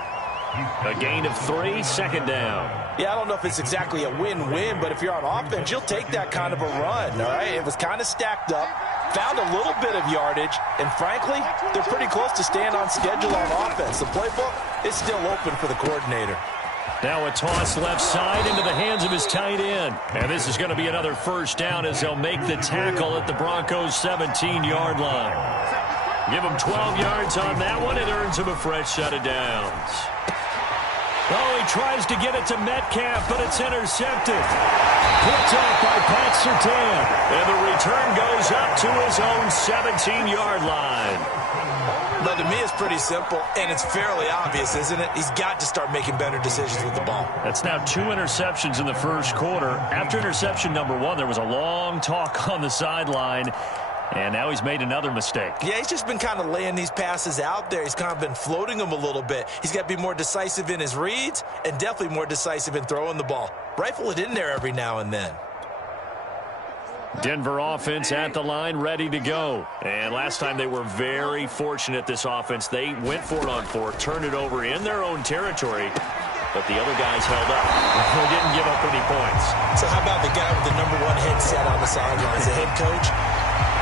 A gain of 3, second down. Yeah, I don't know if it's exactly a win-win, but if you're on offense, you'll take that kind of a run, all right? It was kind of stacked up, found a little bit of yardage, and frankly, they're pretty close to staying on schedule on offense. The playbook is still open for the coordinator. Now a toss left side into the hands of his tight end. And this is going to be another first down as they'll make the tackle at the Broncos' 17-yard line. Give him 12 yards on that one. It earns him a fresh set of downs. Oh, he tries to get it to Metcalf, but it's intercepted. Picked off by Pat Surtain. And the return goes up to his own 17-yard line. But to me, it's pretty simple, and it's fairly obvious, isn't it? He's got to start making better decisions with the ball. That's now 2 interceptions in the first quarter. After interception number 1, there was a long talk on the sideline. And now he's made another mistake. Yeah, he's just been kind of laying these passes out there. He's kind of been floating them a little bit. He's got to be more decisive in his reads and definitely more decisive in throwing the ball. Rifle it in there every now and then. Denver offense at the line, ready to go. And last time they were very fortunate, this offense. They went for it on 4, turned it over in their own territory. but the other guys held up. They didn't give up any points. So how about the guy with the #1 headset on the sidelines, the head coach?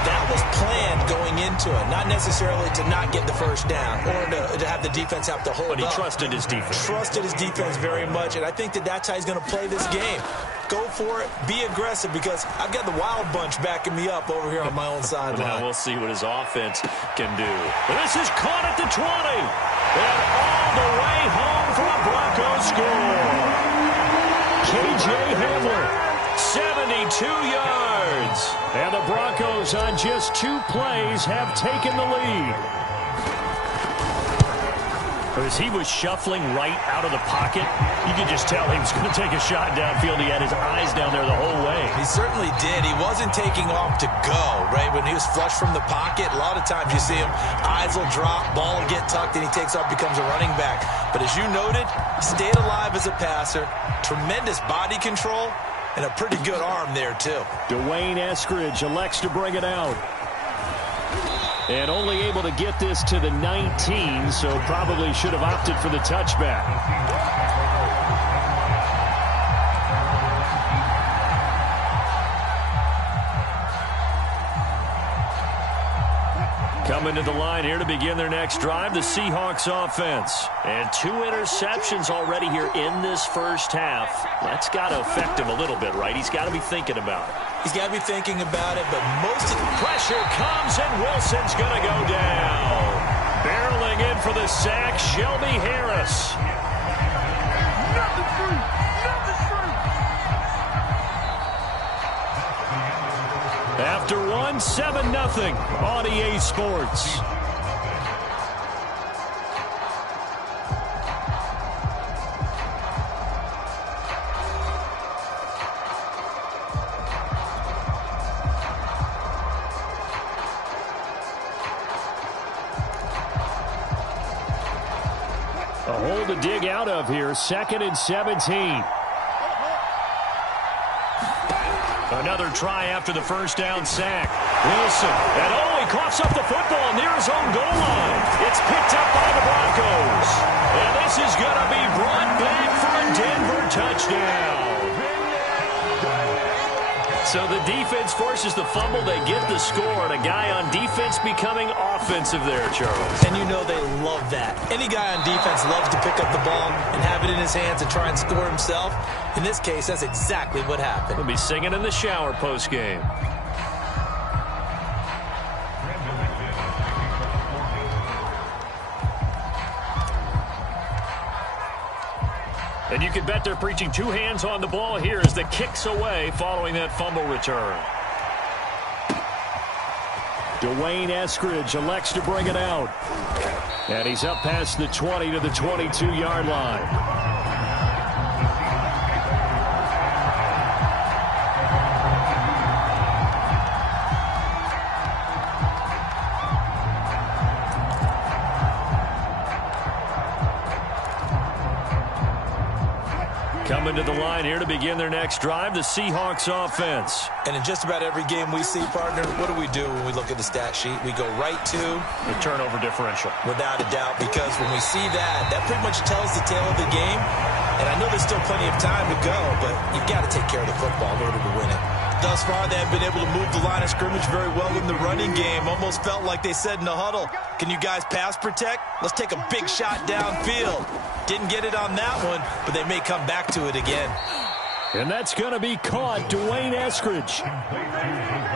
That was planned going into it, not necessarily to not get the first down or to have the defense have to hold up. But he trusted his defense. Trusted his defense very much, and I think that's how he's going to play this game. Go for it. Be aggressive, because I've got the wild bunch backing me up over here on my own sideline. Now we'll see what his offense can do. But this is caught at the 20. And all the way home for a Broncos score. K.J. Hamler, 72 yards. And the Broncos on just 2 plays have taken the lead. As he was shuffling right out of the pocket, you could just tell he was going to take a shot downfield. He had his eyes down there the whole way. He certainly did. He wasn't taking off to go, right? When he was flush from the pocket, a lot of times you see him, eyes will drop, ball will get tucked, and he takes off, becomes a running back. But as you noted, stayed alive as a passer, tremendous body control, and a pretty good arm there, too. Dwayne Eskridge elects to bring it out. And only able to get this to the 19, so probably should have opted for the touchback. Coming to the line here to begin their next drive, the Seahawks offense. And 2 interceptions already here in this first half. That's got to affect him a little bit, right? He's got to be thinking about it. He's got to be thinking about it, but most of the Pressure comes, and Wilson's going to go down. Barreling in for the sack, Shelby Harris. Nothing free. Nothing free. After one, 7-0 on EA Sports. A hole to dig out of here, 2nd and 17. Another try after the first down sack. Wilson, and he coughs up the football near his own goal line. It's picked up by the Broncos. And this is going to be brought back for a Denver touchdown. So the defense forces the fumble. They get the score, and a guy on defense becoming offensive there, Charles. And you know they love that. Any guy on defense loves to pick up the ball and have it in his hands and try and score himself. In this case, that's exactly what happened. He'll be singing in the shower post-game. And you can bet they're preaching 2 hands on the ball here as the kick's away following that fumble return. Dwayne Eskridge elects to bring it out. And he's up past the 20 to the 22-yard line. Coming to the line here to begin their next drive, the Seahawks offense. And in just about every game we see, partner, what do we do when we look at the stat sheet? We go right to the turnover differential. Without a doubt, because when we see that, that pretty much tells the tale of the game. And I know there's still plenty of time to go, but you've got to take care of the football in order to win it. Thus far, they have been able to move the line of scrimmage very well in the running game. Almost felt like they said in the huddle, can you guys pass protect? Let's take a big shot downfield. Didn't get it on that one, but they may come back to it again. And that's going to be caught, Dwayne Eskridge.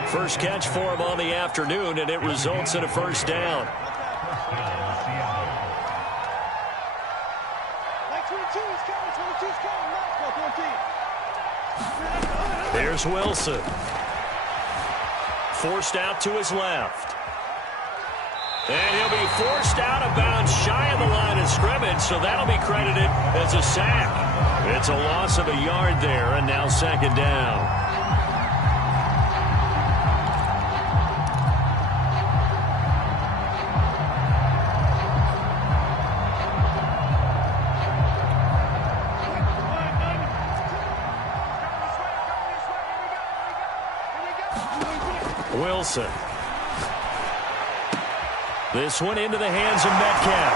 First catch for him on the afternoon, and it results in a first down. There's Wilson. Forced out to his left. And he'll be forced out of bounds shy of the line of scrimmage, so that'll be credited as a sack. It's a loss of a yard there, and now 2nd down. Wilson. This one into the hands of Metcalf.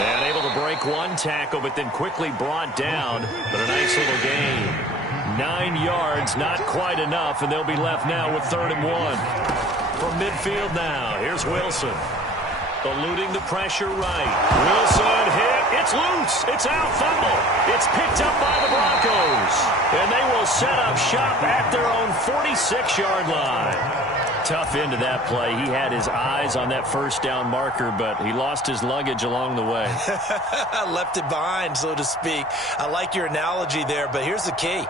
And able to break break one tackle, but then quickly brought down. But a nice little gain. 9 yards, not quite enough, and they'll be left now with 3rd and 1. From midfield now, here's Wilson. Eluding the pressure right. Wilson hit. It's loose. It's out. Fumble. It's picked up by the Broncos. And they will set up shop at their own 46-yard line. Tough end to that play. He had his eyes on that first down marker, but he lost his luggage along the way. Left it behind, so to speak. I like your analogy there, but here's the key.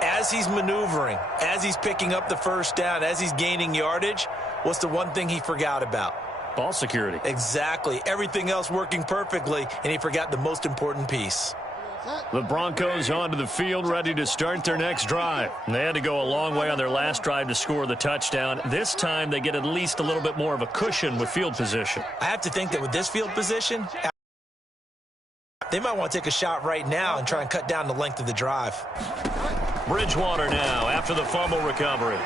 As he's maneuvering, as he's picking up the first down, as he's gaining yardage, what's the one thing he forgot about? Ball security. Exactly. Everything else working perfectly, and he forgot the most important piece. The Broncos onto the field, ready to start their next drive. They had to go a long way on their last drive to score the touchdown. This time, they get at least a little bit more of a cushion with field position. I have to think that with this field position, they might want to take a shot right now and try and cut down the length of the drive. Bridgewater now after the fumble recovery.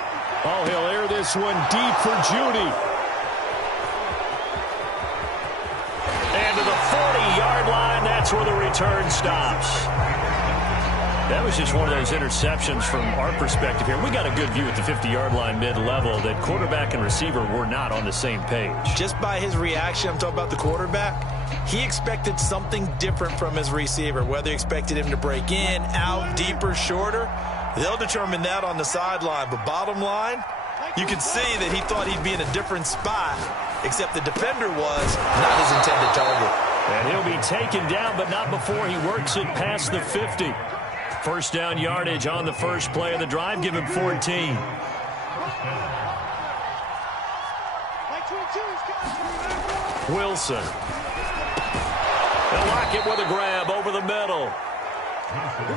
Oh, he'll air this one deep for Judy. And to the 40-yard line, that's where the return stops. That was just one of those interceptions from our perspective here. We got a good view at the 50-yard line mid-level that quarterback and receiver were not on the same page. Just by his reaction, I'm talking about the quarterback, he expected something different from his receiver, whether he expected him to break in, out, deeper, shorter. They'll determine that on the sideline. But bottom line, you can see that he thought he'd be in a different spot, except the defender was not his intended target. And he'll be taken down, but not before he works it past the 50. First down yardage on the first play of the drive. Give him 14. Wilson. They'll lock it with a grab over the middle.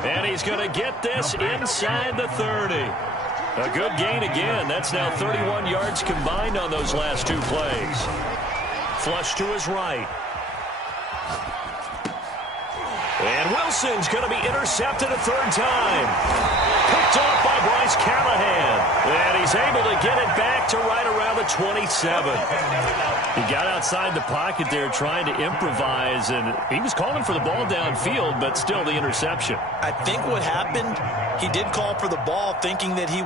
And he's going to get this inside the 30. A good gain again. That's now 31 yards combined on those last 2 plays. Flush to his right. And Wilson's going to be intercepted a 3rd time. Picked off by Bryce Callahan. And he's able to get it back to right around the 27. He got outside the pocket there trying to improvise, and he was calling for the ball downfield, but still the interception. I think what happened, he did call for the ball thinking that he